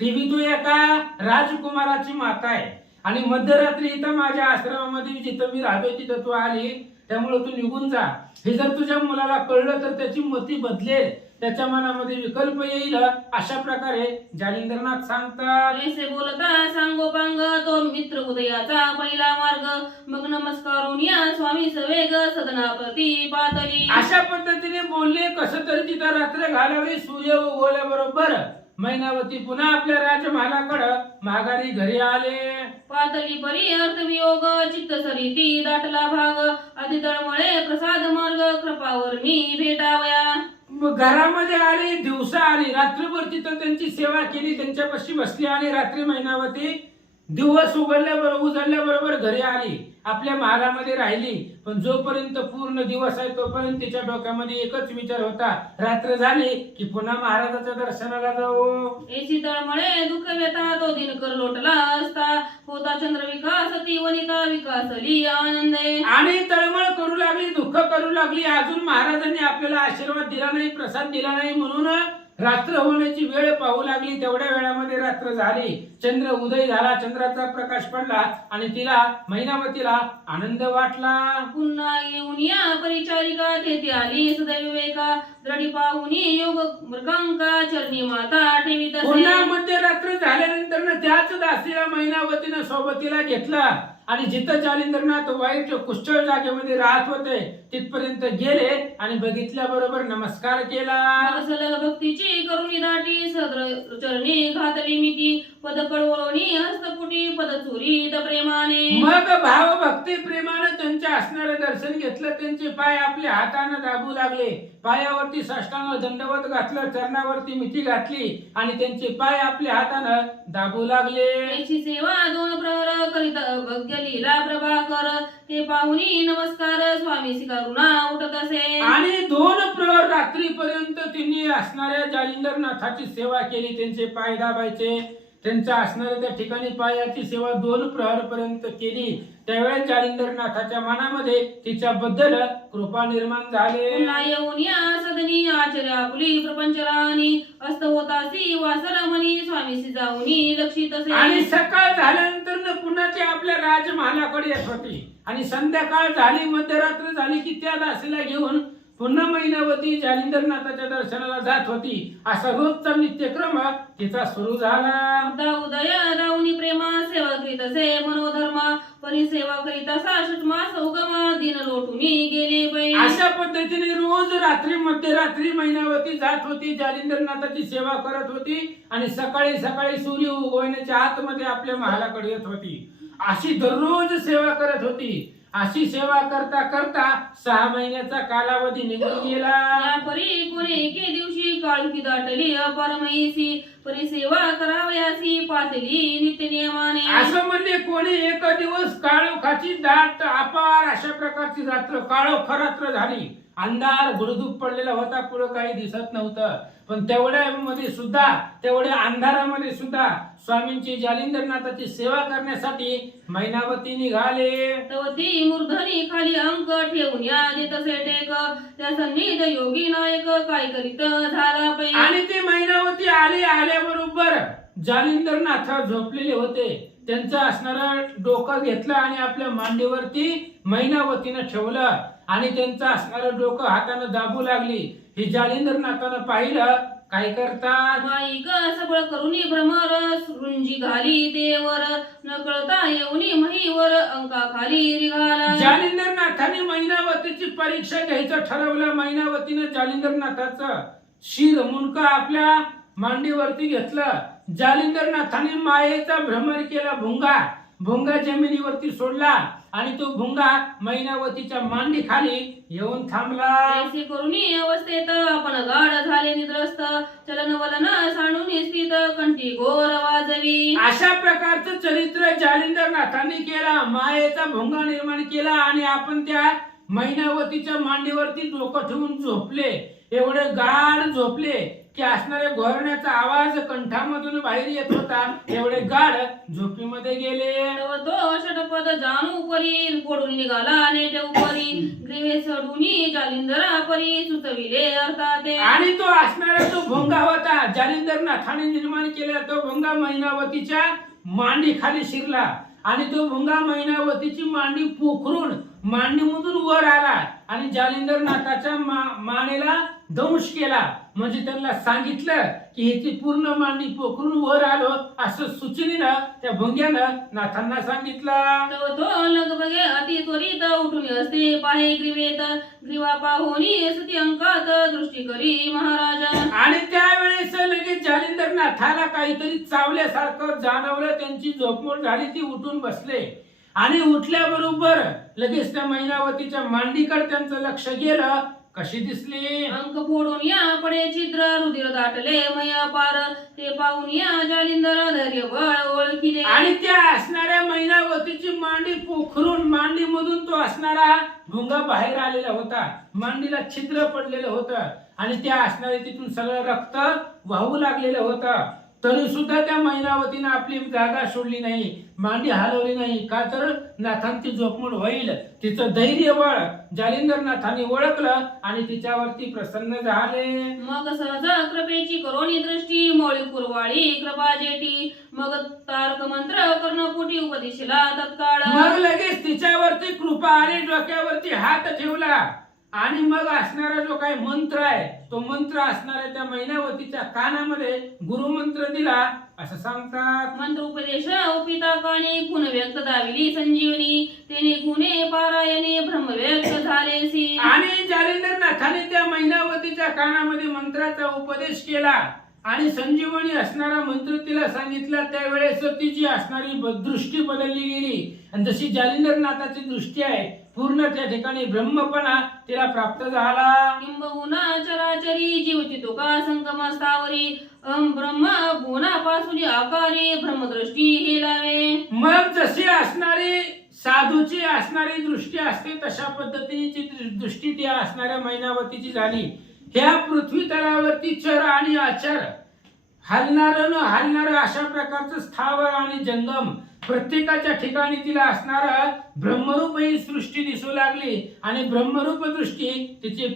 ती तू एका राजकुमाराची माता आहे आणि मध्यरात्री इथं माझ्या आश्रमामध्ये जिथं मी राहतोय तिथं तू आली, त्यामुळे तू निघून जा. हे जर तुझ्या मुलाला कळलं तर त्याची मती बदलेल, त्याच्या मनामध्ये विकल्प येईल. अशा प्रकारे जालिंदरनाथ सांगतात. ऐसे बोलता सांगोपांग तो मित्र उदयाचा पहिला मार्ग मग नमस्कारून या स्वामी सवेग सदनाप्रती पातली. अशा पद्धतीने बोलले. कसं तरी तिथं रात्र घालावी, सूर्य उगवल्याबरोबर मैनावती पुन्हा आपल्या राजमहालाकडं माघारी घरी आले. पातली परी अर्थवियोग चित्त सरिती दाटला भाग आधी तळमळे प्रसाद मार्ग कृपावरणी भेटावया. घरामध्ये आली, दिवसा आली, रात्रभर तिथं त्यांची सेवा केली, त्यांच्यापाशी बसली आणि रात्री मैनावती दिवस उजळल्याबरोबर घरी आली, आपल्या महालामध्ये राहिली. पण जोपर्यंत पूर्ण दिवस आहे तोपर्यंत तिच्या डोक्यामध्ये एकच विचार होता, रात्र झाली की पुन्हा महाराजाच्या दर्शनाला जाऊ. एची तळमळे दुःख व्यथा तो दिनकर लोटला असता होता चंद्र विकास ती वनिता विकासली आनंदे. आणि तळमळ करू लागली, दुःख करू लागली. अजून महाराजांनी आपल्याला आशीर्वाद दिला नाही, प्रसाद दिला नाही म्हणून रात्र होण्याची वेळ पाहू लागली. तेवढ्या वेळामध्ये रात्र झाली, चंद्र उदय झाला, चंद्राचा प्रकाश पडला आणि तिला मैनावतीला आनंद वाटला. पुन्हा येऊन या परिचारिका तेथे आली सदैविवेका द्रढी पाहुनी योग मृगांका चरणी माता ठेवीत पुन्हा मध्यरात्र झाल्यानंतर त्याच दासीला मैनावतीनं सोबतीला घेतला आणि जिथं जालिंदरनाथ वाईट कुष्ठळ जागेमध्ये राहत होते तिथपर्यंत गेले आणि बघितल्याबरोबर नमस्कार केला. सलग भक्तीची करुणी दाटी सद्र चरणी घातली मिती पद कळवळणी हस्तपुटी पद चोरीत प्रेमाने. मग भाव भक्ती प्रेमानं त्यांच्या असणारं दर्शन घेतलं. त्यांचे पाय आपल्या हातानं दाबू लागले. पायावरती साष्टांग दंडवत घातलं. चरणावरती मिठी घातली आणि त्यांचे पाय आपल्या हातानं दाबू लागले. त्याची सेवा दोन प्रहर करीत भग्य लीला प्रभाकर ते पाहुनी नमस्कार स्वामी करुणा उठत असे. आणि 2 प्रहर रात्रीपर्यंत त्यांनी असणाऱ्या जालिंदरनाथाची सेवा केली. त्यांचे पाय दाबायचे. त्यांच्या असणाऱ्या त्या ठिकाणी पायाची सेवा 2 प्रहर पर्यंत केली. त्यावेळेस जालिंदरनाथाच्या मनामध्ये तिच्याबद्दल कृपा निर्माण झाले. पुन्हा येऊन या सदनी आचर्य आपुली प्रपंचराणी अस्त होतासी वासर म्हणी स्वामीसी जाऊनी लक्षित असे. आणि सकाळ झाल्यानंतर पुन्हा ते आपल्या राजमहालाकडे येत होते. आणि संध्याकाळ झाली मध्यरात्र झाली की त्या दासीला घेऊन पुन्हा मैनावती जालिंदरनाथाच्या दर्शनाला जात होती. असा रोजचा नित्यक्रम तिचा सुरू झाला. उदय दाऊनी प्रेमा सेवा करीत असे मनोधर्म परिसेवा करीत असा षटमास उगम दिन लोटुनी गेले पै. अशा पद्धतीने रोज रात्री मध्यरात्री मैनावती जात होती. जालिंदरनाथाची सेवा करत होती आणि सकाळी सकाळी सूर्य उगवण्याच्या आतमध्ये आपल्या महालाकडे येत होती. अशी दररोज सेवा करत होती. अशी सेवा करता करता 6 महिन्याचा कालावधी निघून गेला. या परी कोणी एके दिवशी काळुकी दाटली अपरमयीसी परिसेवा करावयासी पातली नित्य नियमाने. असं म्हणजे कोणी एक दिवस काळोखाची दाट अपार अशा प्रकारची रात्र काळोख रात्र झाली. अंधार गुडधूप पडलेला होता. पुढे काही दिसत नव्हतं. पण तेवढ्या अंधारामध्ये सुद्धा स्वामींची जालिंदरनाथाची सेवा करण्यासाठी मैनावती निघाले. तवती मूर्धनी खाली अंक ठेवून या देत असे टेक त्या सन्निध योगी नायक काय करीत झाला पै. आणि ते मैनावती आल्याबरोबर जालिंदरनाथ झोपलेले होते. त्यांचं असणारं डोकं घेतलं आणि आपल्या मांडीवरती मैनावतीनं ठेवलं आणि त्यांचं असणारं डोकं हातानं दाबू लागली. हे जालिंदरनाथानं पाहिलं. काय करतात माईक सबळ करुनी भ्रमर रुंजी घाली तेवर न कळता येऊनी महीवर अंका खाली रिघाला. जालिंदरनाथाने मैनावतीची परीक्षा घ्यायचं ठरवलं. मैनावतीनं जालिंदरनाथाचं शिर मुंडकं आपल्या मांडीवरती घेतलं. जालिंदरनाथाने मायेचा भ्रमर केला. भुंगा जमिनीवरती सोडला आणि तो भुंगा मैनावतीच्या मांडी खाली येऊन थांबला. ऐसे करुणी अवस्थेत आपण गाढ झाले निद्रस्त चलन वलन सांडून स्थित कंठी घोर वाजवी. अशा प्रकारचं चरित्र जालिंदरनाथांनी केला. मायेचा भुंगा निर्माण केला आणि आपण त्या मैनावतीच्या मांडीवरती डोकं ठेवून झोपले. एवढे गाढ झोपले की असणाऱ्या घोरण्याचा आवाज कंठामधून बाहेर येत होता. एवढे गाढ झोपीमध्ये गेले. तव तो षटपद जाणू परी पडून निघाला नेट उपरी ग्रीवे चढूनी जालिंदरा परी सुचविले अर्थाते. आणि तो असणारा जो भुंगा होता जालिंदरनाथाने निर्माण केलेला तो भुंगा मैनावतीच्या मांडी खाली शिरला आणि तो भुंगा मैनावतीची मांडी पोखरून मांडीमधून वर आला आणि जालिंदरनाथाच्या मानेला दंश केला. म्हणजे त्यांना सांगितलं की ह्याची पूर्ण मांडी पोखरून वर आलो असं सूचनेनं त्या भुंग्यानं नाथांना सांगितलं. तव तो लगबगे अति त्वरित उठून असते पाहे ग्रीवेत ग्रीवा पाहोनी सती अंकात दृष्टी करी महाराजा. आणि त्यावेळेस लगेच जालिंदरनाथाला काहीतरी चावल्यासारखं जाणवलं. त्यांची झोपमोड झाली. ती उठून बसले आणि उठल्याबरोबर लगेच त्या मैनावतीच्या मांडीकडे त्यांचं लक्ष गेलं. कशी दिसली अंक फोडून या पडे छिद्र रुधिर दाटले मया पार ते पाहून या जालिंदर धैर्य बळ ओळखिले. आणि त्या असणाऱ्या मैनावतीची मांडी पोखरून मांडीमधून तो असणारा भुंगा बाहेर आलेला होता. मांडीला छिद्र पडलेलं होतं आणि त्या असणाऱ्या तिथून सगळं रक्त वाहू लागलेलं होतं. तरी सुद्धा त्या मैनावतीनं आपली जागा सोडली नाही. मांडी हलवली नाही. का तर नाथांची झोपमोड होईल. तिचं धैर्य बळ जालिंदरनाथांनी ओळखलं आणि तिच्यावरती प्रसन्न झाले. मग सहज कृपेची करोनी दृष्टी मोळी कुरवाळी कृपा जेटी मग तारक मंत्र कर्णपोटी उपदेशला तत्काळ. मग लगेच तिच्यावरती कृपा आली. डोक्यावरती हात ठेवला आणि मग असणारा जो काही मंत्र आहे तो मंत्र असणाऱ्या त्या मैनावतीच्या कानामध्ये गुरुमंत्र दिला असं सांगतात. मंत्र उपदेश उपिता कानी गुण व्यक्त दाविली संजीवनी तेने गुणे पारायणे ब्रह्म व्यक्त झालेसी. आणि जालिंदरनाथाने त्या मैनावतीच्या कानामध्ये मंत्राचा उपदेश केला आणि संजीवनी असणारा मंत्र तिला सांगितला. त्यावेळेस तिची असणारी दृष्टी बदलली गेली आणि जशी जालिंदरनाथाची दृष्टी आहे पूर्ण त्या ठिकाणी ब्रह्मपणा तिला प्राप्त झाला. किंबहुना चराचरी जीवती तुका संगम स्थावरी ब्रह्म गुणापासून आकारी ब्रह्मदृष्टी हे लावे. मग जशी असणारी साधूची असणारी दृष्टी असते तशा पद्धतीची दृष्टी त्या असणाऱ्या मैनावतीची झाली. ह्या पृथ्वी तलावरती चर आणि अचर हलणार न हलणार अशा प्रकारचं स्थावर आणि जंगम प्रत्येकाच्या ठिकाणी तिला असणारा ब्रह्मरूप ही सृष्टी दिसू लागली आणि ब्रह्मरूप दृष्टी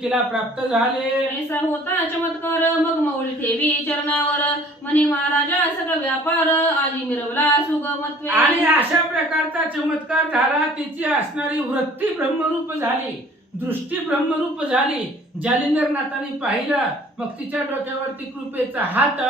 तिला प्राप्त झाले. ऐसा होता चमत्कार मग मौली ठेवी चरणावर म्हणे महाराजा सगळा व्यापार आजी मिरवला सुगमत्वे. आणि अशा प्रकारचा चमत्कार झाला. तिची असणारी वृत्ती ब्रह्मरूप झाली, दृष्टी ब्रह्मरूप झाली. जालिंदरनाथाने पाहिलं मग तिच्या डोक्यावरती कृपेचा हात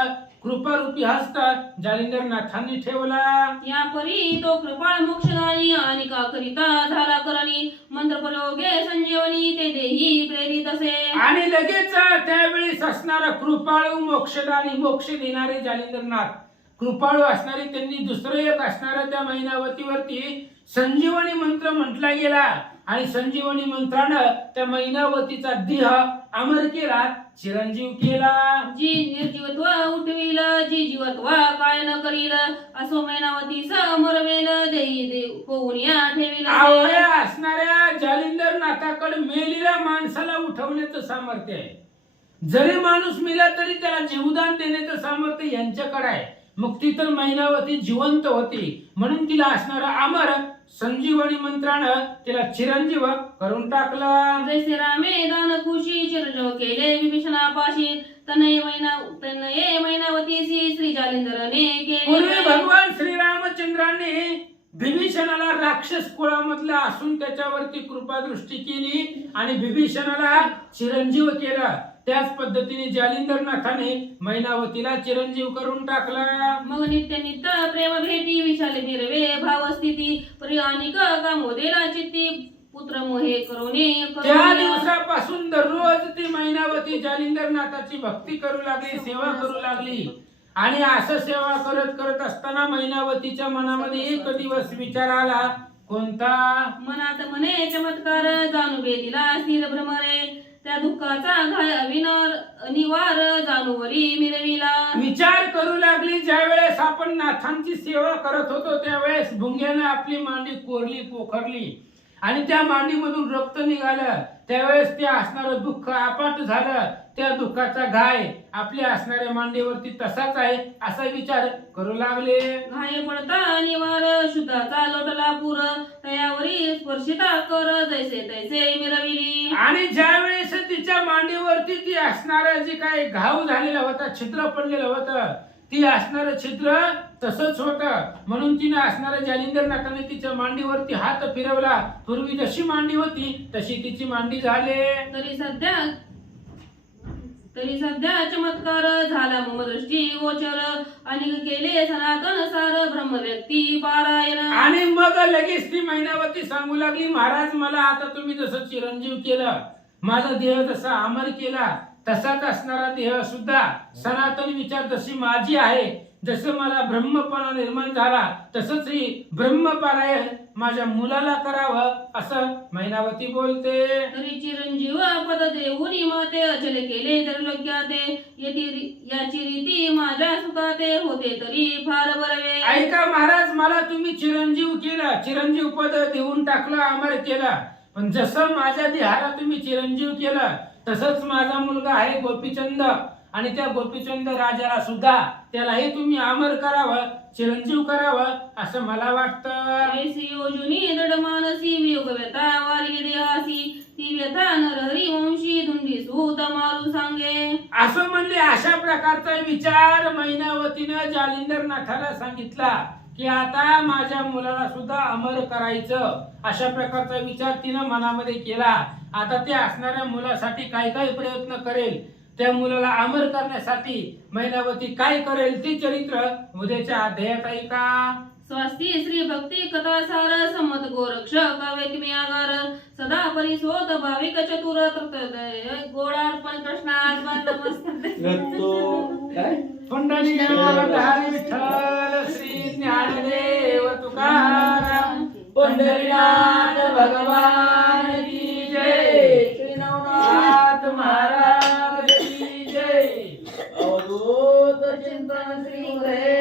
कृपारूपी हस्त जालिंदरनाथांनी ठेवला. या परी तो कृपाळ मोक्षदायी आणि का करिता झाला करणी मंत्र प्रयोगे संजीवनी ते देही प्रेरित असे. आणि लगेच त्यावेळी असणारा कृपाळू मोक्षदानी मोक्ष देणारे जालिंदरनाथ कृपाळू असणारे त्यांनी दुसरं एक असणाऱ्या त्या मैनावतीवरती संजीवनी मंत्र म्हटला गेला आणि संजीवनी मंत्रानं त्या मैनावतीचा देह अमर केला, चिरंजीव केला. जी निर्जीवत्व उठविल जी जीवत्व काय न करील असो मैनावतीस मरवेल देई देव कोणिया ठेविल. आवळ्या असणाऱ्या जालिंदरनाथाकडे मेलेल्या माणसाला उठवण्याचं सामर्थ्य आहे. जरी माणूस मेला तरी त्याला जीवदान देण्याचं सामर्थ्य यांच्याकडे आहे. मग ती तर मैनावती जिवंत होती म्हणून तिला असणारा अमर संजीवनी मंत्रानं तिला चिरंजीव करून टाकलं. जैसे रामे दान खुशी चिरंजीव केले विभीषणापाशी तनये मैनावतीसी श्री जालिंदरने पूर्वी केले. भगवान श्रीरामचंद्रांनी विभीषणाला राक्षस कुळामधला असून त्याच्यावरती कृपादृष्टी केली आणि विभीषणाला चिरंजीव केलं. त्याच पद्धतीने जालिंदरनाथाने मैनावतीला चिरंजीव करून टाकला. मग नित्य नित्य प्रेम भेटी विशाल निर्वे भाव स्थिती परी अनिक कामोदेला चित्ती पुत्र मोहे करोने त्या दिवसापासून दररोज ती मैनावती जालिंदरनाथाची भक्ती करू लागली, सेवा करू लागली. आणि असं सेवा करत करत असताना मैनावतीच्या मनामध्ये एक दिवस विचार आला. कोणता? मनात म्हणे चमत्कार जाणू बेदिला स्थिर भ्रमरे त्या दुःखाचा घाय अनिवार जाणूवरी मिरविला. विचार करू लागली. ज्या वेळेस आपण नाथांची सेवा करत होतो त्यावेळेस भुंग्याने आपली मांडी कोरली, पोखरली आणि त्या मांडीमधून रक्त निघालं. त्यावेळेस ते असणारं दुःख अपाट झालं. त्या दुःखाचा घाय आपल्या असणाऱ्या मांडीवरती तसाच आहे असा विचार करू लागले. घाय पडता निवार शुद्धाचा लोटला पूर तयावरी स्पर्शिता कर जैसे तैसे मिरविली. आणि ज्या वेळेस तिच्या मांडीवरती ती असणारा जे काही घाव झालेला होता, छिद्र पडलेलं होतं, ती असणारं छिद्र तसंच होतं. म्हणून तिने असणाऱ्या जालिंदरनाथाने तिच्या मांडीवरती हात फिरवला. पूर्वी जशी मांडी होती तशी तिची मांडी झाले. तरी सध्या चमत्कार झाला मम दृष्टी गोचर आणि केले सनातन सार ब्रह्म व्यक्ती पारायण. आणि मग लगेच ती मैनावती सांगू लागली, महाराज मला आता तुम्ही जसं चिरंजीव केलं, माझा देह जसा अमर केला तसाच असणारा देह सुद्धा सनातन विचार जशी माझी आहे, जसं मला ब्रह्मपणा निर्माण झाला तसंच ही ब्रह्मपारायण माझ्या मुलाला करावं असं मैनावती बोलते. तरी चिरंजीव पद देऊनी माते अचल केले तरी लोक्याते याची रीती माझ्या सुखाते होते तरी फार बरवे. ऐका महाराज, मला तुम्ही चिरंजीव केलं, चिरंजीव पद देऊन टाकलं, अमर केलं. पण जसं माझ्या देहाला तुम्ही चिरंजीव केलं तसंच माझा मुलगा आहे गोपीचंद आणि त्या गोपीचंद राजाला सुद्धा त्यालाही तुम्ही अमर करावं, चिरंजीव करावं असं मला वाटतं. ऐसी योजुनी दृढ मानसी वियोग व्यथा वारी देहासी ती व्यथा नरहरी वंशी धुंडी सूत मारू सांगे. असं म्हणले. अशा प्रकारचा विचार मैनावतीनं जालिंदरनाथाला सांगितला की आता माझ्या मुलाला सुद्धा अमर करायचं. अशा प्रकारचा विचार तिनं मनामध्ये केला आता त्या असणाऱ्या मुलासाठी काय काय प्रयत्न करेल, त्या मुलाला अमर करण्यासाठी मैनावती काय करेल ते चरित्र उद्याच्या अध्यायात ऐका. स्वस्ती श्री भक्ती कथा सार सम्मत गोरक्ष काव्य किमी आगार सदा परिसोत भाविक चतुर तृतदय गोडार्पण कृष्णार्पण नमस्ते. पंढरीनाथ विठ्ठल श्री ज्ञानदेव तुकाराम पंढरीनाथ भगवान की जय, श्री नवनाथ महाराज की जय. अवधूत चिंतन श्री गुरे